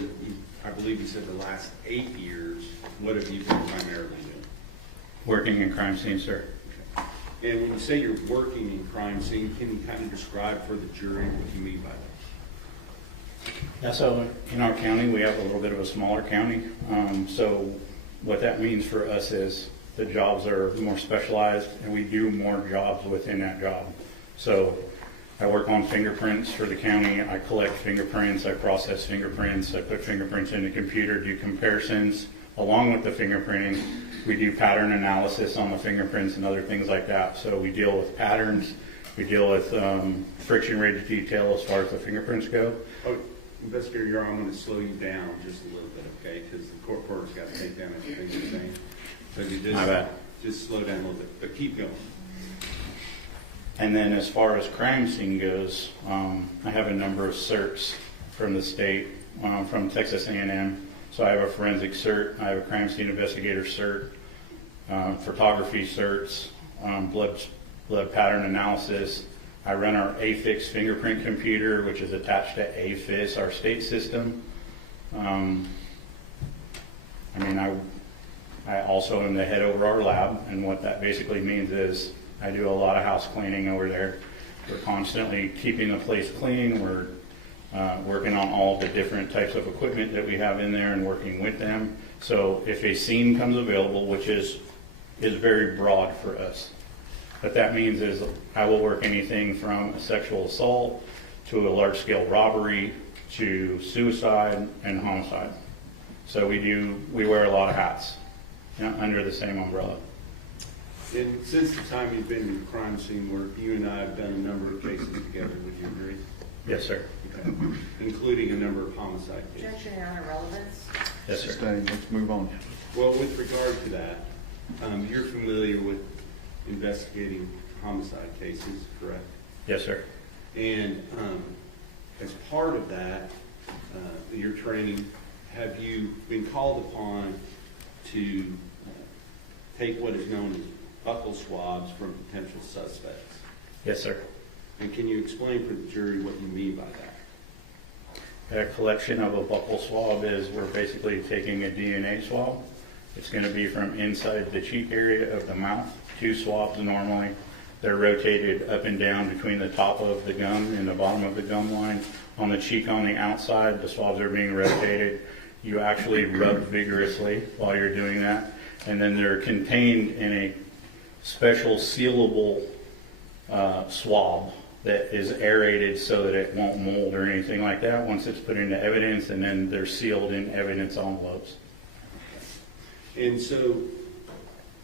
I believe you said the last 8 years, what have you been primarily doing? Working in crime scene, sir. Okay. And when you say you're working in crime scene, can you kind of describe for the jury what you mean by that? Yeah, so in our county, we have a little bit of a smaller county. So what that means for us is the jobs are more specialized and we do more jobs within that job. So I work on fingerprints for the county. I collect fingerprints, I process fingerprints, I put fingerprints in the computer, do comparisons. Along with the fingerprinting, we do pattern analysis on the fingerprints and other things like that. So we deal with patterns, we deal with friction rate of detail as far as the fingerprints go. Oh, Investigator Yarrow, I'm going to slow you down just a little bit, okay? Because the court reporter's got to take down everything you're saying. So you just slow down a little bit, but keep going. And then as far as crime scene goes, I have a number of certs from the state, from Texas A&M. So I have a forensic cert, I have a crime scene investigator cert, photography certs, blood pattern analysis. I run our AFIX fingerprint computer, which is attached to AFIS, our state system. I also am the head over our lab, and what that basically means is I do a lot of house cleaning over there. We're constantly keeping the place clean. We're working on all the different types of equipment that we have in there and working with them. So if a scene comes available, which is very broad for us, what that means is I will work anything from a sexual assault to a large-scale robbery to suicide and homicide. So we wear a lot of hats, under the same umbrella. And since the time you've been in crime scene work, you and I have done a number of cases together. Would you agree? Yes, sir. Okay. Including a number of homicide cases. Objection, Your Honor, relevance. Yes, sir. Sustained. Let's move on. Well, with regard to that, you're familiar with investigating homicide cases, correct? Yes, sir. And as part of that, your training, have you been called upon to take what is known as buccal swabs from potential suspects? Yes, sir. And can you explain for the jury what you mean by that? A collection of a buccal swab is we're basically taking a DNA swab. It's going to be from inside the cheek area of the mouth. 2 swabs normally. They're rotated up and down between the top of the gum and the bottom of the gum line. On the cheek on the outside, the swabs are being rotated. You actually rub vigorously while you're doing that. And then they're contained in a special sealable swab that is aerated so that it won't mold or anything like that once it's put into evidence, and then they're sealed in evidence envelopes. And so,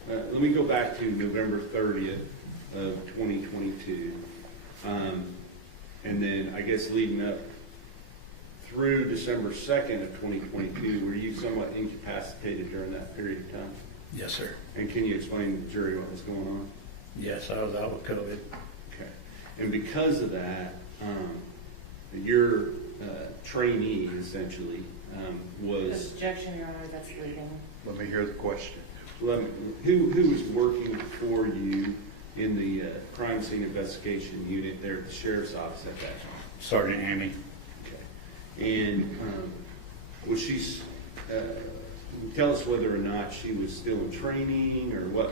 let me go back to November 30th of 2022. And then I guess leading up through December 2nd of 2022, were you somewhat incapacitated during that period of time? Yes, sir. And can you explain to the jury what was going on? Yes, I was out with COVID. Okay. And because of that, your trainee essentially was. Objection, Your Honor, that's leading. Let me hear the question. Who was working for you in the crime scene investigation unit there at the sheriff's office at that time? Sergeant Amy. Okay. And was she? Tell us whether or not she was still in training, or what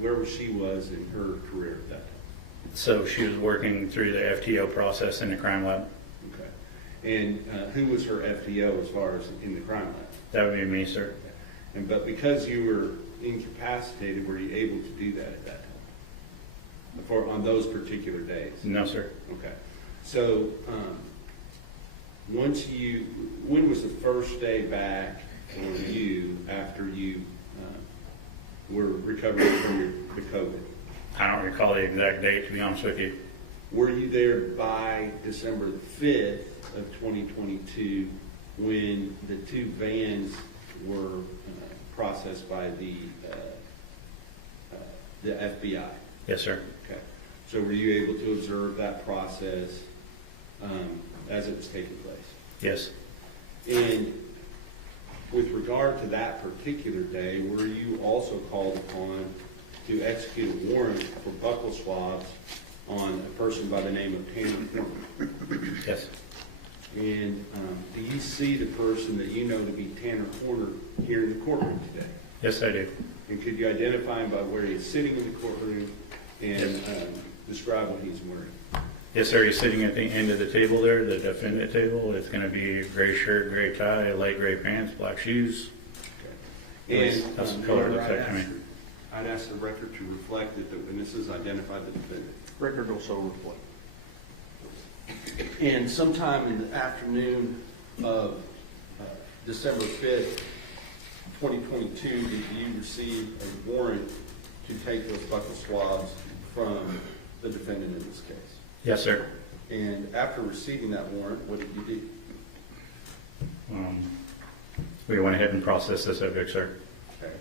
where she was in her career at that time. So she was working through the FTO process in the crime lab. Okay. And who was her FTO as far as in the crime lab? That would be me, sir. But because you were incapacitated, were you able to do that at that time? On those particular days? No, sir. Okay. So, when was the first day back for you after you were recovering from the COVID? I don't recall the exact date, to be honest with you. Were you there by December the 5th of 2022 when the two vans were processed by the FBI? Yes, sir. Okay. So were you able to observe that process as it was taking place? Yes. And with regard to that particular day, were you also called upon to execute a warrant for buccal swabs on a person by the name of Tanner Horner? Yes. And do you see the person that you know to be Tanner Horner here in the courtroom today? Yes, I do. And could you identify him by where he's sitting in the courtroom and describe what he's wearing? Yes, sir. He's sitting at the end of the table there, the defendant table. It's going to be gray shirt, gray tie, light gray pants, black shoes. Okay. And That's the color it looks I'd like to me. ask the record to reflect that the witnesses identified the defendant. Record will so reflect. And sometime in the afternoon of December 5th, 2022, did you receive a warrant to take those buccal swabs from the defendant in this case? Yes, sir. And after receiving that warrant, what did you do? We went ahead and processed the subject, sir. Okay.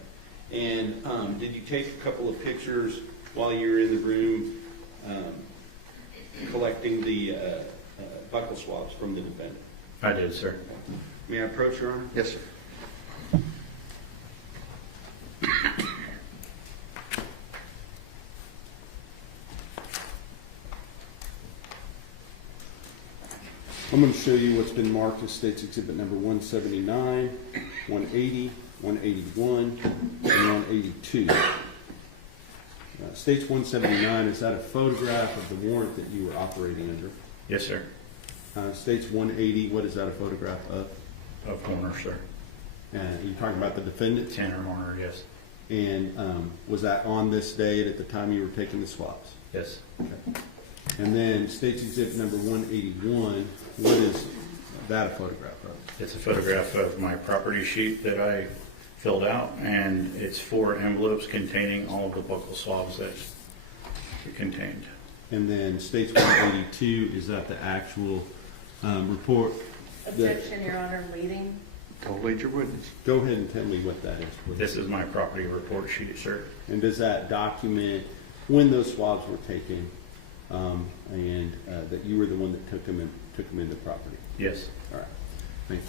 And did you take a couple of pictures while you were in the room collecting the buccal swabs from the defendant? I did, sir. May I approach, Your Honor? Yes, sir. I'm going to show you what's been marked as State's Exhibit number 179, 180, 181, and 182. State's 179, is that a photograph of the warrant that you were operating under? Yes, sir. State's 180, what is that a photograph of? Of Horner, sir. And you're talking about the defendant? Tanner Horner, yes. And was that on this date at the time you were taking the swabs? Yes. Okay. And then State's Exhibit number 181, what is that a photograph of? It's a photograph of my property sheet that I filled out, and it's 4 envelopes containing all of the buccal swabs that it contained. And then State's 182, is that the actual report? Objection, Your Honor, leading. Don't lead your witness. Go ahead and tell me what that is, please. This is my property report sheet, sir. And does that document when those swabs were taken, and that you were the one that took them into property? Yes. All right. Thank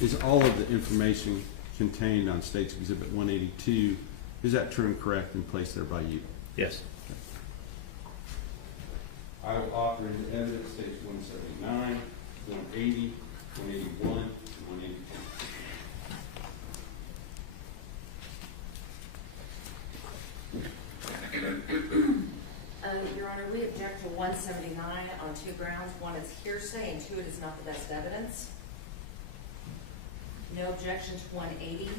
you. Is all of the information contained on State's Exhibit 182, is that true and correct and placed there by you? Yes. I will offer into evidence States 179, 180, 181, and 182. Your Honor, we object to 179 on 2 grounds. One is hearsay, and 2, it is not the best evidence. No objection to 180.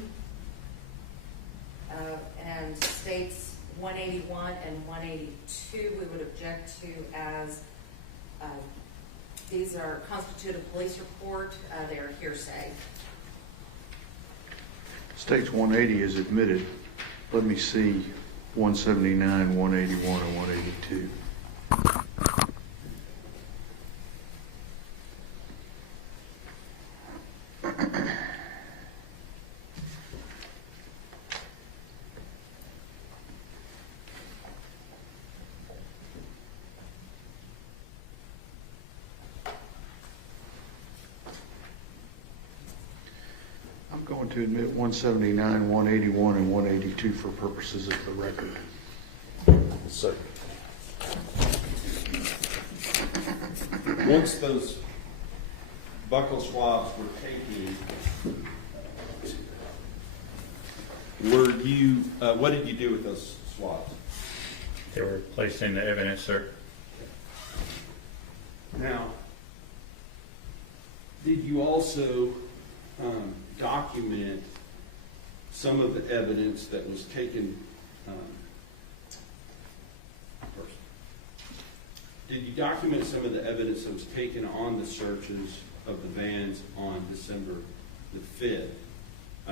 And States 181 and 182, we would object to as these are constituted police report. They are hearsay. States 180 is admitted. Let me see 179, 181, and 182. I'm going to admit 179, 181, and 182 for purposes of the record. Sir. Once those buccal swabs were taken, what did you do with those swabs? They were placed into evidence, sir. Now, did you also document some of the evidence that was taken first? Did you document some of the evidence that was taken on the searches of the vans on December the 5th?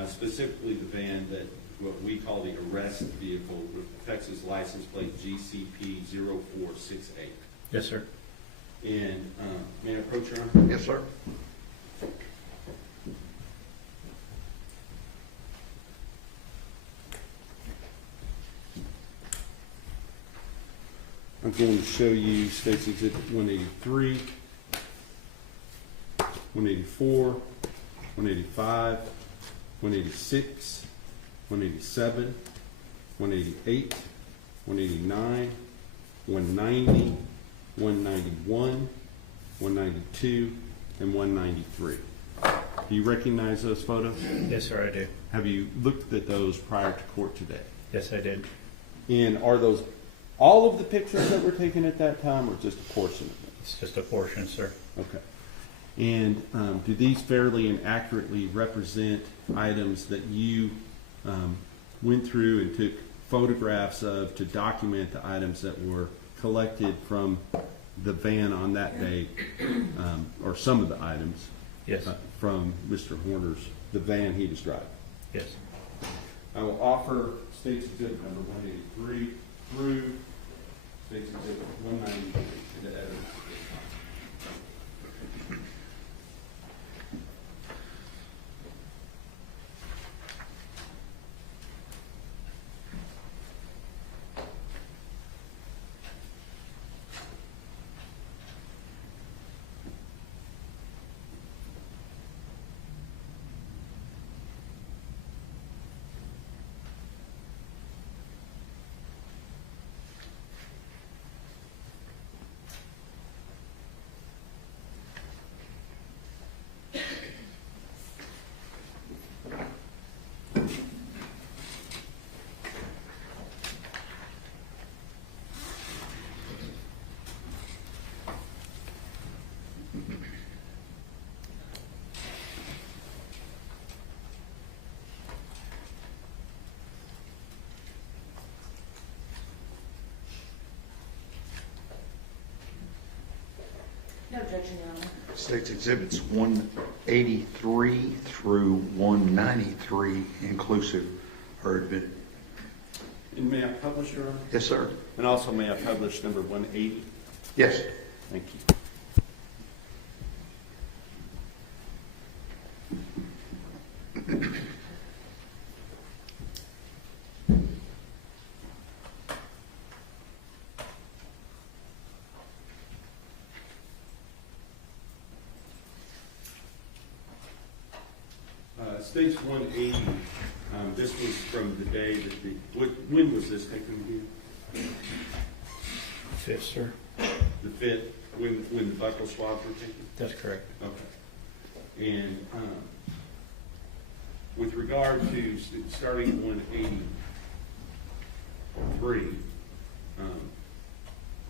Specifically the van that what we call the arrest vehicle with Texas license plate GCP 0468. Yes, sir. And may I approach your Honor? Yes, sir. I'm going to show you State's Exhibit 183, 184, 185, 186, 187, 188, 189, 190, 191, 192, and 193. Do you recognize those photos? Yes, sir, I do. Have you looked at those prior to court today? Yes, I did. And are those all of the pictures that were taken at that time, or just a portion of them? It's just a portion, sir. Okay. And do these fairly and accurately represent items that you went through and took photographs of to document the items that were collected from the van on that day, or some of the items? Yes. From Mr. Horner's, the van he was driving? Yes. I will offer State's Exhibit number 183 through State's Exhibit 193 to the evidence. No objection, Your Honor. State's Exhibits 183 through 193 inclusive are admitted. And may I publish, Your Honor? Yes, sir. And also, may I publish number 180? Yes. Thank you. State's 180, this was from the day that when was this taken again? Fifth, sir. The 5th, when the buckle swabs were taken? That's correct. Okay. And with regard to starting at 183,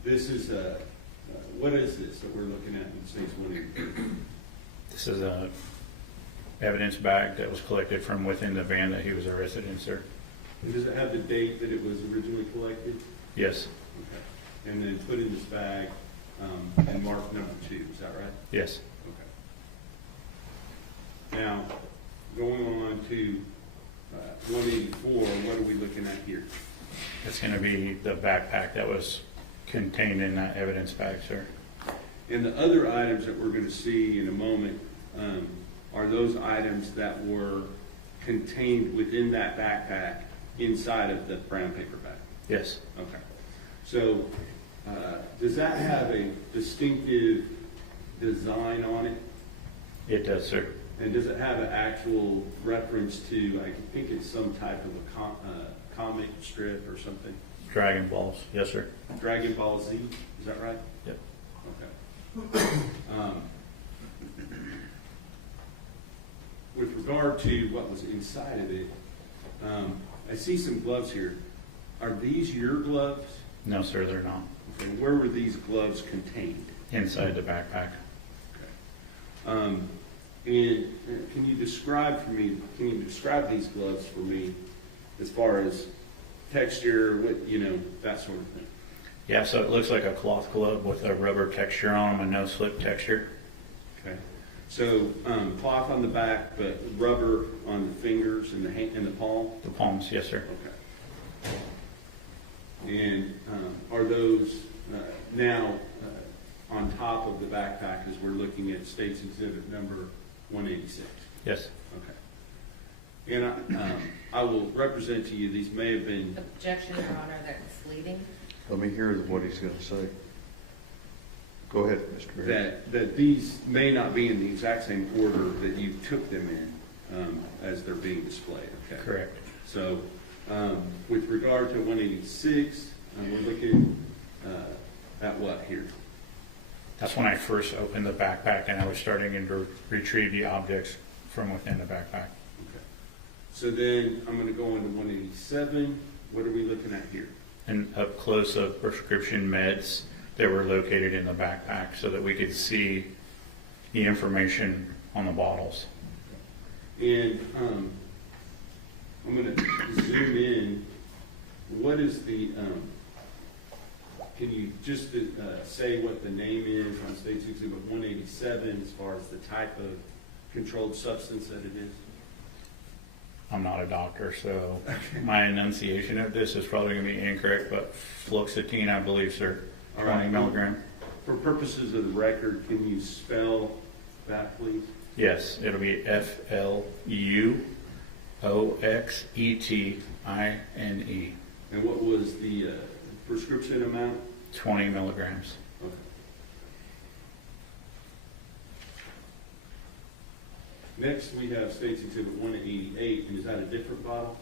this is what is this that we're looking at in State's 183? This is a evidence bag that was collected from within the van that he was arrested in, sir. And does it have the date that it was originally collected? Yes. Okay. And then put in this bag and marked number 2, is that right? Yes. Okay. Now, going on to 184, what are we looking at here? It's going to be the backpack that was contained in that evidence bag, sir. And the other items that we're going to see in a moment are those items that were contained within that backpack inside of the brown paper bag? Yes. Okay. So does that have a distinctive design on it? It does, sir. And does it have an actual reference to, I think it's some type of a comic strip or something? Dragon balls. Yes, sir. Dragon Ball Z, is that right? Yep. Okay. With regard to what was inside of it, I see some gloves here. Are these your gloves? No, sir, they're not. Okay. Where were these gloves contained? inside the backpack. And can you describe these gloves for me as far as texture, that sort of thing? Yeah, so it looks like a cloth glove with a rubber texture on them, a no-slip texture. Okay. So cloth on the back, but rubber on the fingers and the palm? The palms, yes, sir. Okay. And are those now on top of the backpack as we're looking at State's Exhibit number 186? Yes. Okay. And I will represent to you, these may have been, Objection, Your Honor, that's misleading. Let me hear what he's going to say. Go ahead, Mr. Mayor. that these may not be in the exact same order that you took them in as they're being displayed, okay? Correct. So with regard to 186, we're looking at what here? That's when I first opened the backpack and I was starting to retrieve the objects from within the backpack. Okay. So then I'm going to go into 187. What are we looking at here? And up close of prescription meds that were located in the backpack so that we could see the information on the bottles. And I'm going to zoom in. What is the, can you just say what the name is on State's Exhibit 187 as far as the type of controlled substance that it is? I'm not a doctor, so my enunciation of this is probably going to be incorrect, but fluoxetine, I believe, sir. 20 milligram. For purposes of the record, can you spell that, please? Yes, it'll be FLUOXETINE. And what was the prescription amount? 20 milligrams. Okay. Next, we have State's Exhibit 188, and is that a different bottle?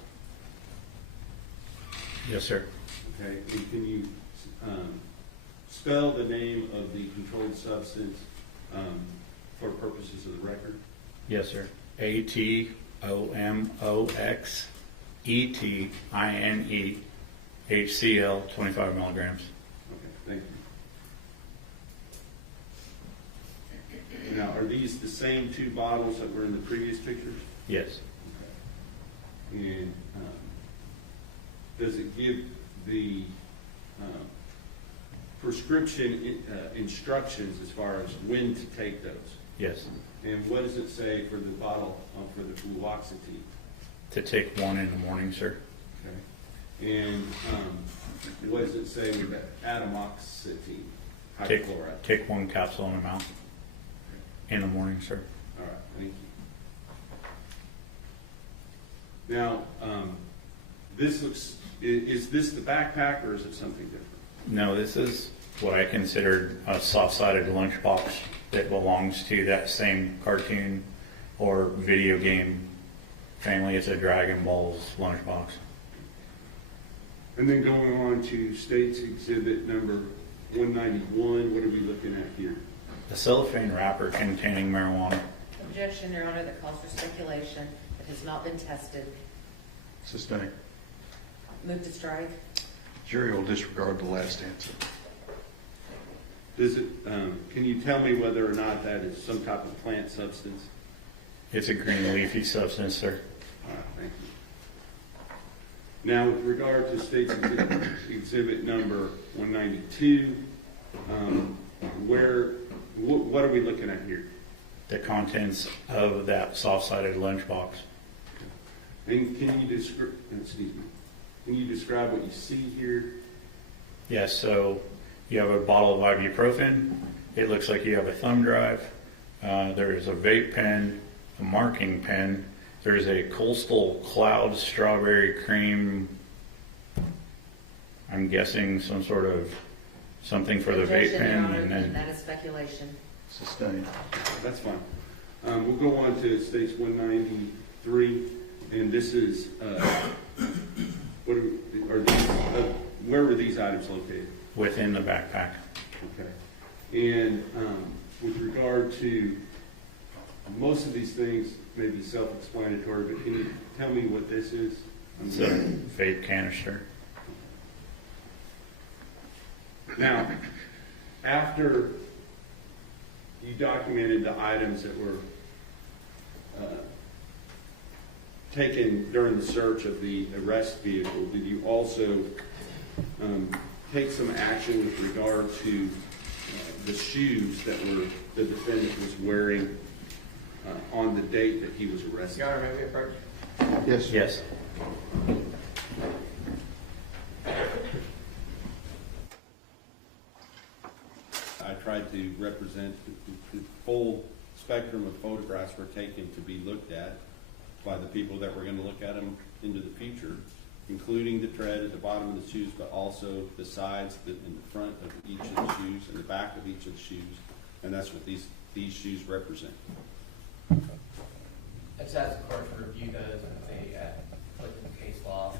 Yes, sir. Okay, and can you spell the name of the controlled substance for purposes of the record? Yes, sir. ATOMOXETINE HCl 25 milligrams. Okay, thank you. Now, are these the same two bottles that were in the previous pictures? Yes. Okay. And does it give the prescription instructions as far as when to take those? Yes. And what does it say for the bottle for the fluoxetine? To take one in the morning, sir. Okay. And what does it say with the atomoxetine, hydrochloride? Take one capsule in the mouth in the morning, sir. All right, thank you. Now, this looks, is this the backpack or is it something different? No, this is what I consider a soft-sided lunchbox that belongs to that same cartoon or video game family. It's a Dragon Ball's lunchbox. And then going on to State's Exhibit number 191, what are we looking at here? A cellophane wrapper containing marijuana. Objection, Your Honor, that calls for speculation. It has not been tested. Sustained. Move to strike. Jury will disregard the last answer. Does it, can you tell me whether or not that is some type of plant substance? It's a green leafy substance, sir. All right, thank you. Now, with regard to State's Exhibit number 192, what are we looking at here? The contents of that soft-sided lunchbox. And can you describe what you see here? Yes, so you have a bottle of ibuprofen. It looks like you have a thumb drive. There is a vape pen, a marking pen. There's a Coastal Cloud strawberry cream. I'm guessing some sort of something for the vape Objection, Your pen. Honor, And then that is speculation. Sustained. That's fine. We'll go on to State's 193, and this is, where were these items located? within the backpack. Okay. And with regard to, most of these things may be self-explanatory, but can you tell me what this is? It's a vape canister. Now, after you documented the items that were taken during the search of the arrest vehicle. Did you also take some action with regard to the shoes that the defendant was wearing on the date that he was arrested? Your Honor, may we approach? Yes, sir. Yes. I tried to represent the full spectrum of photographs were taken to be looked at by the people that were going to look at them into the future, including the tread at the bottom of the shoes, but also the sides in the front of each of the shoes and the back of each of the shoes, and that's what these shoes represent. I just asked the court to review those and if they looked at the case law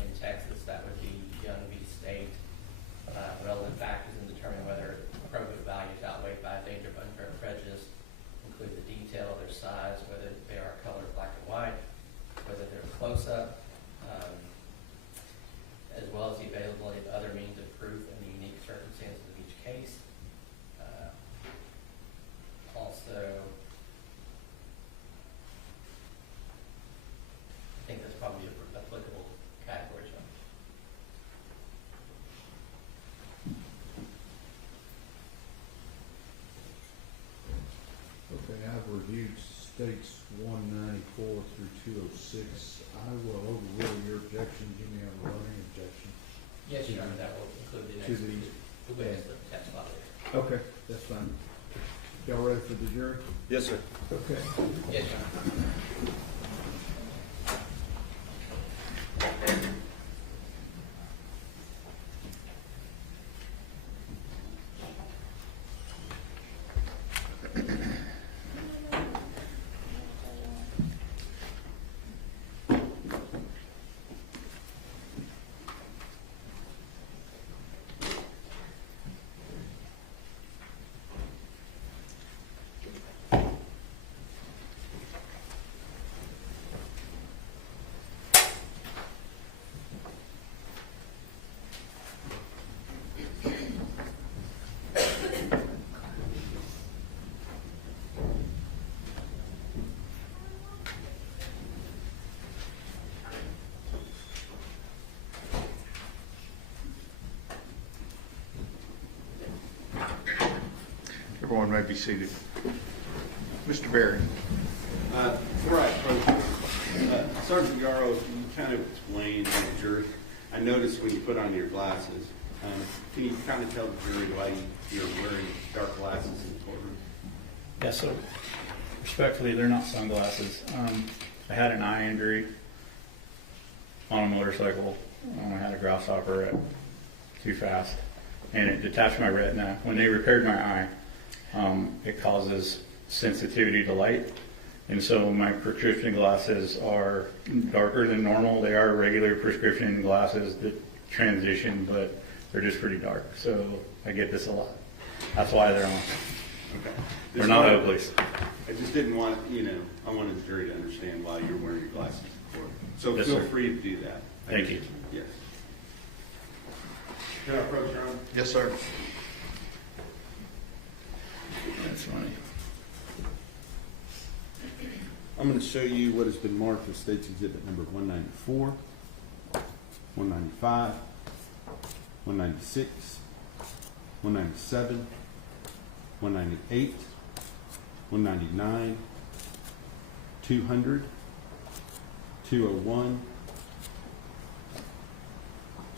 in Texas, that would be Young v. State. Relevant factors in determining whether probative value is outweighed by a danger of unfair prejudice include the detail of their size, whether they are colored black and white, whether they're close-up, as well as the availability of other means of proof and the unique circumstances of each case. Also, I think that's probably an applicable category, John. Okay, I've reviewed states 194 through 206. I will overrule your objection. Give me a running objection. Yes, Your Honor, that will include the To next, these. the witness, the tax law. Okay, that's fine. Y'all ready for the jury? Yes, sir. Okay. Yes, Your Honor. Everyone may be seated. Mr. Berry. Before I approach, Sergeant Yarrow, you kind of explained to the jury. I noticed when you put on your glasses, can you kind of tell the jury why you're wearing dark glasses in the courtroom? Yeah, so respectfully, they're not sunglasses. I had an eye injury on a motorcycle. I had a grasshopper at too fast, and it detached my retina. When they repaired my eye, it causes sensitivity to light, and so my prescription glasses are darker than normal. They are regular prescription glasses that transition, but they're just pretty dark. So I get this a lot. That's why they're on. Okay. They're not Oakleys. I just didn't want, I wanted the jury to understand why you're wearing your glasses in court. So Yes, feel sir. free to do that. Thank you. Yes. Can I approach, Your Honor? Yes, sir. That's funny. I'm going to show you what has been marked as State's Exhibit number 194, 195, 196, 197, 198, 199, 200, 201,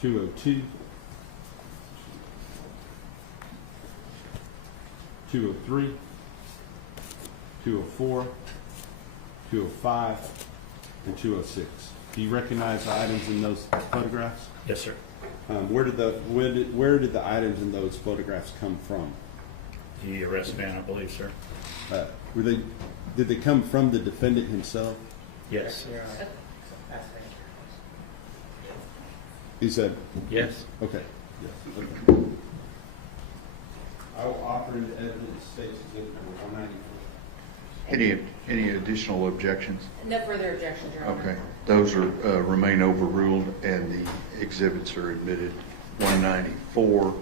202, 203, 204, 205, and 206. Do you recognize the items in those photographs? Yes, sir. Where did the items in those photographs come from? The arrest van, I believe, sir. Did they come from the defendant himself? Yes. He said, Yes. okay. Yes. Okay. I will offer into evidence State's Exhibit number 194. Any additional objections? No further objections, Your Honor. Okay, those are, remain overruled and the exhibits are admitted 194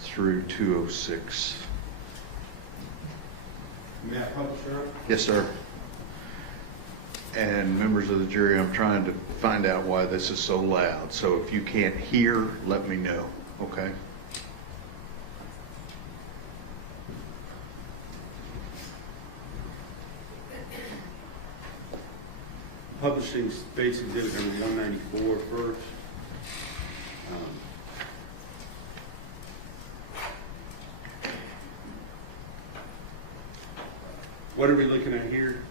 through 206. May I publish her? Yes, sir. And members of the jury, I'm trying to find out why this is so loud. So if you can't hear, let me know, okay? Publishing State's Exhibit number 194 first. What are we looking at here?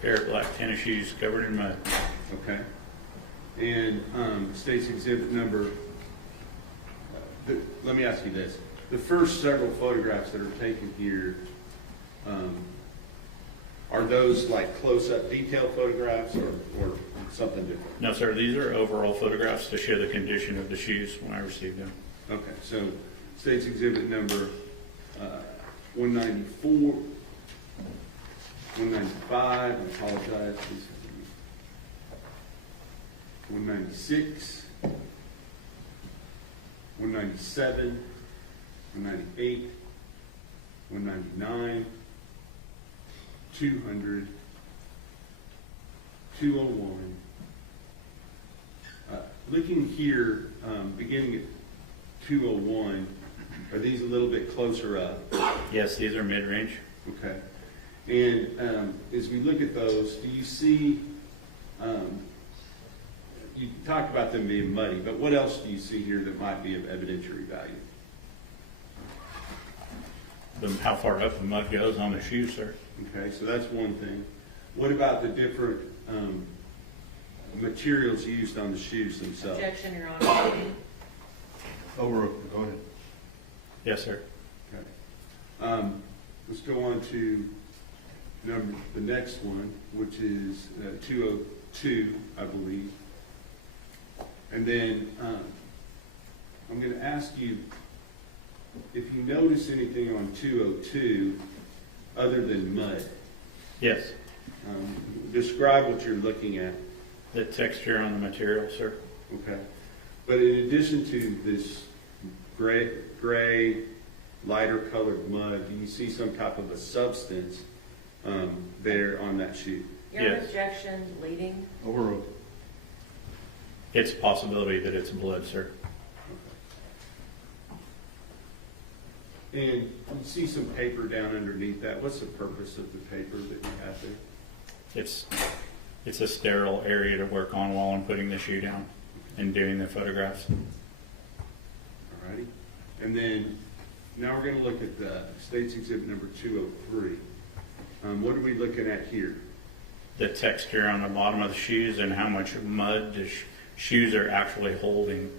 Pair of black tennis shoes covered in mud. Okay. And State's Exhibit number, let me ask you this. The first several photographs that are taken here, are those like close-up detail photographs or something different? No, sir, these are overall photographs to show the condition of the shoes when I received them. Okay, so State's Exhibit number 194, 195, I apologize, please. 196, 197, 198, 199, 200, 201. Looking here, beginning at 201, are these a little bit closer up? Yes, these are mid-range. Okay. And as we look at those, do you see, you talked about them being muddy, but what else do you see here that might be of evidentiary value? How far up the mud goes on the shoes, sir. Okay, so that's one thing. What about the different materials used on the shoes themselves? Objection, Your Honor. Overruled. Go ahead. Yes, sir. Okay. Let's go on to the next one, which is 202, I believe. And then I'm going to ask you if you notice anything on 202 other than mud. Yes. Describe what you're looking at. The texture on the material, sir. Okay. But in addition to this gray, lighter colored mud, do you see some type of a substance there on that shoe? Your Yes. objection leading. Overruled. It's a possibility that it's blood, sir. And you see some paper down underneath that. What's the purpose of the paper that you have there? It's a sterile area to work on while I'm putting the shoe down and doing the photographs. All righty. And then now we're going to look at the State's Exhibit number 203. What are we looking at here? The texture on the bottom of the shoes and how much mud the shoes are actually holding.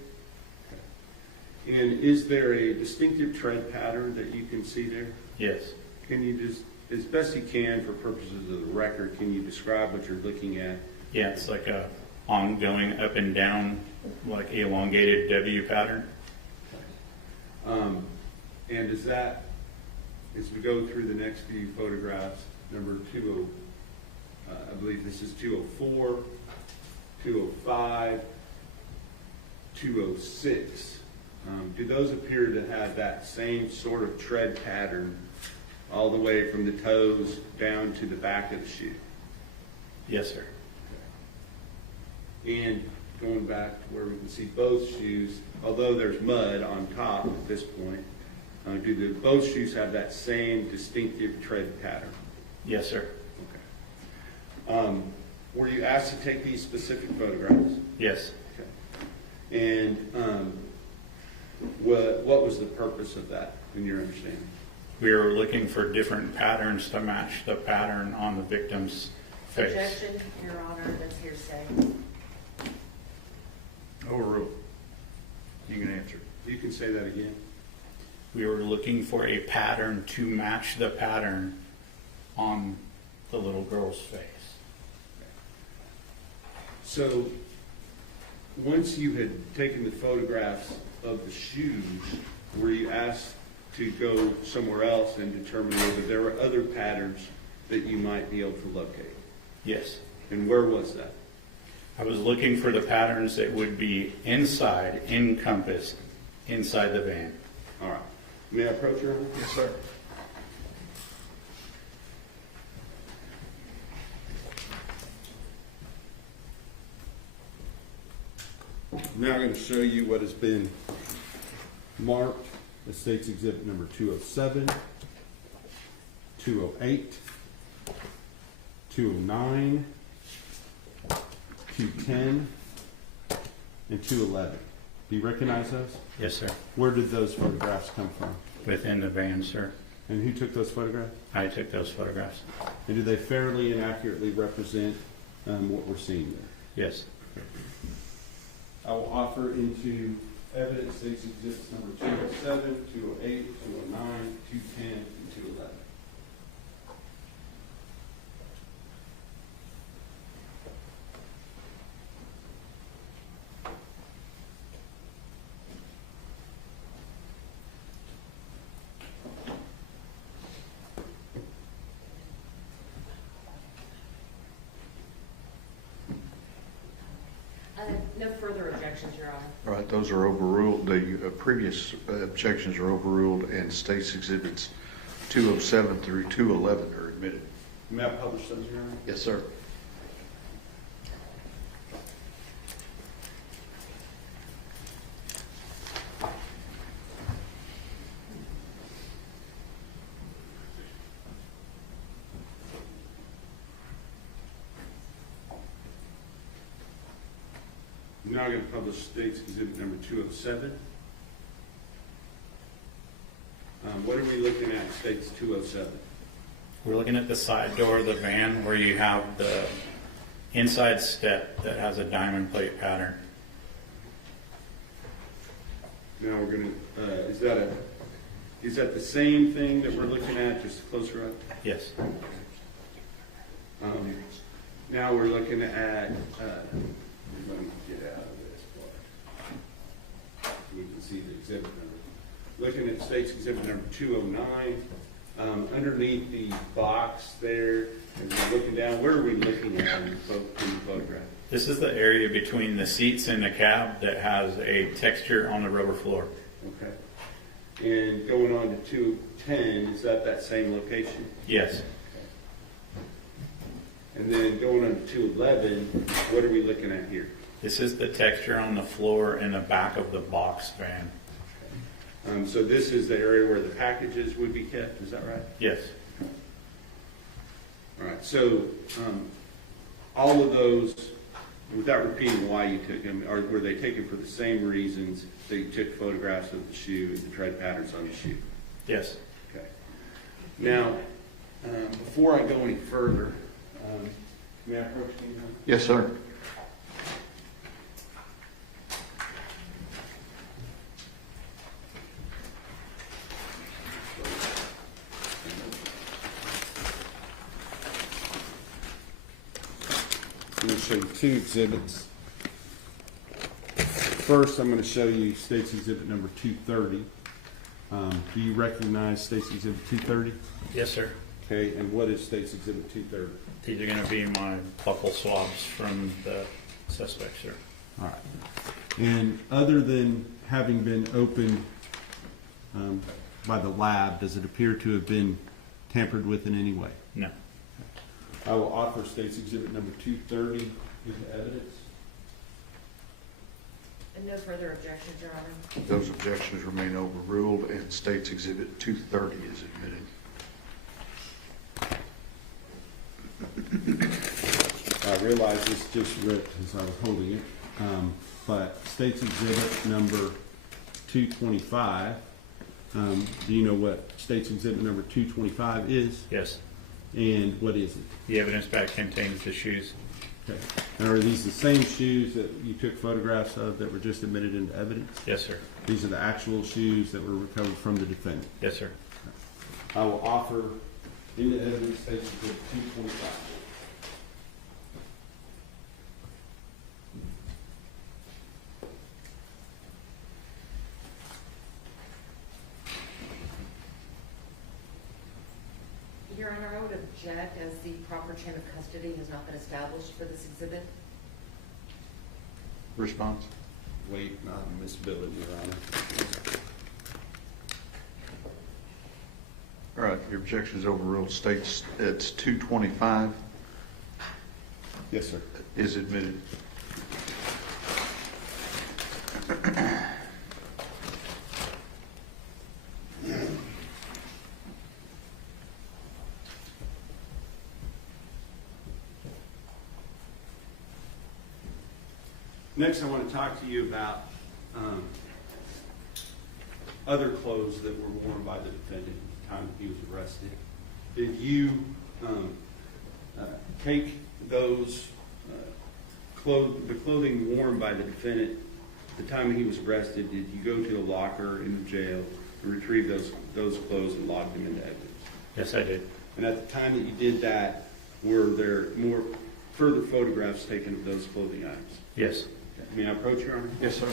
And is there a distinctive tread pattern that you can see there? Yes. Can you just, as best you can for purposes of the record, can you describe what you're looking at? Yeah, it's like a ongoing up and down, like elongated W pattern. And is that, as we go through the next few photographs, number 20, I believe this is 204, 205, 206. Do those appear to have that same sort of tread pattern all the way from the toes down to the back of the shoe? Yes, sir. And going back to where we can see both shoes, although there's mud on top at this point, do both shoes have that same distinctive tread pattern? Yes, sir. Okay. Were you asked to take these specific photographs? Yes. Okay. And what was the purpose of that, in your understanding? We were looking for different patterns to match the pattern on the victim's face. Objection, Your Honor, that's hearsay. Overruled. You can answer. You can say that again. We were looking for a pattern to match the pattern on the little girl's face. So once you had taken the photographs of the shoes, were you asked to go somewhere else and determine whether there were other patterns that you might be able to locate? Yes. And where was that? I was looking for the patterns that would be inside, encompassed, inside the van. All right. May I approach her? Yes, sir. I'm now going to show you what has been marked as State's Exhibit number 207, 208, 209, 210, and 211. Do you recognize those? Yes, sir. Where did those photographs come from? Within the van, sir. And who took those photographs? I took those photographs. And do they fairly and accurately represent what we're seeing there? Yes. I will offer into evidence State's Exhibits number 207, 208, 209, 210, and 211. No further objections, Your Honor. All right, those are overruled. The previous objections are overruled, and State's Exhibits 207 through 211 are admitted. May I publish those, Your Honor? Yes, sir. I'm now going to publish State's Exhibit number 207. What are we looking at, State's 207? We're looking at the side door of the van where you have the inside step that has a diamond plate pattern. Now we're going to, is that the same thing that we're looking at, just closer up? Yes. Now we're looking at, let me get out of this part. We can see the exhibit number. Looking at State's Exhibit number 209, underneath the box there, as we're looking down, where are we looking at in the photograph? This is the area between the seats in the cab that has a texture on the rubber floor. Okay. And going on to 210, is that same location? Yes. And then going on to 211, what are we looking at here? This is the texture on the floor in the back of the box van. So this is the area where the packages would be kept, is that right? Yes. All right, so all of those, without repeating why you took them, were they taken for the same reasons that you took photographs of the shoe and the tread patterns on the shoe? Yes. Okay. Now, before I go any further, may I approach you now? Yes, sir. I'm going to show you two exhibits. First, I'm going to show you State's Exhibit number 230. Do you recognize State's Exhibit 230? Yes, sir. Okay, and what is State's Exhibit 230? These are going to be my buccal swabs from the suspect, sir. All right. And other than having been opened by the lab, does it appear to have been tampered with in any way? No. I will offer State's Exhibit number 230 into evidence. And no further objections, Your Honor. Those objections remain overruled, and State's Exhibit 230 is admitted. I realize this just ripped as I was holding it, but State's Exhibit number 225, do you know what State's Exhibit number 225 is? Yes. And what is it? The evidence bag contains the shoes. Okay. And are these the same shoes that you took photographs of that were just admitted into evidence? Yes, sir. These are the actual shoes that were recovered from the defendant. Yes, sir. I will offer into evidence State's Exhibit 225. Your Honor, I would object as the proper chain of custody has not been established for this exhibit. Response? Wait, not admissibility, Your Honor. All right, your objection is overruled. States it's 225 Yes, sir. is admitted. Next, I want to talk to you about other clothes that were worn by the defendant at the time he was arrested. Did you take those the clothing worn by the defendant at the time he was arrested? Did you go to a locker in the jail and retrieve those clothes and log them into evidence? Yes, I did. And at the time that you did that, were there more further photographs taken of those clothing items? Yes. May I approach, Your Honor? Yes, sir.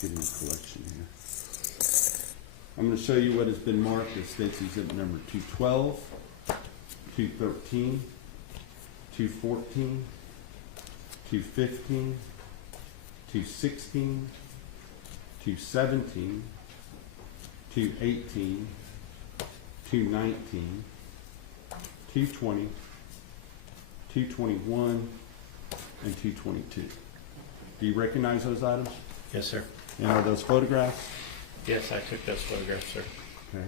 Give me a collection here. I'm going to show you what has been marked as State's Exhibit number 212, 213, 214, 215, 216, 217, 218, 219, 220, 221, and 222. Do you recognize those items? Yes, sir. And are those photographs? Yes, I took those photographs, sir. Okay.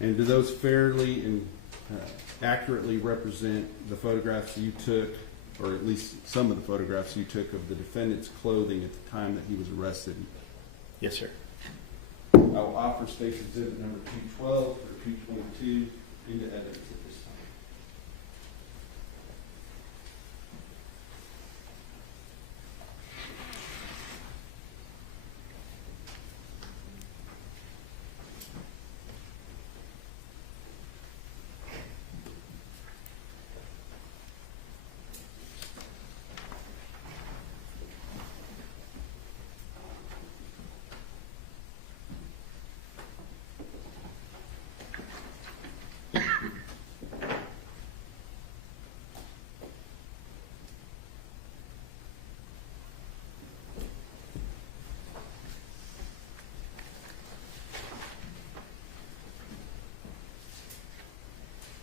And do those fairly and accurately represent the photographs you took, or at least some of the photographs you took of the defendant's clothing at the time that he was arrested? Yes, sir. I'll offer State's Exhibit number 212 or 222 into evidence at this time.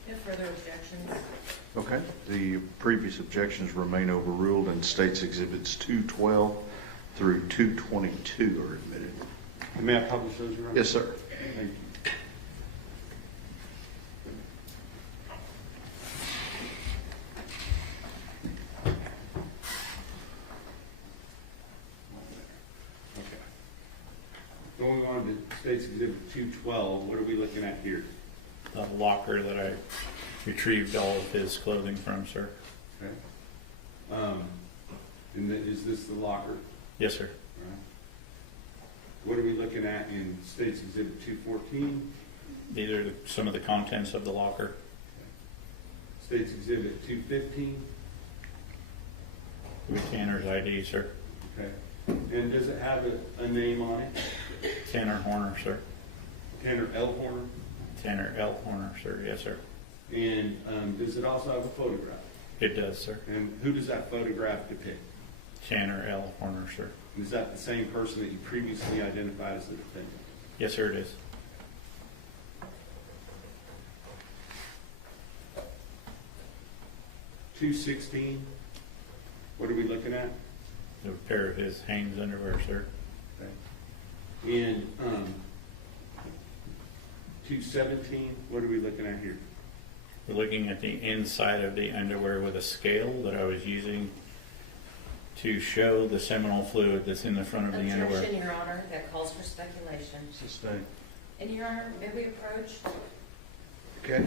No further objections. Okay, the previous objections remain overruled and State's Exhibits 212 through 222 are admitted. And may I publish those, Your Honor? Yes, sir. Thank you. Going on to State's Exhibit 212, what are we looking at here? The locker that I retrieved all of his clothing from, sir. Okay. And is this the locker? Yes, sir. All right. What are we looking at in State's Exhibit 214? These are some of the contents of the locker. State's Exhibit 215? With Tanner's ID, sir. Okay. And does it have a name on it? Tanner Horner, sir. Tanner L. Horner? Tanner L. Horner, sir. Yes, sir. And does it also have a photograph? It does, sir. And who does that photograph depict? Tanner L. Horner, sir. Is that the same person that you previously identified as the defendant? Yes, sir, it is. $216. What are we looking at? A pair of his Hanes underwear, sir. Okay. And $217. What are we looking at here? We're looking at the inside of the underwear with a scale that I was using to show the seminal fluid that's in the front of the underwear. Objection, Your Honor, that calls for speculation. Sustained. And Your Honor, may we approach? Okay.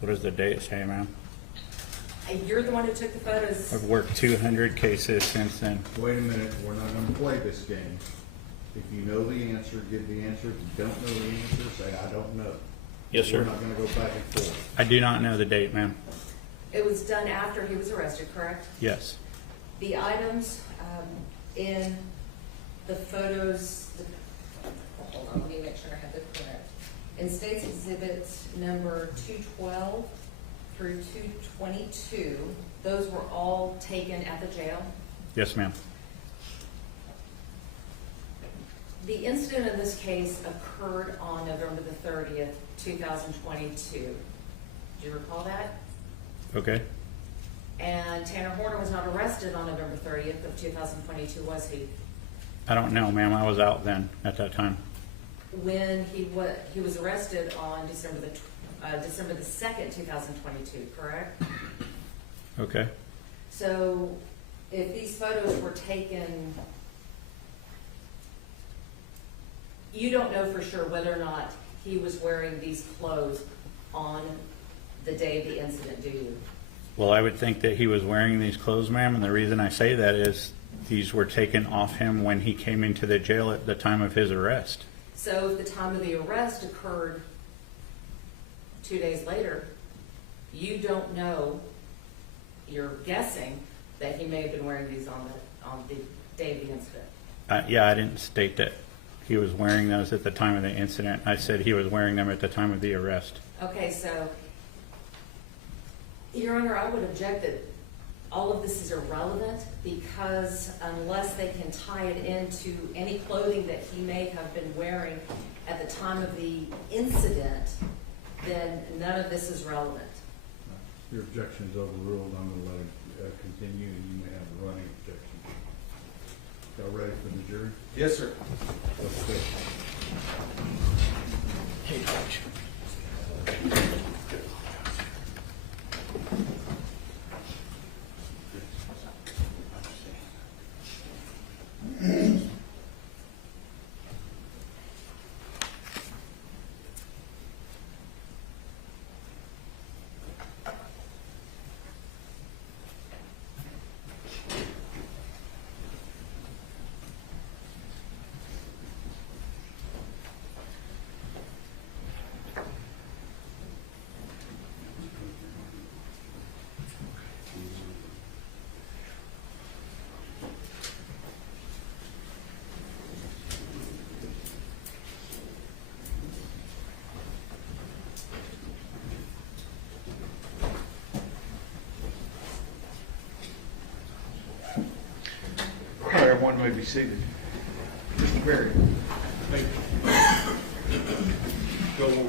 What does the date say, ma'am? You're the one who took the photos. I've worked 200 cases since then. Wait a minute, we're not gonna play this game. If you know the answer, give the answer. If you don't know the answer, say, I don't know. Yes, sir. We're not gonna go back and forth. I do not know the date, ma'am. It was done after he was arrested, correct? Yes. The items in the photos, hold on, let me make sure I have this correct. In State's Exhibit number 212 through 222, those were all taken at the jail. Yes, ma'am. The incident in this case occurred on November the 30th, 2022. Do you recall that? Okay. And Tanner Horner was not arrested on November 30th of 2022, was he? I don't know, ma'am. I was out then at that time. When he was arrested on December the 2nd, 2022, correct? Okay. So if these photos were taken, you don't know for sure whether or not he was wearing these clothes on the day of the incident, do you? Well, I would think that he was wearing these clothes, ma'am, and the reason I say that is these were taken off him when he came into the jail at the time of his arrest. So if the time of the arrest occurred 2 days later, you don't know, you're guessing that he may have been wearing these on the day of the incident. Yeah, I didn't state that he was wearing those at the time of the incident. I said he was wearing them at the time of the arrest. Okay, so, Your Honor, I would object that all of this is irrelevant because unless they can tie it into any clothing that he may have been wearing at the time of the incident, then none of this is relevant. Your objection is overruled. I'm gonna let it continue, and you may have a running objection. Y'all ready for the jury? Yes, sir. Let's go. Hey, Judge. All right, everyone may be seated. Mr. Berry. Go on.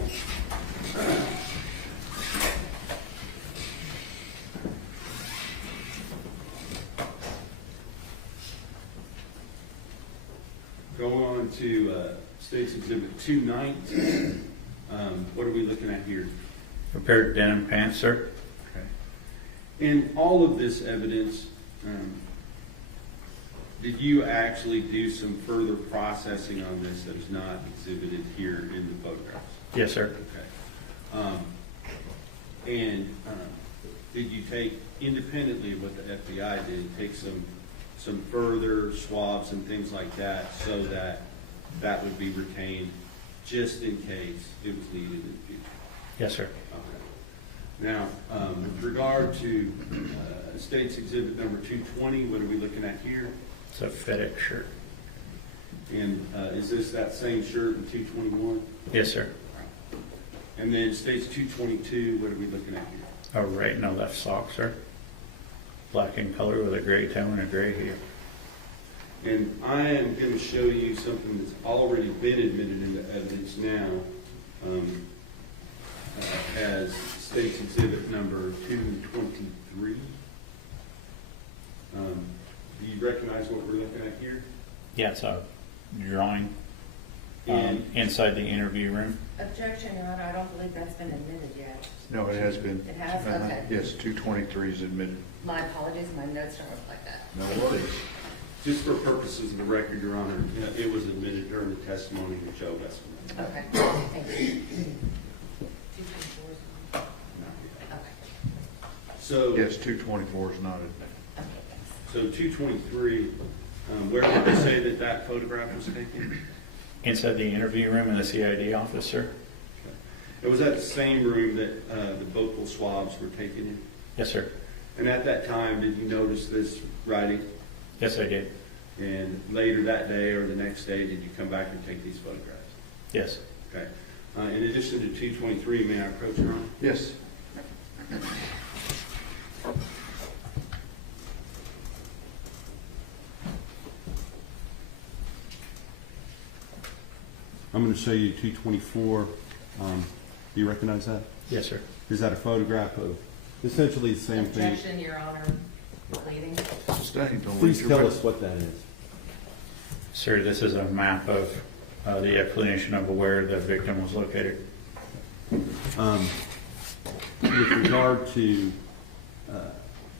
Go on to State's Exhibit 219. What are we looking at here? Prepared denim pants, sir. Okay. In all of this evidence, did you actually do some further processing on this that is not exhibited here in the photographs? Yes, sir. Okay. Did you take, independently of what the FBI did, take some further swabs and things like that so that that would be retained just in case it was needed in the future? Yes, sir. Okay. Now, with regard to State's Exhibit number 220, what are we looking at here? It's a FedEx shirt. And is this that same shirt in 221? Yes, sir. And then State's 222, what are we looking at here? A right and a left sock, sir. Black in color with a gray toe and a gray heel. And I am going to show you something that's already been admitted into evidence now as State's Exhibit number 223. Do you recognize what we're looking at here? Yeah, it's a drawing And inside the interview room. Objection, Your Honor, I don't believe that's been admitted yet. No, it has been. It has? Okay. Yes, 223 is admitted. My apologies, my notes don't reflect that. No worries. just for purposes of the record, Your Honor, it was admitted during the testimony of Joe Bessemer. Okay, thank you. So, Yes, 224 is not in there. so 223, where did they say that that photograph was taken? Inside the interview room in the CID office, sir? It was at the same room that the vocal swabs were taken in? Yes, sir. And at that time, did you notice this writing? Yes, I did. And later that day or the next day, did you come back and take these photographs? Yes. Okay. In addition to 223, may I approach, Your Honor? Yes. I'm going to show you 224. Do you recognize that? Yes, sir. Is that a photograph of essentially the same thing? Objection, Your Honor, pleading. Sustained. Don't Please leave tell your- us what that is. Sir, this is a map of the explanation of where the victim was located. With regard to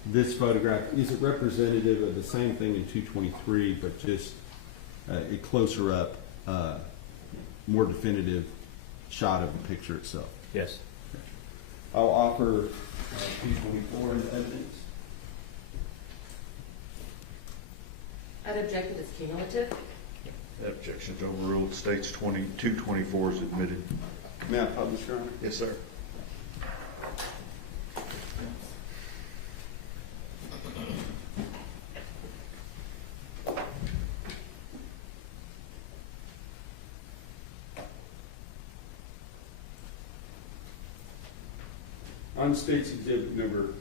this photograph, is it representative of the same thing in 223, but just a closer up, more definitive shot of the picture itself? Yes. I'll offer 224 as evidence. I'd object that it's cumulative. That objection's overruled. States 224 is admitted. May I publish, Your Honor? Yes, sir. On State's Exhibit number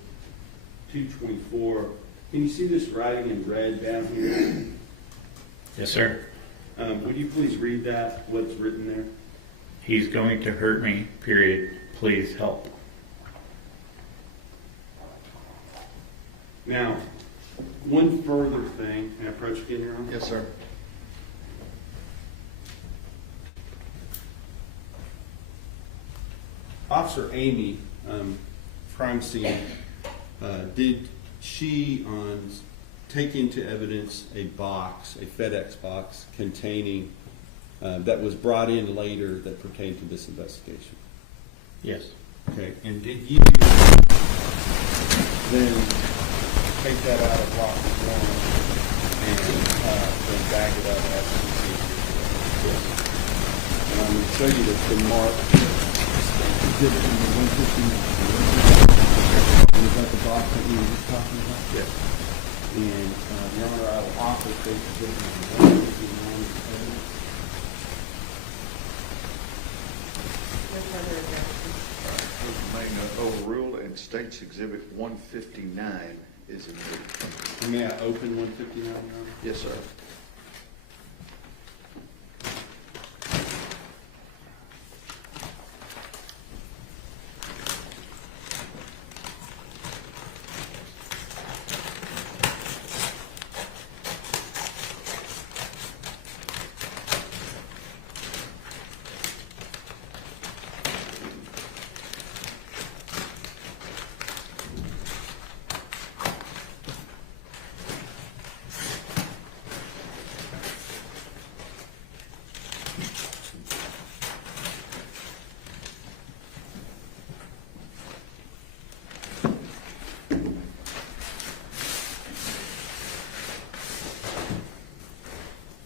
224, can you see this writing in red down here? Yes, sir. Would you please read that, what's written there? He's going to hurt me, period. Please help. Now, one further thing, can I approach again, Your Honor? Yes, sir. Officer Amy, crime scene, did she take into evidence a box, a FedEx box containing, that was brought in later that pertained to this investigation? Yes. Okay, and did you then take that out of lock one and then bag it up as you see it? Yes. And I'm going to show you that's been marked. Exhibit number 159. And is that the box that you were just talking about? Yes. And, Your Honor, I will offer State's Exhibit number 159 as evidence. No further objection. Remain overruled, and States Exhibit 159 is admitted. May I open 159, Your Honor? Yes, sir.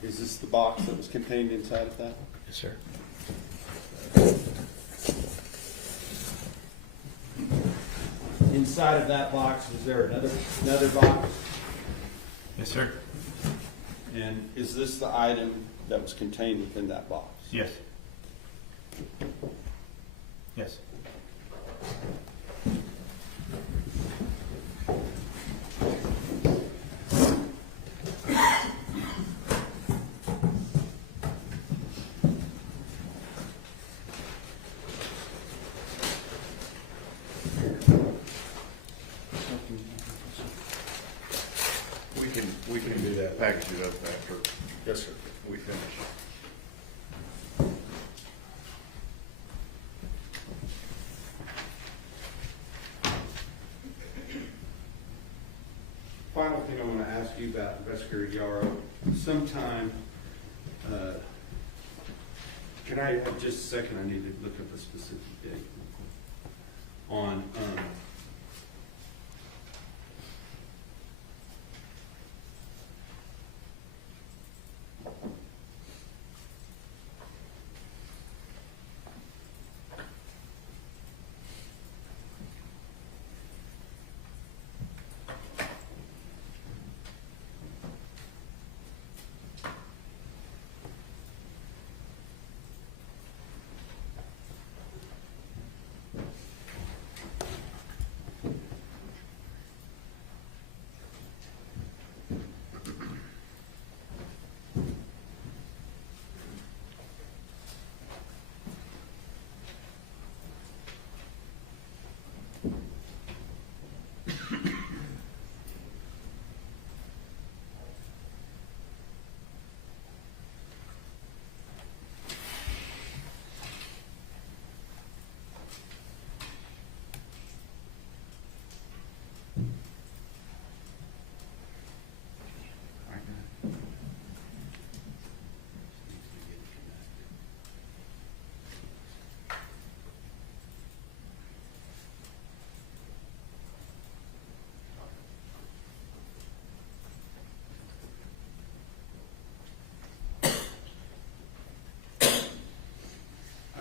Is this the box that was contained inside of that? Yes, sir. Inside of that box, is there another box? Yes, sir. And is this the item that was contained within that box? Yes. Yes. We can do that. Package it up after. Yes, sir. We finish. Final thing I want to ask you about, Investigator Yarrow, sometime, can I have just a second? I need to look up a specific date. On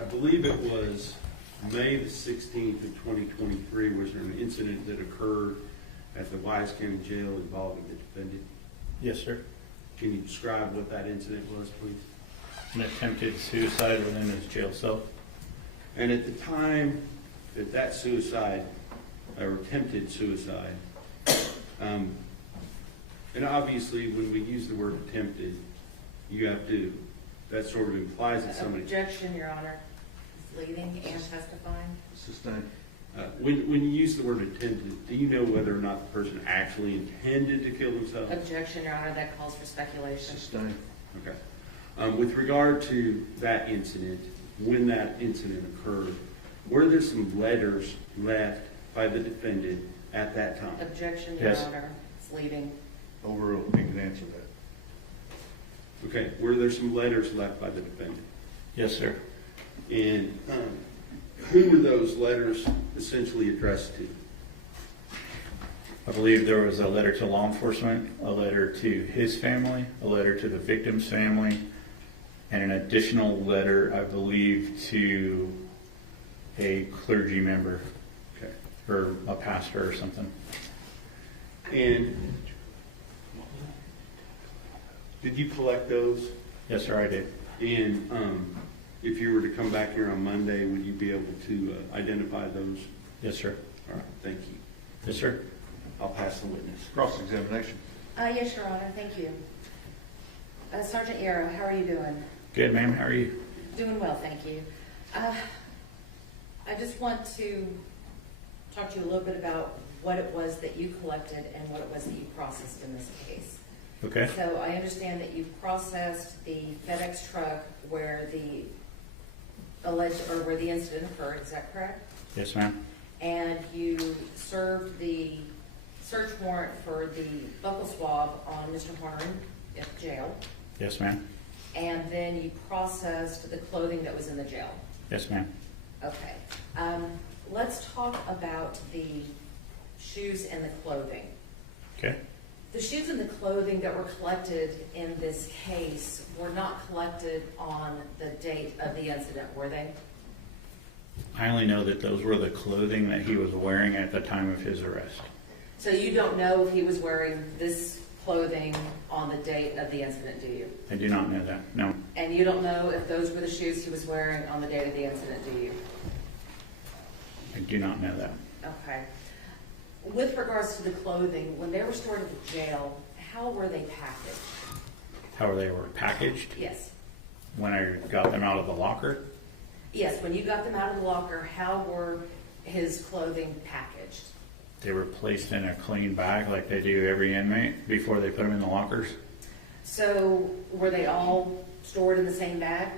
I believe it was May the 16th of 2023, was there an incident that occurred at the Wise County Jail involving the defendant? Yes, sir. Can you describe what that incident was, please? An attempted suicide within his jail cell. And at the time that that suicide, or attempted suicide, and obviously when we use the word attempted, you have to, that sort of implies that somebody... Objection, Your Honor. Leading and testifying. Sustained. When you use the word attempted, do you know whether or not the person actually intended to kill themselves? Objection, Your Honor. That calls for speculation. Sustained. Okay. With regard to that incident, when that incident occurred, were there some letters left by the defendant at that time? Objection, Your Yes. Honor. It's leading. Overruled. You can answer that. Okay. Were there some letters left by the defendant? Yes, sir. And who were those letters essentially addressed to? I believe there was a letter to law enforcement, a letter to his family, a letter to the victim's family, and an additional letter, I believe, to a clergy member. Okay. Or a pastor or something. And did you collect those? Yes, sir, I did. And if you were to come back here on Monday, would you be able to identify those? Yes, sir. All right, thank you. Yes, sir. I'll pass the witness. Cross-examination. Yes, Your Honor. Thank you. Sergeant Yarrow, how are you doing? Good, ma'am. How are you? Doing well, thank you. I just want to talk to you a little bit about what it was that you collected and what it was that you processed in this case. Okay. So I understand that you processed the FedEx truck where the where the incident occurred. Is that correct? Yes, ma'am. And you served the search warrant for the buccal swab on Mr. Horner in jail. Yes, ma'am. And then you processed the clothing that was in the jail. Yes, ma'am. Okay. Let's talk about the shoes and the clothing. Okay. The shoes and the clothing that were collected in this case were not collected on the date of the incident, were they? I only know that those were the clothing that he was wearing at the time of his arrest. So you don't know if he was wearing this clothing on the date of the incident, do you? I do not know that, no. And you don't know if those were the shoes he was wearing on the date of the incident, do you? I do not know that. Okay. With regards to the clothing, when they were stored at the jail, how were they packaged? How they were packaged Yes. when I got them out of the locker. Yes, when you got them out of the locker, how were his clothing packaged? They were placed in a clean bag like they do every inmate before they put them in the lockers. So were they all stored in the same bag?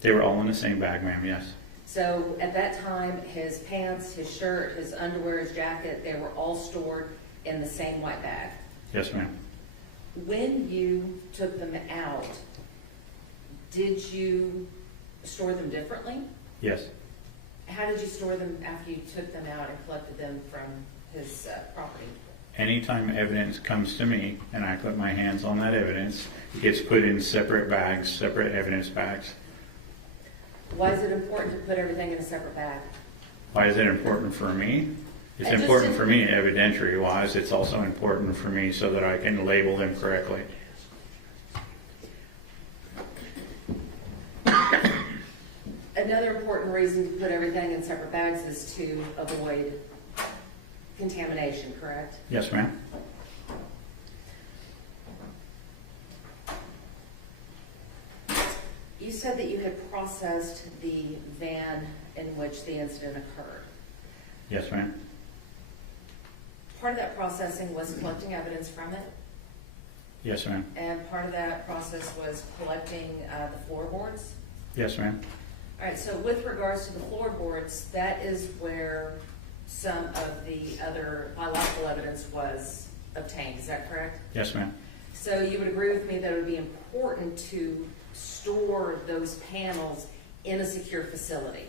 They were all in the same bag, ma'am, yes. So at that time, his pants, his shirt, his underwear, his jacket, they were all stored in the same white bag. Yes, ma'am. When you took them out, did you store them differently? Yes. How did you store them after you took them out and collected them from his property? Anytime evidence comes to me and I put my hands on that evidence, it gets put in separate bags, separate evidence bags. Why is it important to put everything in a separate bag? Why is it important for me? It's And just important in- for me evidentiary-wise. It's also important for me so that I can label them correctly. Another important reason to put everything in separate bags is to avoid contamination, correct? Yes, ma'am. You said that you had processed the van in which the incident occurred. Yes, ma'am. Part of that processing was collecting evidence from it, Yes, ma'am. and part of that process was collecting the floorboards. Yes, ma'am. All right, so with regards to the floorboards, that is where some of the other biological evidence was obtained, is that correct? Yes, ma'am. So you would agree with me that it would be important to store those panels in a secure facility?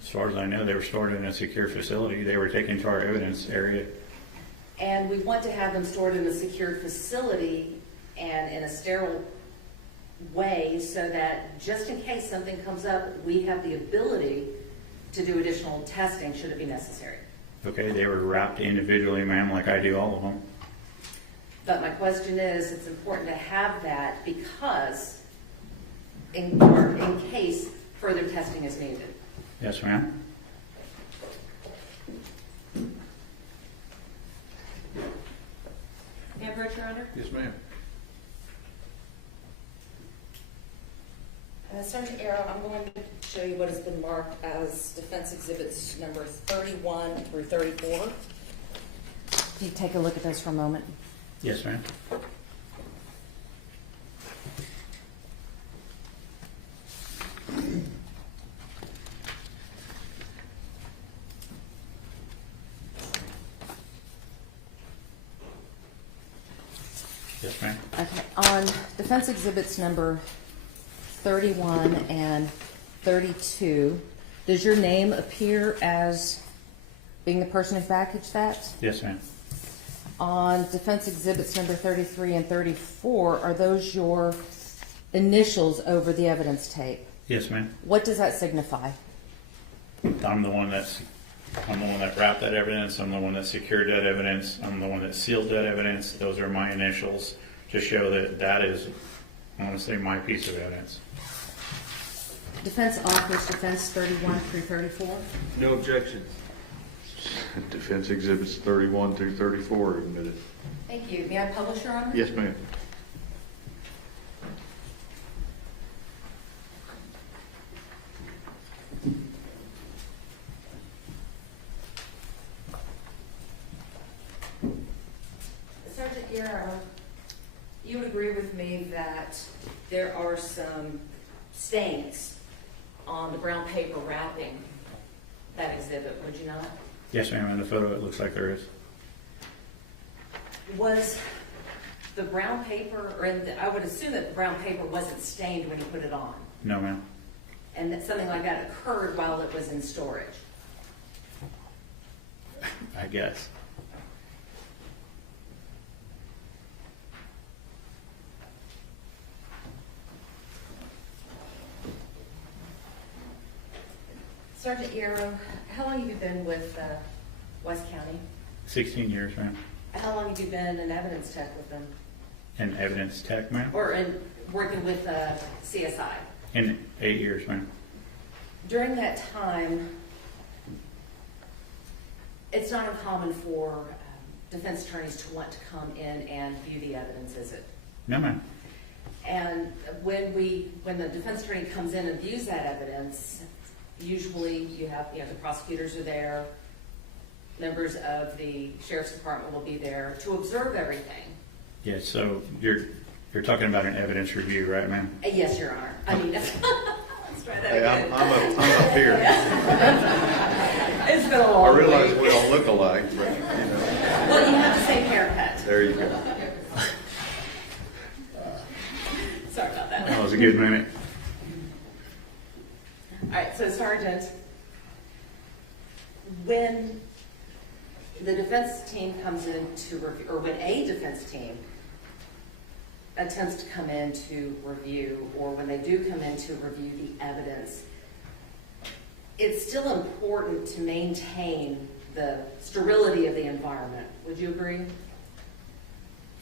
As far as I know, they were stored in a secure facility. They were taken to our evidence area. And we want to have them stored in a secured facility and in a sterile way so that just in case something comes up, we have the ability to do additional testing should it be necessary. Okay, they were wrapped individually, ma'am, like I do all of them. But my question is, it's important to have that because in case further testing is needed. Yes, ma'am. Amber, Your Honor? Yes, ma'am. Sergeant Arrow, I'm going to show you what has been marked as defense exhibits number 31 through 34. If you take a look at those for a moment. Yes, ma'am. Yes, ma'am. Okay, on defense exhibits number 31 and 32, does your name appear as being the person who packaged that? Yes, ma'am. On defense exhibits number 33 and 34, are those your initials over the evidence tape? Yes, ma'am. What does that signify? I'm the one that wrapped that evidence. I'm the one that secured that evidence. I'm the one that sealed that evidence. Those are my initials to show that that is, honestly, my piece of evidence. Defense offers defense 31 through 34. No objections. Defense exhibits 31 through 34 are admitted. Thank you. May I publish, Your Honor? Yes, ma'am. Sergeant Guerra, you would agree with me that there are some stains on the brown paper wrapping that exhibit, would you not? Yes, ma'am. In the photo, it looks like there is. Was the brown paper, I would assume that the brown paper wasn't stained when you put it on, No, ma'am. and that something like that occurred while it was in storage? I guess. Sergeant Yarrow, how long have you been with West County? 16 years, ma'am. How long have you been an evidence tech with them? In evidence tech, ma'am. Or in working with CSI? In 8 years, ma'am. During that time, it's not uncommon for defense attorneys to want to come in and view the evidence, is it? No, ma'am. And when the defense attorney comes in and views that evidence, usually you have the prosecutors are there, members of the sheriff's department will be there to observe everything. Yeah, so you're talking about an evidence review, right, ma'am? Yes, Your Honor. I mean, let's try that Hey, again. I'm up here. It's been a long I realize week. we all look alike, but, you know, Well, you have the same haircut. there you go. Sorry about that. That was a good minute. All right, so Sergeant, when the defense team comes in to review, or when a defense team attempts to come in to review, or when they do come in to review the evidence, it's still important to maintain the sterility of the environment. Would you agree?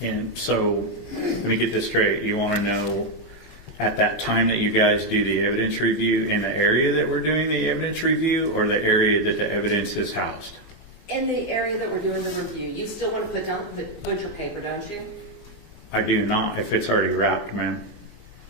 And so, let me get this straight. You want to know at that time that you guys do the evidence review in the area that we're doing the evidence review, or the area that the evidence is housed? In the area that we're doing the review, you still want to put down the butcher paper, don't you? I do not, if it's already wrapped, ma'am.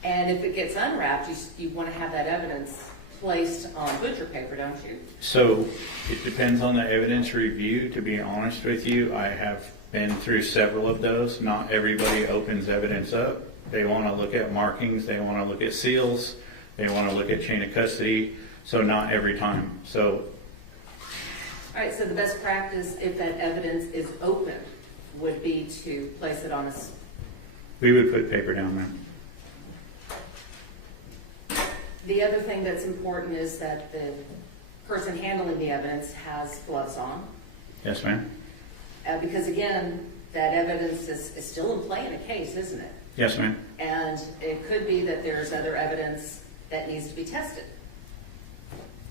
And if it gets unwrapped, you want to have that evidence placed on butcher paper, don't you? So, it depends on the evidence review, to be honest with you. I have been through several of those. Not everybody opens evidence up. They want to look at markings, they want to look at seals, they want to look at chain of custody, so not every time. So right, so the best practice, if that evidence is open, would be to place it on a, We would put paper down there. the other thing that's important is that the person handling the evidence has gloves on. Yes, ma'am? Because again, that evidence is still in play in a case, isn't it? Yes, ma'am? And it could be that there's other evidence that needs to be tested.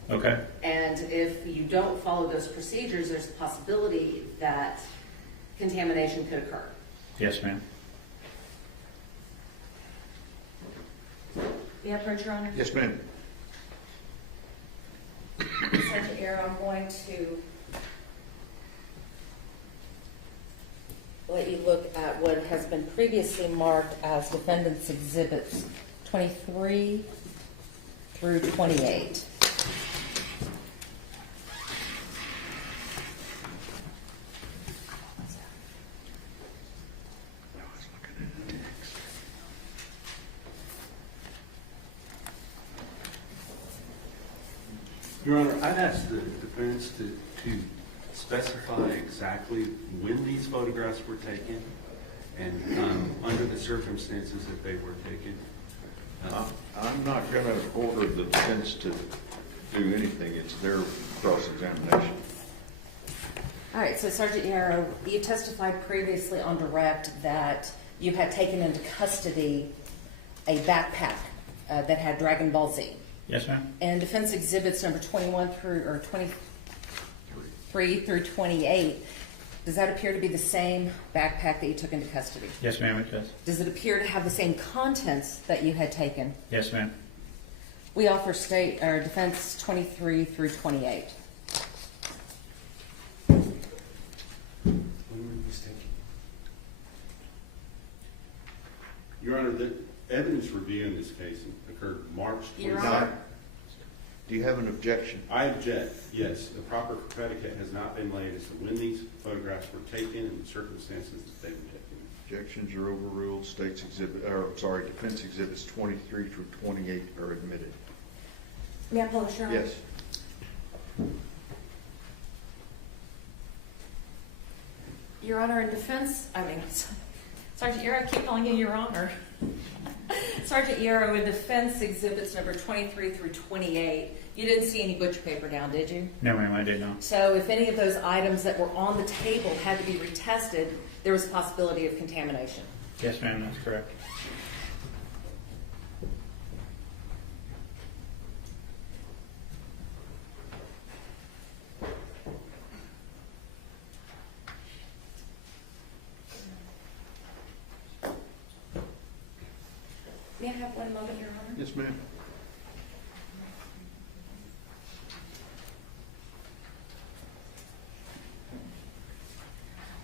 Okay. And if you don't follow those procedures, there's a possibility that contamination could occur. Yes, ma'am? Yeah, Your Honor? Yes, ma'am. Sergeant Arrow, I'm going to let you look at what has been previously marked as Defendant's Exhibits 23 through 28. Your Honor, I'd ask the defense to specify exactly when these photographs were taken and under the circumstances that they were taken. I'm not going to order the defense to do anything. It's their cross-examination. All right, so Sergeant Yarrow, you testified previously on direct that you had taken into custody a backpack that had Dragon Ball Z. Yes, ma'am? And defense exhibits number 21 through, or 23 through 28, does that appear to be the same backpack that you took into custody? Yes, ma'am, it does. Does it appear to have the same contents that you had taken? Yes, ma'am? We offer state or defense 23 through 28. When were these taken? Your Honor, the evidence review in this case occurred March 22nd. Your Honor. Do you have an objection? I object, yes. The proper predicate has not been laid as to when these photographs were taken and the circumstances that they were taken. Objections are overruled. Defense exhibits 23 through 28 are admitted. May I publish, Your Honor? Yes. Your Honor, in defense, Sergeant Yarrow, I keep calling you Your Honor. Sergeant Yarrow, in defense exhibits number 23 through 28, you didn't see any butcher paper down, did you? No, ma'am, I did not. So if any of those items that were on the table had to be retested, there was a possibility of contamination. Yes, ma'am, that's correct. May I have one moment, Your Honor? Yes, ma'am.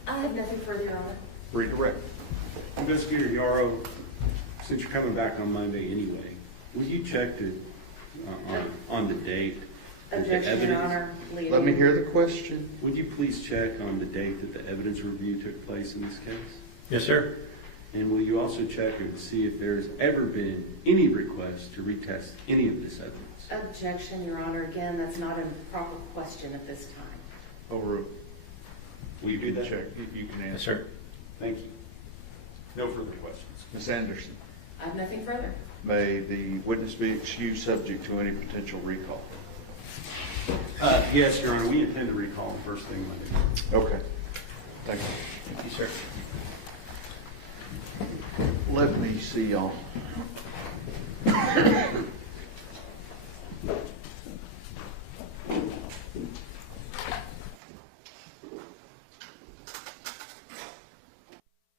I have nothing further, Your Honor. Redirect. Investigator Yarrow, since you're coming back on Monday anyway, will you check on the date? that the Objection, Your evidence- Honor. Leading. Let me hear the question. Would you please check on the date that the evidence review took place in this case? Yes, sir? And will you also check to see if there's ever been any request to retest any of this evidence? Objection, Your Honor. Again, that's not a proper question at this time. Overruled. Will you do that? Check. You can Yes, answer. sir. Thank you. No further questions. Ms. Anderson, I have nothing further. may the witness be excused subject to any potential recall? Yes, Your Honor, we intend to recall the first thing Monday. Okay. Thank you. Thank you, sir. Let me see y'all.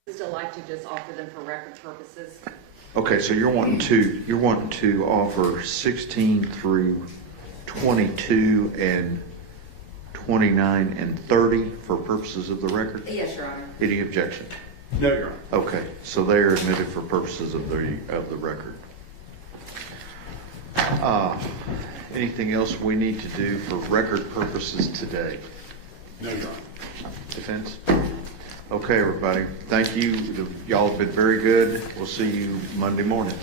Still like to just offer them for record purposes. Okay, so you're wanting to offer 16 through 22 and 29 and 30 for purposes of the record? Yes, Your Honor. Any objection? No, Your Honor. Okay, so they are admitted for purposes of the record. Anything else we need to do for record purposes today? No, Your Honor. Defense? Okay, everybody. Thank you. Y'all have been very good. We'll see you Monday morning.